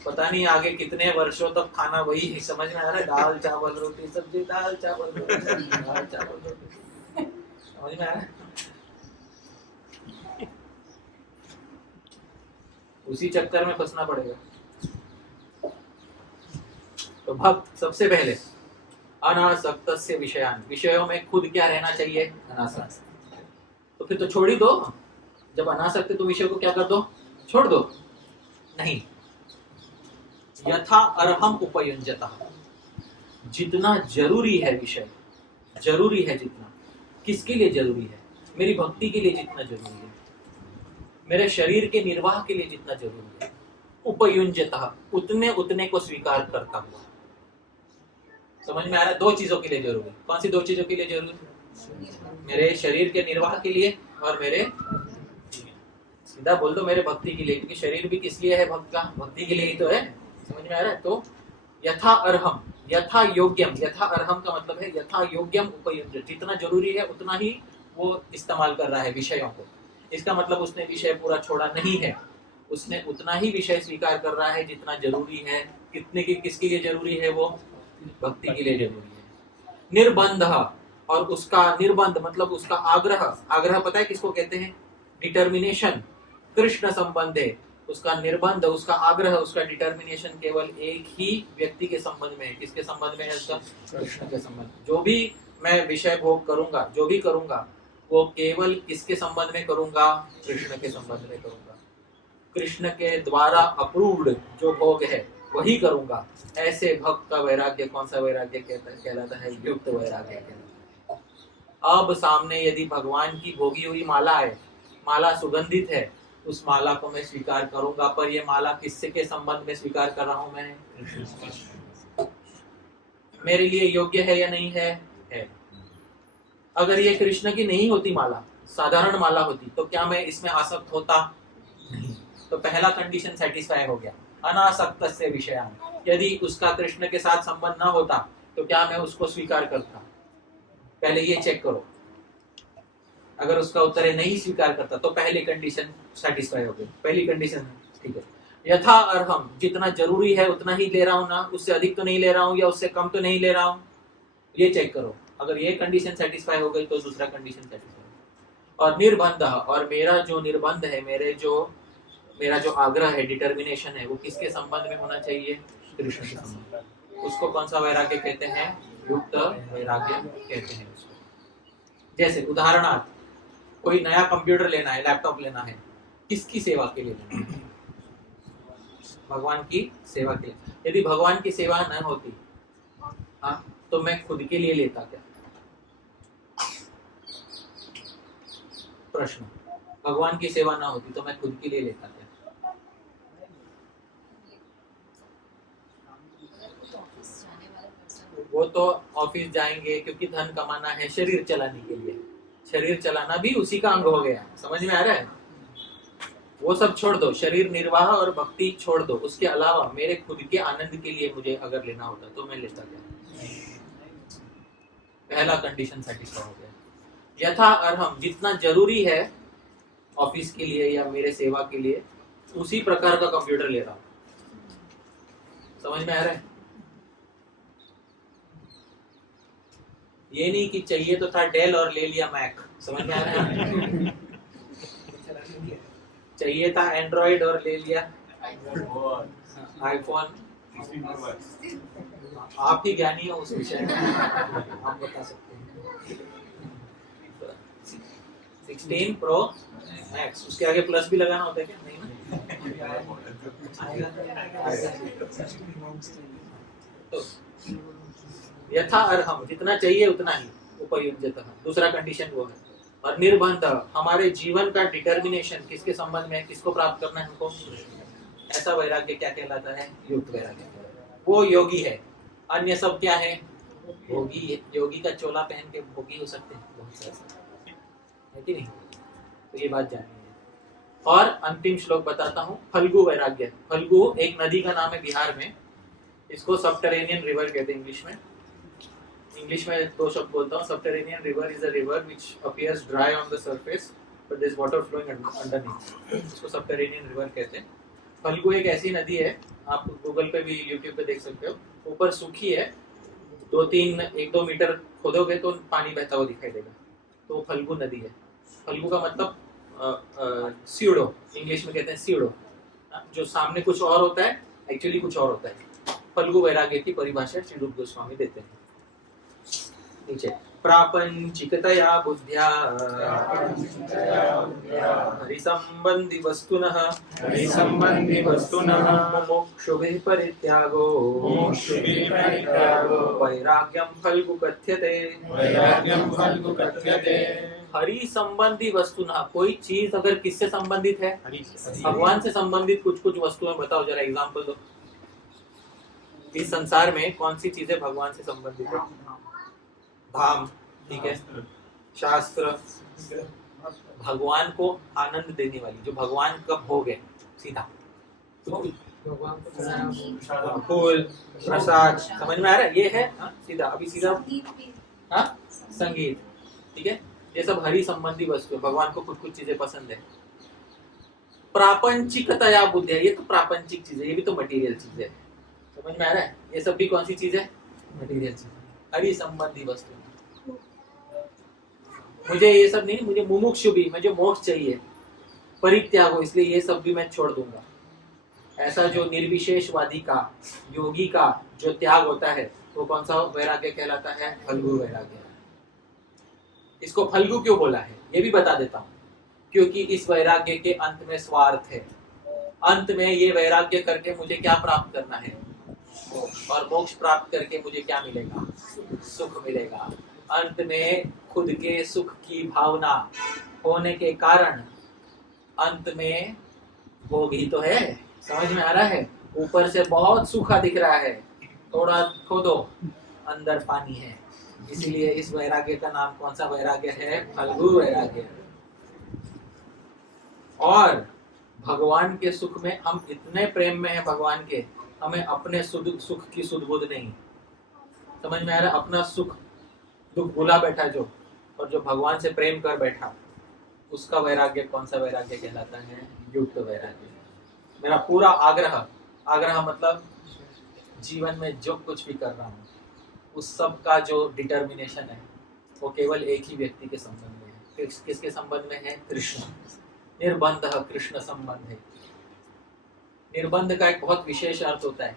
पता नहीं आगे कितने वर्षों तक खाना वही। समझ में आ रहा है? दाल चावल रोटी सब्जी, दाल चावल रोटी दाल चावल रोटी। समझ में आ रहा है? उसी चक्कर में फंसना पड़ेगा। तो भक्त सबसे पहले अनासक्तस्य विषयान्, विषयों में खुद क्या रहना चाहिए? अनासक्त। तो फिर तो छोड़ ही दो। जब अनासक्त तो विषय को क्या कर दो? छोड़ दो। नहीं, यथा अर्हम उपयुञ्जतः, जितना जरूरी है विषय, जरूरी है जितना, किसके लिए जरूरी है? मेरी भक्ति के लिए जितना जरूरी है, मेरे शरीर के निर्वाह के लिए जितना जरूरी है, उपयुञ्जतः, उतने को स्वीकार करता हुआ। समझ में आ रहा है? 2 चीजों के लिए जरूरी। कौन सी 2 चीजों के लिए जरूरी? मेरे शरीर के निर्वाह के लिए और मेरे, सीधा बोल दो, मेरे भक्ति के लिए, क्योंकि शरीर भी किस लिए है? भक्त का भक्ति के लिए ही तो है। समझ में आ रहा है? तो यथा अर्हम, यथा योग्यम, यथा अर्हम का मतलब है यथा योग्यम उपयुज्य, जितना जरूरी है उतना ही वो इस्तेमाल कर रहा है विषयों को। इसका मतलब उसने विषय पूरा छोड़ा नहीं है, उसने उतना ही विषय स्वीकार कर रहा है जितना जरूरी है। कितने की, किसके लिए जरूरी है? वो भक्ति के लिए जरूरी है। निर्बंध, और उसका निर्बंध मतलब उसका आग्रह, आग्रह पता है किसको कहते हैं? डिटर्मिनेशन। कृष्ण संबंधे, उसका निर्बंध, उसका आग्रह, उसका डिटर्मिनेशन केवल एक ही व्यक्ति के संबंध में है। किसके संबंध में है? उसका कृष्ण के संबंध। जो भी मैं विषय भोग करूंगा, जो भी करूंगा, वो केवल किसके संबंध में करूंगा? कृष्ण के संबंध में करूंगा। कृष्ण के द्वारा अप्रूव्ड जो भोग है वही करूंगा। ऐसे भक्त का वैराग्य कौन सा वैराग्य कहलाता है? युक्त वैराग्य कहलाता है। अब सामने यदि भगवान की भोगी हुई माला है, माला सुगंधित है, उस माला को मैं स्वीकार करूंगा, पर ये माला किससे के संबंध में स्वीकार कर रहा हूं मैं? मेरे लिए योग्य है या नहीं है? है। अगर ये कृष्ण की नहीं होती माला, साधारण माला होती, तो क्या मैं इसमें आसक्त होता? नहीं। तो पहला कंडीशन सेटिस्फाई हो गया, अनासक्तस्य विषयान्। यदि उसका कृष्ण के साथ संबंध ना होता तो क्या मैं उसको स्वीकार करता? पहले ये चेक करो। अगर उसका उत्तर है नहीं स्वीकार करता तो पहली कंडीशन सेटिस्फाई हो गई, पहली कंडीशन ठीक है। यथा अर्हम, जितना जरूरी है उतना ही ले रहा हूं ना, उससे अधिक तो नहीं ले रहा हूं या उससे कम तो नहीं ले रहा हूं, ये चेक करो। अगर ये कंडीशन सेटिस्फाई हो गई तो दूसरा कंडीशन सेटिस्फाई। और निर्बंध, और मेरा जो निर्बंध है, मेरा जो आग्रह है, डिटर्मिनेशन है, वो किसके संबंध में होना चाहिए? कृष्ण के संबंध में। उसको कौन सा वैराग्य कहते हैं? युक्त वैराग्य कहते हैं उसको। जैसे उदाहरणार्थ कोई नया कंप्यूटर लेना है, लैपटॉप लेना है, किसकी सेवा के लिए लेना है? भगवान की सेवा के लिए। यदि भगवान की सेवा न होती, हाँ, तो मैं खुद के लिए लेता क्या? प्रश्न, भगवान की सेवा ना होती तो मैं खुद के लिए लेता क्या? वो तो ऑफिस जाएंगे क्योंकि धन कमाना है, शरीर चलाने के लिए। शरीर चलाना भी उसी का अंग हो गया, समझ में आ रहा है? वो सब छोड़ दो, शरीर निर्वाह और भक्ति छोड़ दो, उसके अलावा मेरे खुद के आनंद के लिए मुझे अगर लेना होता तो मैं लेता क्या? पहला कंडीशन सेटिस्फाई हो गया। यथा अर्हम, जितना जरूरी है ऑफिस के लिए या मेरे सेवा के लिए, उसी प्रकार का कंप्यूटर ले रहा हूं। समझ में आ रहा है? ये नहीं कि चाहिए तो था डेल और ले लिया मैक। समझ में आ रहा है? चाहिए था एंड्रॉइड और ले लिया आईफोन। आप ही ज्ञानी हो उस विषय में, आप बता सकते हैं। 16 प्रो मैक्स, उसके आगे प्लस भी लगाना होता है क्या? नहीं ना। तो यथा अर्हम, जितना चाहिए उतना ही, उपयुज्यतः, दूसरा कंडीशन वो है। और निर्बंध, हमारे जीवन का डिटर्मिनेशन किसके संबंध में है? किसको प्राप्त करना है हमको? ऐसा वैराग्य क्या कहलाता है? युक्त वैराग्य। वो योगी है। अन्य सब क्या है? भोगी। योगी का चोला पहन के भोगी हो सकते हैं, बहुत सारे है कि नहीं? तो ये बात जाननी है। और अंतिम श्लोक बताता हूँ, फल्गु वैराग्य। फल्गु एक नदी का नाम है बिहार में, इसको सबटरेनियन रिवर कहते हैं इंग्लिश में। इंग्लिश में दो शब्द बोलता हूँ। Subterranean river is a river which appears dry on the surface but there is water flowing underneath, इसको सबटरेनियन रिवर कहते हैं। फल्गु एक ऐसी नदी है, आप गूगल पे भी यूट्यूब पे देख सकते हो, ऊपर सूखी है, 1-2 मीटर खोदोगे तो पानी बहता हुआ दिखाई देगा, तो फल्गु नदी है। फल्गु का मतलब सीड़ो, इंग्लिश में कहते हैं सीड़ो, जो सामने कुछ और होता है, एक्चुअली कुछ और होता है। फल्गु वैराग्य की परिभाषा श्री रूप गोस्वामी देते हैं। नीचे, प्रापंचिकतया बुद्ध्या हरिसंबंधी वस्तुनः मुमुक्षुभिः परित्यागो वैराग्यं फल्गु कथ्यते। हरि संबंधी वस्तुनः, कोई चीज अगर किससे संबंधित है? भगवान से संबंधित कुछ वस्तुएं बताओ, जरा एग्जांपल दो। इस संसार में कौन सी चीजें भगवान से संबंधित है? धाम, ठीक है, शास्त्र, भगवान को आनंद देने वाली, जो भगवान का भोग है, सीधा फूल, प्रसाद, समझ में आ रहा है? ये है सीधा, अभी सीधा संगीत, ठीक है, ये सब हरि संबंधी वस्तु है। भगवान को कुछ चीजें पसंद है। प्रापंचिकतया बुद्धि, ये तो प्रापंचिक चीज है, ये भी तो मटेरियल चीज है। समझ में आ रहा है? ये सब भी कौन सी चीज है? मटेरियल चीज, हरि संबंधी वस्तु। मुझे ये सब नहीं, मुझे मुमुक्षु भी, मुझे मोक्ष चाहिए, परित्यागो, इसलिए ये सब भी मैं छोड़ दूंगा। ऐसा जो निर्विशेषवादी का, योगी का जो त्याग होता है, वो कौन सा वैराग्य कहलाता है? फल्गु वैराग्य। इसको फल्गु क्यों बोला है ये भी बता देता हूँ। क्योंकि इस वैराग्य के अंत में स्वार्थ है। अंत में ये वैराग्य करके मुझे क्या प्राप्त करना है? और मोक्ष प्राप्त करके मुझे क्या मिलेगा? सुख मिलेगा। अंत में खुद के सुख की भावना होने के कारण अंत में भोग ही तो है। समझ में आ रहा है? ऊपर से बहुत सूखा दिख रहा है, थोड़ा खोदो अंदर पानी है। इसलिए इस वैराग्य का नाम कौन सा वैराग्य है? फल्गु वैराग्य। और भगवान के सुख में हम इतने प्रेम में हैं भगवान के, हमें अपने सुख की सुध बुध नहीं। समझ में आ रहा है? अपना सुख दुख भुला बैठा जो, और जो भगवान से प्रेम कर बैठा, उसका वैराग्य कौन सा वैराग्य कहलाता है? युक्त वैराग्य। मेरा पूरा आग्रह, आग्रह मतलब जीवन में जो कुछ भी कर रहा हूँ उस सब का जो डिटर्मिनेशन है वो केवल एक ही व्यक्ति के संबंध में है। किसके संबंध में है? कृष्ण। निर्बंध कृष्ण संबंध है। निर्बंध का एक बहुत विशेष अर्थ होता है,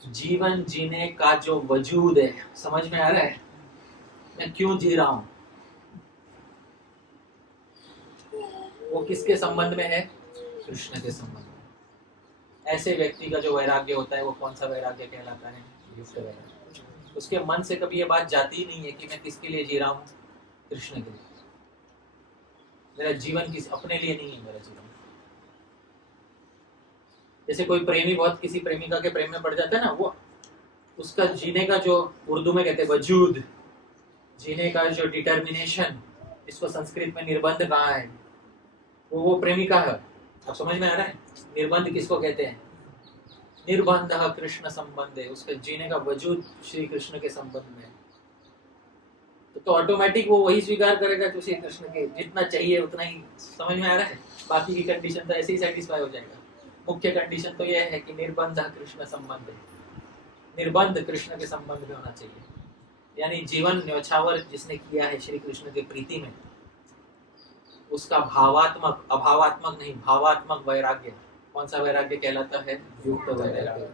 जीवन जीने का जो वजूद है। समझ में आ रहा है मैं क्यों जी रहा हूं? वो किसके संबंध में है? कृष्ण के संबंध में। ऐसे व्यक्ति का जो वैराग्य होता है वो कौन सा वैराग्य कहलाता है? युक्त वैराग्य। उसके मन से कभी ये बात जाती ही नहीं है कि मैं किसके लिए जी रहा हूँ? कृष्ण के लिए। मेरा जीवन अपने लिए नहीं है। मेरा जीवन जैसे कोई प्रेमी बहुत किसी प्रेमिका के प्रेम में पड़ जाता है ना, वो उसका जीने का जो उर्दू में कहते हैं वजूद, जीने का जो डिटर्मिनेशन, इसको संस्कृत में निर्बंध कहा है, वो प्रेमिका है। अब समझ में आ रहा है निर्बंध किसको कहते हैं? निर्बंध कृष्ण संबंध है। उसके जीने का वजूद श्री कृष्ण के संबंध में। तो ऑटोमेटिक वो वही स्वीकार करेगा जो श्री कृष्ण के जितना चाहिए उतना ही। समझ में आ रहा है? बाकी की कंडीशन तो ऐसे ही सेटिस्फाई हो जाएगा। मुख्य कंडीशन तो यह है कि निर्बंध कृष्ण संबंध है। निर्बंध कृष्ण के संबंध में होना चाहिए। यानी जीवन न्यौछावर जिसने किया है श्री कृष्ण के प्रीति में, उसका भावात्मक, अभावात्मक नहीं, भावात्मक वैराग्य कौन सा वैराग्य कहलाता है? युक्त वैराग्य।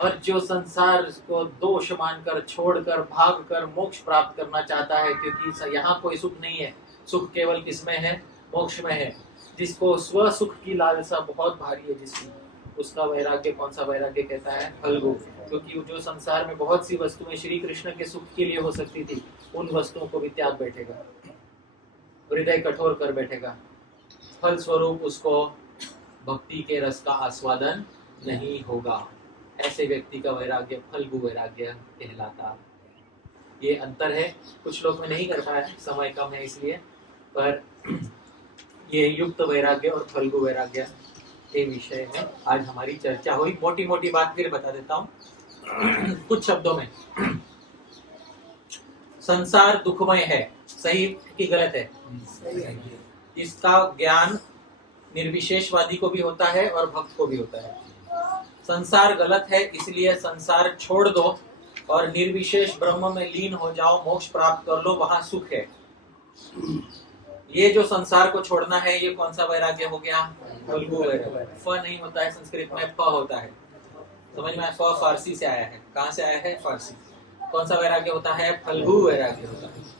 और जो संसार को दोष मानकर छोड़कर भागकर मोक्ष प्राप्त करना चाहता है, क्योंकि यहाँ कोई सुख नहीं है, सुख केवल किसमें है? मोक्ष में है। जिसको स्व सुख की लालसा बहुत भारी है जिसकी, उसका वैराग्य कौन सा वैराग्य कहता है? फल्गु। क्योंकि जो संसार में बहुत सी वस्तुएं श्री कृष्ण के सुख के लिए हो सकती थी, उन वस्तुओं को भी त्याग बैठेगा, हृदय कठोर कर बैठेगा। फल स्वरूप उसको भक्ति के रस का आस्वादन नहीं होगा। ऐसे व्यक्ति का वैराग्य फल्गु वैराग्य कहलाता। ये अंतर है, कुछ लोग में नहीं कर पाया, समय कम है इसलिए, पर ये युक्त वैराग्य और फल्गु वैराग्य के विषय में आज हमारी चर्चा हुई। मोटी मोटी बात फिर बता देता हूँ कुछ शब्दों में। संसार दुखमय है, सही कि गलत है? इसका ज्ञान निर्विशेषवादी को भी होता है और भक्त को भी होता है। संसार गलत है, इसलिए संसार छोड़ दो और निर्विशेष ब्रह्म में लीन हो जाओ, मोक्ष प्राप्त कर लो, वहां सुख है। ये जो संसार को छोड़ना है, ये कौन सा वैराग्य हो गया? फल्गु वैराग्य। फ नहीं होता है संस्कृत में, फ होता है। समझ में? फ फारसी से आया है। कहाँ से आया है? फारसी। कौन सा वैराग्य होता है? फल्गु वैराग्य होता है।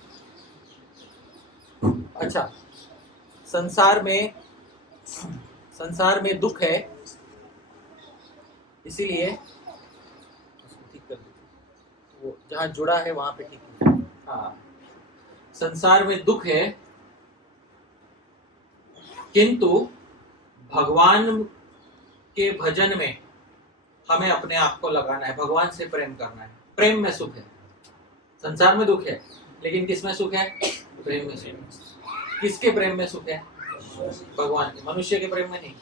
अच्छा, संसार में दुख है, इसीलिए ठीक कर दीजिए, वो जहाँ जुड़ा है वहां पे ठीक है। हाँ, संसार में दुख है, किंतु भगवान के भजन में हमें अपने आप को लगाना है, भगवान से प्रेम करना है। प्रेम में सुख है। संसार में दुख है, लेकिन किसमें सुख है? प्रेम में सुख है। किसके प्रेम में सुख है? भगवान के। मनुष्य के प्रेम में नहीं,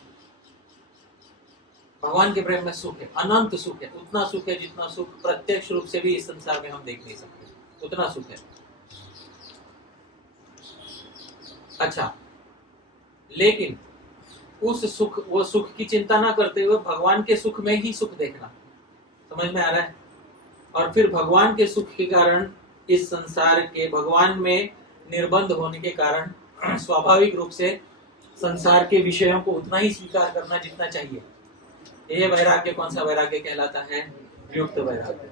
भगवान के प्रेम में सुख है। अनंत सुख है। उतना सुख है जितना सुख प्रत्यक्ष रूप से भी इस संसार में हम देख नहीं सकते, उतना सुख है। अच्छा, लेकिन उस सुख, वो सुख की चिंता ना करते हुए भगवान के सुख में ही सुख देखना। समझ में आ रहा है? और फिर भगवान के सुख के कारण, इस संसार के भगवान में निर्बंध होने के कारण स्वाभाविक रूप से संसार के विषयों को उतना ही स्वीकार करना जितना चाहिए। ये वैराग्य कौन सा वैराग्य कहलाता है? युक्त वैराग्य।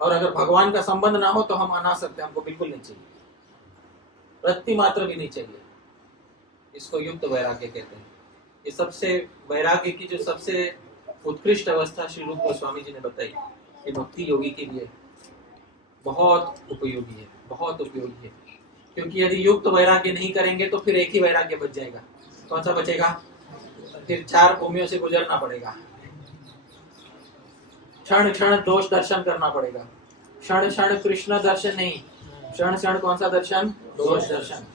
और अगर भगवान का संबंध ना हो तो हम अनासक्त हैं, हमको बिल्कुल नहीं चाहिए, रत्ती मात्र भी नहीं चाहिए। इसको युक्त वैराग्य कहते हैं। ये सबसे वैराग्य की जो सबसे उत्कृष्ट अवस्था श्री रूप गोस्वामी जी ने बताई, ये भक्ति योगी के लिए बहुत उपयोगी है, बहुत उपयोगी है। क्योंकि यदि युक्त वैराग्य नहीं करेंगे तो फिर एक ही वैराग्य बच जाएगा। कौन सा बचेगा? फिर 4 भूमियों से गुजरना पड़ेगा, क्षण क्षण दोष दर्शन करना पड़ेगा। क्षण क्षण कृष्ण दर्शन नहीं, क्षण क्षण कौन सा दर्शन? दोष दर्शन।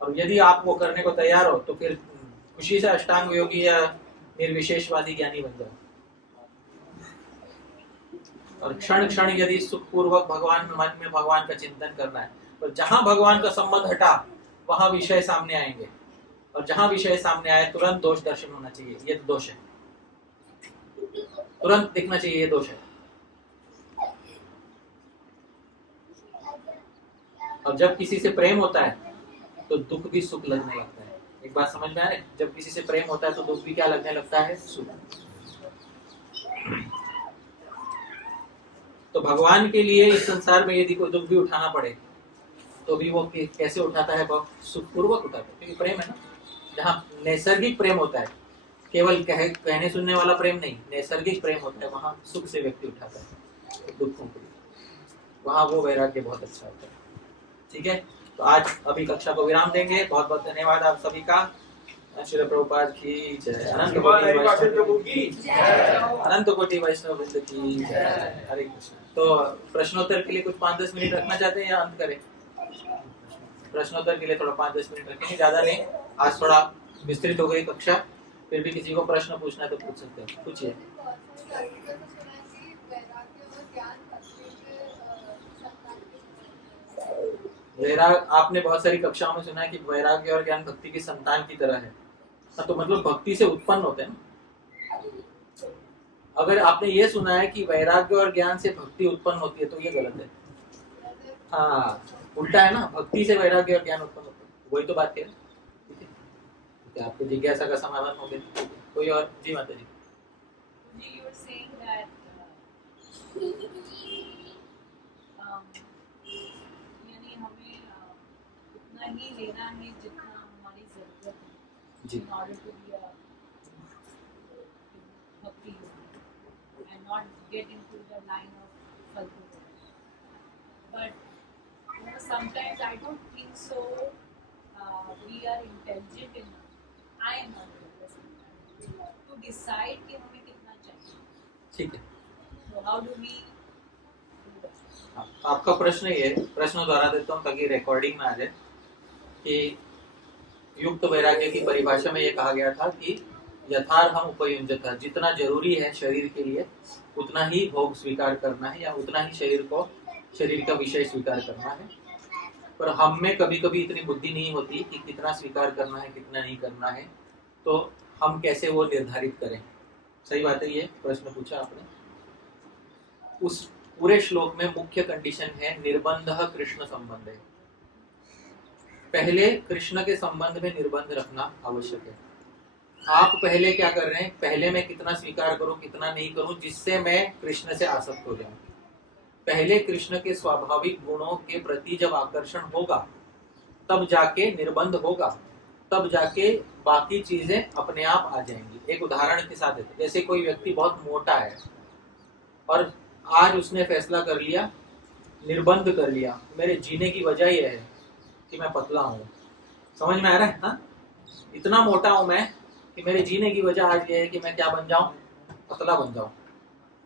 और यदि आप वो करने को तैयार हो तो फिर खुशी से अष्टांग योगी या निर्विशेषवादी ज्ञानी बन जाओ। और क्षण क्षण यदि सुखपूर्वक भगवान मन में भगवान का चिंतन करना है, और जहां भगवान का संबंध हटा वहां विषय सामने आएंगे, और जहां विषय सामने आए तुरंत दोष दर्शन होना चाहिए, ये दोष है, तुरंत दिखना चाहिए ये दोष है। और जब किसी से प्रेम होता है तो दुख भी सुख लगने लगता है। एक बात समझ में आ रही है? जब किसी से प्रेम होता है तो दुख भी क्या लगने लगता है? सुख। तो भगवान के लिए इस संसार में यदि कोई दुख भी उठाना पड़े तो भी वो कैसे उठाता है? बहुत सुखपूर्वक उठाता है, क्योंकि प्रेम है ना। जहाँ नैसर्गिक प्रेम होता है, केवल कहने सुनने वाला प्रेम नहीं, नैसर्गिक प्रेम होता है, वहाँ सुख से व्यक्ति उठाता है दुखों को, वहाँ वो वैराग्य बहुत अच्छा होता है। ठीक है, तो आज अभी कक्षा को विराम देंगे। बहुत बहुत धन्यवाद आप सभी का। श्री प्रभुपाद की जय, अनंत कोटि वैष्णव वृंद की जय। हरे कृष्ण। तो प्रश्नोत्तर के लिए कुछ 5-10 मिनट रखना चाहते हैं या अंत करें? प्रश्नोत्तर के लिए थोड़ा 5-10 मिनट रखेंगे, ज्यादा नहीं। आज थोड़ा विस्तृत हो गई कक्षा, फिर भी किसी को प्रश्न पूछना है तो पूछ सकते हैं, पूछिए। वैराग आपने बहुत सारी कक्षाओं में सुना है कि वैराग्य और ज्ञान भक्ति की संतान की तरह है, तो मतलब भक्ति से उत्पन्न होते हैं ना। अगर आपने ये सुना है कि वैराग्य और ज्ञान से भक्ति उत्पन्न होती है तो ये गलत है। हाँ, उल्टा है ना, भक्ति से वैराग्य और ज्ञान उत्पन्न होता है, वही तो बात है। ठीक है, आपकी जिज्ञासा का समाधान हो गया। कोई और? जी माता जी। ही लेना है जितना हमारी जरूरत है, जी। in order to be a bhakti and not get into the line of falguni. But sometimes I don't think so. We are intelligent enough. I am not intelligent to decide कि हमें कितना चाहिए. ठीक है। So how do we? आपका प्रश्न ये, प्रश्न दोहरा देता हूँ ताकि रिकॉर्डिंग में आ जाए कि युक्त वैराग्य की परिभाषा में ये कहा गया था कि यथार्हम उपयुञ्जतः, जितना जरूरी है शरीर के लिए उतना ही भोग स्वीकार करना है, या उतना ही शरीर का विषय स्वीकार करना है। पर हम में कभी कभी इतनी बुद्धि नहीं होती कि कितना स्वीकार करना है कितना नहीं करना है, तो हम कैसे वो निर्धारित करें? सही बात है, ये प्रश्न पूछा आपने। उस पूरे श्लोक में मुख्य कंडीशन है निर्बंध कृष्ण संबंध है। पहले कृष्ण के संबंध में निर्बंध रखना आवश्यक है। आप पहले क्या कर रहे हैं? पहले मैं कितना स्वीकार करूं कितना नहीं करूं जिससे मैं कृष्ण से आसक्त हो जाऊं। पहले कृष्ण के स्वाभाविक गुणों के प्रति जब आकर्षण होगा तब जाके निर्बंध होगा, तब जाके बाकी चीजें अपने आप आ जाएंगी। एक उदाहरण के साथ देते, जैसे कोई व्यक्ति बहुत मोटा है और आज उसने फैसला कर लिया, निर्बंध कर लिया, मेरे जीने की वजह यह है कि मैं पतला हूँ। समझ में आ रहा है ना? इतना मोटा हूं मैं कि मेरे जीने की वजह आज ये है कि मैं क्या बन जाऊं? पतला बन जाऊं।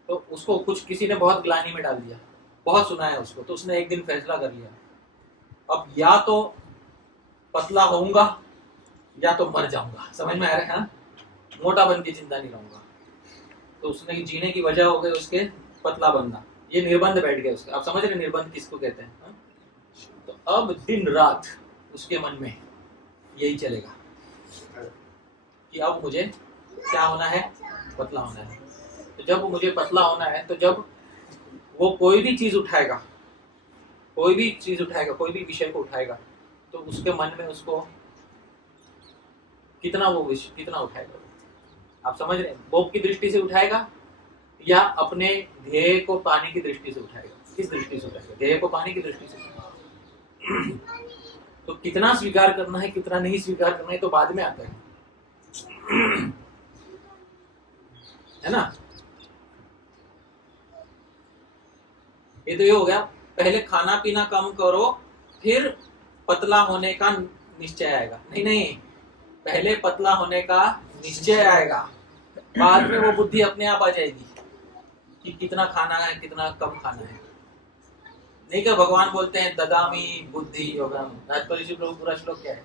तो उसको कुछ किसी ने बहुत ग्लानि में डाल दिया, बहुत सुना है उसको, तो उसने एक दिन फैसला कर लिया, अब या तो पतला होऊंगा या तो मर जाऊंगा। समझ में आ रहा है ना? मोटा बन के जिंदा नहीं रहूंगा। तो उसने जीने की वजह हो गई उसके पतला बनना, ये निर्बंध बैठ गया उसका। आप समझ रहे निर्बंध किसको कहते हैं? हा? तो अब दिन रात उसके मन में यही चलेगा कि अब मुझे क्या होना है? पतला होना है। तो जब मुझे पतला होना है, तो जब वो कोई भी चीज उठाएगा, कोई भी विषय को उठाएगा, तो उसके मन में उसको कितना उठाएगा? आप समझ रहे हैं? भोग की दृष्टि से उठाएगा या अपने ध्येय को पाने की दृष्टि से उठाएगा? किस दृष्टि से उठाएगा? ध्येय को पाने की दृष्टि से। तो कितना स्वीकार करना है कितना नहीं स्वीकार करना है तो बाद में आता है ना? ये तो ये हो गया, पहले खाना पीना कम करो फिर पतला होने का निश्चय आएगा। नहीं, पहले पतला होने का निश्चय आएगा, बाद में वो बुद्धि अपने आप आ जाएगी कि कितना खाना है कितना कम खाना है। नहीं क्या भगवान बोलते हैं ददामी बुद्धि योगम। राजपरी जी प्रभु पूरा श्लोक क्या है?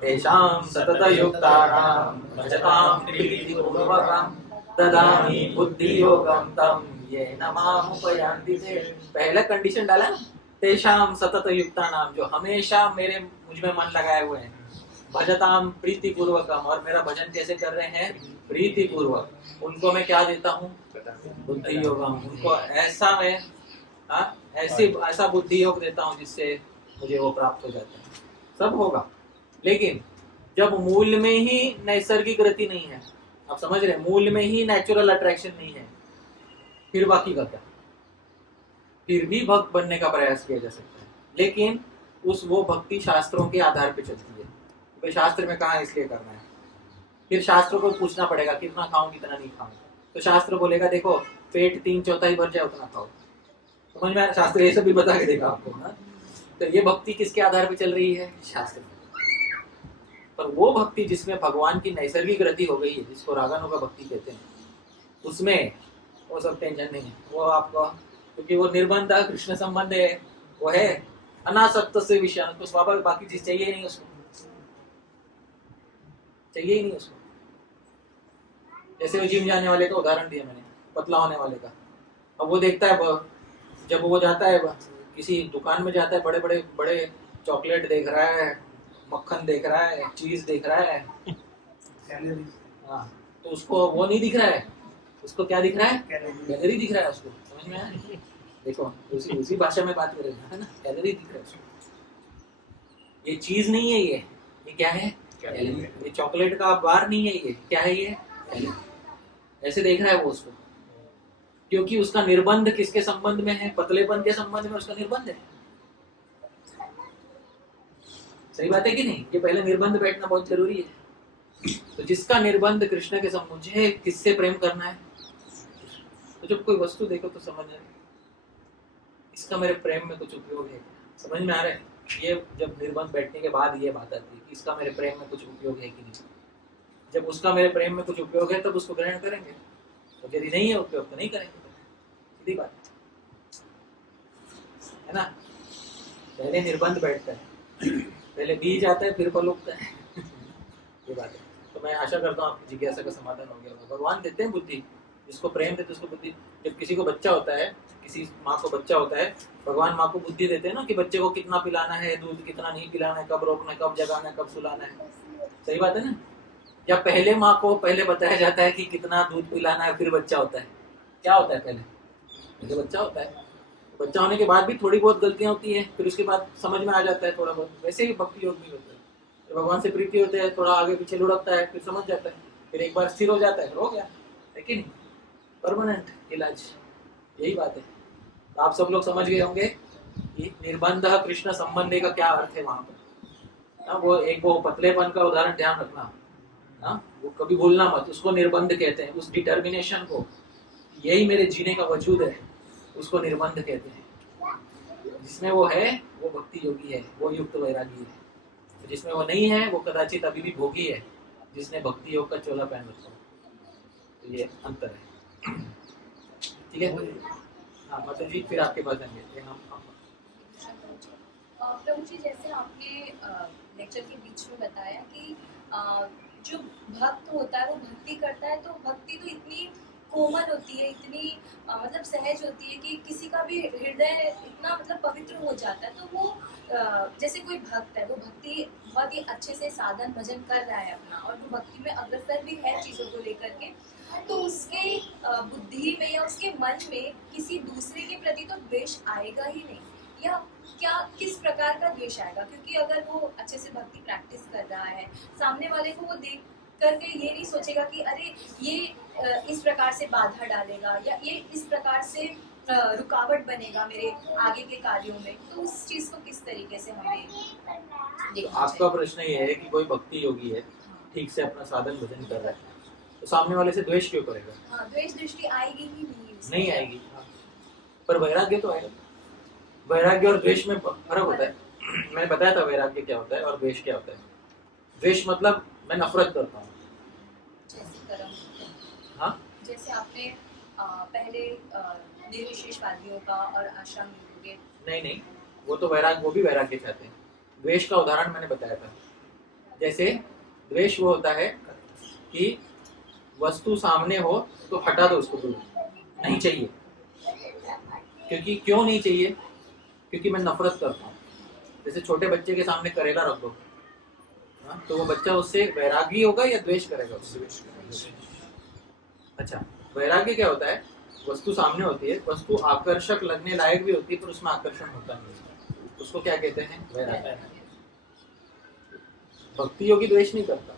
तेषां सतत युक्तानां भजतां प्रीतिपूर्वकं ददामि बुद्धि योगम तम ये नमामुपयान्ति ते। पहला कंडीशन डाला ना, तेषाम सतत युक्ता नाम, जो हमेशा मेरे मुझ में मन लगाए हुए हैं, भजताम प्रीति पूर्वकम, और मेरा भजन कैसे कर रहे हैं, प्रीति पूर्वक, उनको मैं क्या देता हूँ, बुद्धि योगम, उनको ऐसा मैं ऐसा बुद्धि योग देता हूँ जिससे मुझे वो प्राप्त हो जाता है। सब होगा, लेकिन जब मूल में ही नैसर्गिक गति नहीं है, आप समझ रहे, मूल में ही नेचुरल अट्रैक्शन नहीं है, फिर बाकी का क्या, फिर भी भक्त बनने का प्रयास किया जा सकता है, लेकिन वो भक्ति शास्त्रों के आधार पे चलती है। तो शास्त्र में कहा इसलिए करना है, फिर शास्त्रों को पूछना पड़ेगा कितना खाऊं कितना नहीं खाऊं, तो शास्त्र बोलेगा देखो पेट 3/4 भर जाए उतना खाओ, समझ में, शास्त्र ये सब भी बता के देगा आपको ना। तो ये भक्ति किसके आधार पे चल रही है, शास्त्र। पर वो भक्ति जिसमें भगवान की नैसर्गिक गति हो गई है, जिसको रागानुगा भक्ति कहते हैं, उसमें वो सब टेंशन नहीं है, वो आपको, क्योंकि वो निर्बंध कृष्ण संबंध है, वो है अनासक्त से विषय, उसको स्वाभाविक बाकी चीज चाहिए ही नहीं, उसको चाहिए ही नहीं उसको। जैसे वो जिम जाने वाले का उदाहरण दिया मैंने, पतला होने वाले का, अब वो देखता है, जब वो जाता है किसी दुकान में जाता है, बड़े बड़े बड़े चॉकलेट देख रहा है, मक्खन देख रहा है, चीज देख रहा है, हाँ, तो उसको वो नहीं दिख रहा है, उसको क्या दिख रहा है, कैलोरी दिख रहा है उसको, समझ में आया? देखो उसी भाषा में बात करें है ना, कैलोरी दिख रहा है उसको। ये चीज नहीं है, ये क्या है, कैलोरी। ये चॉकलेट का बार नहीं है, ये क्या है, ये कैलोरी। ऐसे देख रहा है वो उसको, क्योंकि उसका निर्बंध किसके संबंध में है, पतलेपन के संबंध में उसका निर्बंध है। सही बात है कि नहीं, ये पहले निर्बंध बैठना बहुत जरूरी है। तो जिसका निर्बंध कृष्ण के संबंध, मुझे किससे प्रेम करना है, तो जब कोई वस्तु देखो तो समझ आए इसका मेरे प्रेम में कुछ उपयोग है, समझ में आ रहा है। ये जब निर्बंध बैठने के बाद ये बात आती है कि इसका मेरे प्रेम में कुछ उपयोग है कि नहीं। जब उसका मेरे प्रेम में कुछ उपयोग है तब उसको ग्रहण करेंगे, तो यदि नहीं है उपयोग तो नहीं करेंगे, सीधी बात है ना। पहले निर्बंध बैठता है, पहले बीज आता है फिर फल उगता है ये बात है। तो मैं आशा करता हूँ आपकी जिज्ञासा का समाधान हो गया होगा। भगवान देते हैं बुद्धि, जिसको प्रेम देते उसको बुद्धि। जब किसी को बच्चा होता है, किसी माँ को बच्चा होता है, भगवान माँ को बुद्धि देते हैं ना कि बच्चे को कितना पिलाना है, दूध कितना नहीं पिलाना है, कब रोकना है, कब जगाना है, कब सुलाना है। सही बात है ना। या पहले माँ को पहले बताया जाता है कि कितना दूध पिलाना है, फिर बच्चा होता है। क्या होता है, पहले बच्चा होता है, बच्चा होने के बाद भी थोड़ी बहुत गलतियां होती हैं, फिर उसके बाद समझ में आ जाता है थोड़ा बहुत। वैसे ही भक्ति योग भी होता है, जब भगवान से प्रीति होते हैं थोड़ा आगे पीछे लुढ़कता है, फिर समझ जाता है, फिर एक बार स्थिर हो जाता है, फिर हो गया। लेकिन परमानेंट इलाज, यही बात है। तो आप सब लोग समझ गए होंगे कि निर्बंध कृष्ण संबंध का क्या अर्थ है वहां पर। वो एक वो पतलेपन का उदाहरण ध्यान रखना, वो कभी भूलना मत, उसको निर्बंध कहते हैं। उस डिटर्मिनेशन को, यही मेरे जीने का वजूद है, उसको निर्बंध कहते हैं। जिसमें वो है वो भक्ति योगी है, वो युक्त वैरागी है। जिसमें वो नहीं है वो कदाचित अभी भी भोगी है, जिसने भक्ति योग का चोला पहन रखा है। तो ये अंतर है, ठीक है। हाँ माता जी, फिर आपके पास आएंगे हम। प्रभु जी, जैसे आपने लेक्चर के बीच में बताया कि जो भक्त होता है वो भक्ति करता है, तो भक्ति तो इतनी कोमल होती है, इतनी मतलब सहज होती है कि किसी का भी हृदय इतना मतलब पवित्र हो जाता है। तो वो जैसे कोई भक्त है, वो भक्ति बहुत ही अच्छे से साधन भजन कर रहा है अपना, और वो भक्ति में अग्रसर भी है चीज़ों को लेकर के, तो उसके बुद्धि में या उसके मन में किसी दूसरे के प्रति तो द्वेष आएगा ही नहीं, या क्या किस प्रकार का द्वेष आएगा? क्योंकि अगर वो अच्छे से भक्ति प्रैक्टिस कर रहा है, सामने वाले को वो देख करके ये नहीं सोचेगा कि अरे ये इस प्रकार से बाधा डालेगा या ये इस प्रकार से रुकावट बनेगा मेरे आगे के कार्यों में, तो उस चीज को किस तरीके से हमें देखना आपका चाहिए? प्रश्न ये है कि कोई भक्ति योगी है, ठीक से अपना साधन भजन कर रहा है, तो सामने वाले से द्वेष क्यों करेगा? हाँ, द्वेष दृष्टि आएगी ही नहीं आएगी। पर वैराग्य तो आएगा। वैराग्य और द्वेष में फर्क होता है। मैंने बताया था वैराग्य क्या होता है और द्वेष क्या होता है। द्वेष मतलब मैं नफरत करता हूँ। हाँ, जैसे आपने पहले निर्विशेषवादियों का और आश्रम योगों के, नहीं, वो तो वैराग्य, वो भी वैराग्य चाहते हैं। द्वेष का उदाहरण मैंने बताया था। जैसे द्वेष वो होता है कि वस्तु सामने हो तो हटा दो उसको दूर, नहीं चाहिए। क्योंकि क्यों नहीं चाहिए? क्योंकि मैं नफरत करता हूँ। जैसे छोटे बच्चे के सामने करेला रख दो, हाँ, तो वो बच्चा उससे वैरागी होगा या द्वेष करेगा उससे? अच्छा, वैराग्य क्या होता है? वस्तु सामने होती है, वस्तु आकर्षक लगने लायक भी होती है पर उसमें आकर्षण होता नहीं, उसको क्या कहते हैं? वैराग्य। भक्ति योगी द्वेष नहीं करता,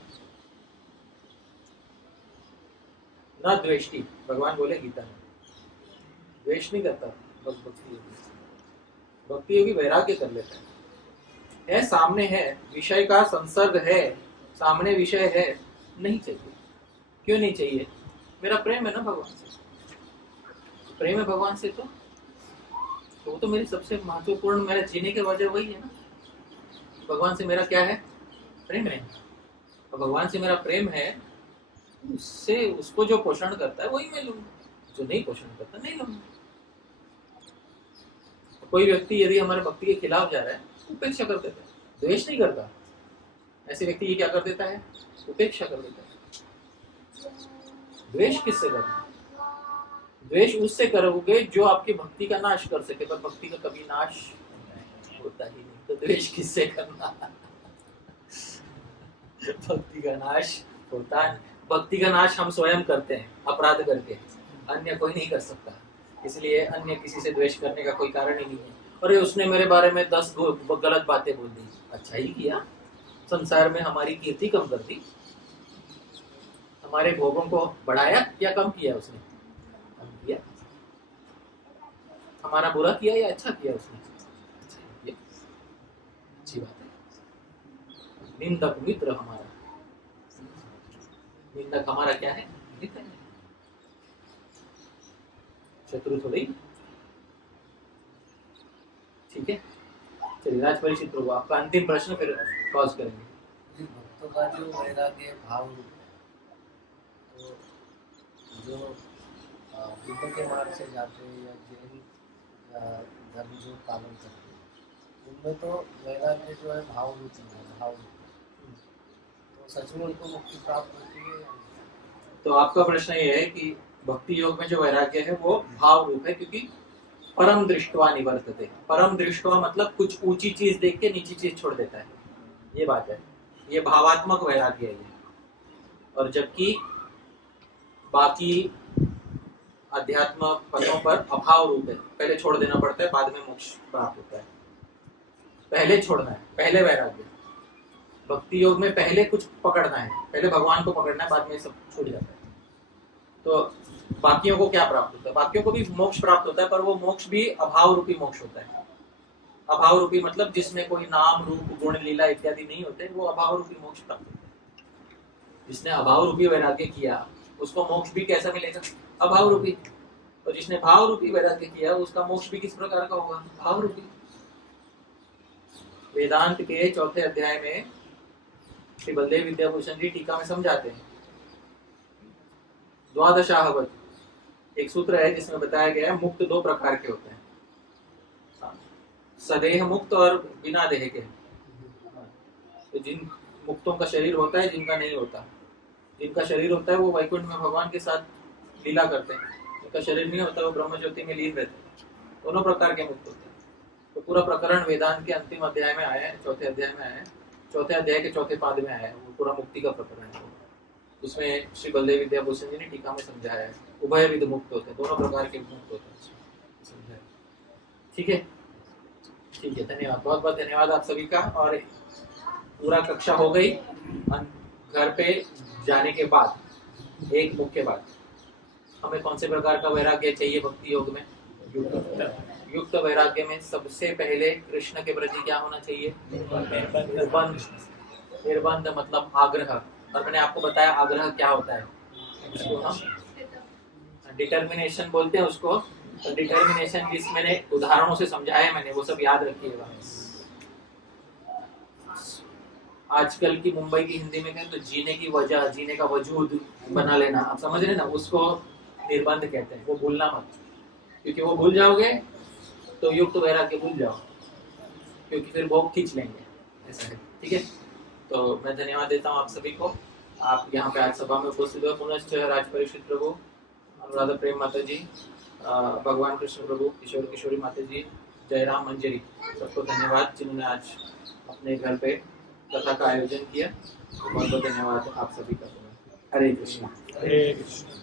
ना द्वेष्टि, भगवान बोले गीता में, द्वेष नहीं करता भक्ति योगी। भक्ति योगी वैराग्य कर लेता है, सामने है, विषय का संसर्ग है, सामने विषय है, नहीं चाहिए। क्यों नहीं चाहिए? मेरा प्रेम है ना भगवान से, प्रेम है भगवान से, तो वो तो मेरी सबसे महत्वपूर्ण, मेरे जीने के वजह वही है ना। भगवान से मेरा क्या है? प्रेम है। और भगवान से मेरा प्रेम है, उससे उसको जो पोषण करता है वही मैं लूंगा, जो नहीं पोषण करता नहीं लूंगा। कोई व्यक्ति यदि हमारे भक्ति के खिलाफ जा रहा है, उपेक्षा कर देता है, द्वेष नहीं करता। ऐसे व्यक्ति ये क्या कर देता है? उपेक्षा कर देता है। द्वेष किससे करना? द्वेष उससे करोगे जो आपकी भक्ति का नाश कर सके, पर भक्ति का कभी नाश होता ही नहीं, तो द्वेष किससे करना? भक्ति का नाश होता है। भक्ति का नाश हम स्वयं करते हैं अपराध करके, अन्य कोई नहीं कर सकता। इसलिए अन्य किसी से द्वेष करने का कोई कारण ही नहीं है। और ये उसने मेरे बारे में 10 गलत बातें बोल दी, अच्छा ही किया, संसार में हमारी कीर्ति कम कर दी, हमारे भोगों को बढ़ाया या कम किया? उसने कम किया। हमारा बुरा किया या अच्छा किया? उसने अच्छा किया, अच्छी बात है। निंदक मित्र हमारा, निंदक हमारा क्या है? मित्र है, शत्रु थोड़ी। ठीक है, चलिए राज परिचित प्रभु, आपका अंतिम प्रश्न, फिर पॉज करेंगे। भक्तों का जो वैराग्य भाव रूप है, तो जो बुद्ध के मार्ग से जाते हैं या जैन धर्म जो पालन करते हैं, उनमें तो वैराग्य जो है भाव रूप है, भाव रूप, तो सच में उनको मुक्ति प्राप्त होती है? तो आपका प्रश्न ये है कि भक्ति योग में जो वैराग्य है वो भाव रूप है, क्योंकि परम दृष्टवा निवर्तते। परम दृष्टवा मतलब कुछ ऊंची चीज देख के नीची चीज छोड़ देता है, ये बात है। ये भावात्मक वैराग्य है ये। और जबकि बाकी अध्यात्म पदों पर अभाव रूप है, पहले छोड़ देना पड़ता है, बाद में मोक्ष प्राप्त होता है। पहले छोड़ना है, पहले वैराग्य। भक्ति योग में पहले कुछ पकड़ना है, पहले भगवान को पकड़ना है, बाद में सब छूट जाता है। तो बाकियों को क्या प्राप्त होता है? बाकियों को भी मोक्ष प्राप्त होता है, पर वो मोक्ष भी अभाव रूपी मोक्ष होता है। अभाव रूपी मतलब जिसमें कोई नाम रूप गुण लीला इत्यादि नहीं होते, वो अभाव रूपी मोक्ष प्राप्त होता है। जिसने अभाव रूपी वैराग्य किया उसको मोक्ष भी कैसा मिलेगा? अभाव रूपी। और जिसने भाव रूपी वैराग्य किया उसका मोक्ष भी किस प्रकार का होगा? भाव रूपी। वेदांत के 4थे अध्याय में श्री बलदेव विद्याभूषण जी टीका में समझाते हैं, द्वादशाहवत एक सूत्र है जिसमें बताया गया है मुक्त 2 प्रकार के होते हैं, सदेह मुक्त और बिना देह के। तो जिन मुक्तों का शरीर होता है, जिनका नहीं होता। जिनका शरीर होता है वो वैकुंठ में भगवान के साथ लीला करते हैं, जिनका शरीर नहीं होता वो ब्रह्म ज्योति में लीन रहते हैं। दोनों प्रकार के मुक्त होते हैं। तो पूरा प्रकरण वेदांत के अंतिम अध्याय में आया है, 4थे अध्याय में आया है, 4थे अध्याय के 4थे पाद में आया है, वो पूरा मुक्ति का प्रकरण है। उसमें श्री बलदेव विद्याभूषण जी ने टीका में समझाया है, उभय विध मुक्त होते हैं, दोनों प्रकार के मुक्त होते हैं, समझाया। ठीक है, ठीक है, धन्यवाद, बहुत बहुत धन्यवाद आप सभी का। और पूरा कक्षा हो गई। घर पे जाने के बाद एक मुख्य बात, हमें कौन से प्रकार का वैराग्य चाहिए भक्ति योग में? युक्त वैराग्य में सबसे पहले कृष्ण के प्रति क्या होना चाहिए? निर्बंध मतलब आग्रह। और मैंने आपको बताया आग्रह क्या होता है, उसको हम डिटर्मिनेशन बोलते हैं उसको। तो डिटर्मिनेशन जिस मैंने उदाहरणों से समझाया, मैंने वो सब याद रखिएगा। आजकल की मुंबई की हिंदी में कहें तो जीने की वजह, जीने का वजूद बना लेना, आप समझ रहे ना, उसको निर्बंध कहते हैं। वो भूलना मत, क्योंकि वो भूल जाओगे तो युक्त वैराग्य भूल जाओ, क्योंकि फिर भोग खींच लेंगे, ऐसा है। ठीक है, तो मैं धन्यवाद देता हूँ आप सभी को। आप यहाँ पे आज सभा में उपस्थित हो। पुनश्च राज परीक्षित प्रभु, अनुराधा प्रेम माता जी, भगवान कृष्ण प्रभु, किशोर किशोरी माता जी, जयराम मंजरी, सबको धन्यवाद जिन्होंने आज अपने घर पे कथा का आयोजन किया। बहुत बहुत धन्यवाद आप सभी का। हरे कृष्णा। हरे कृष्ण।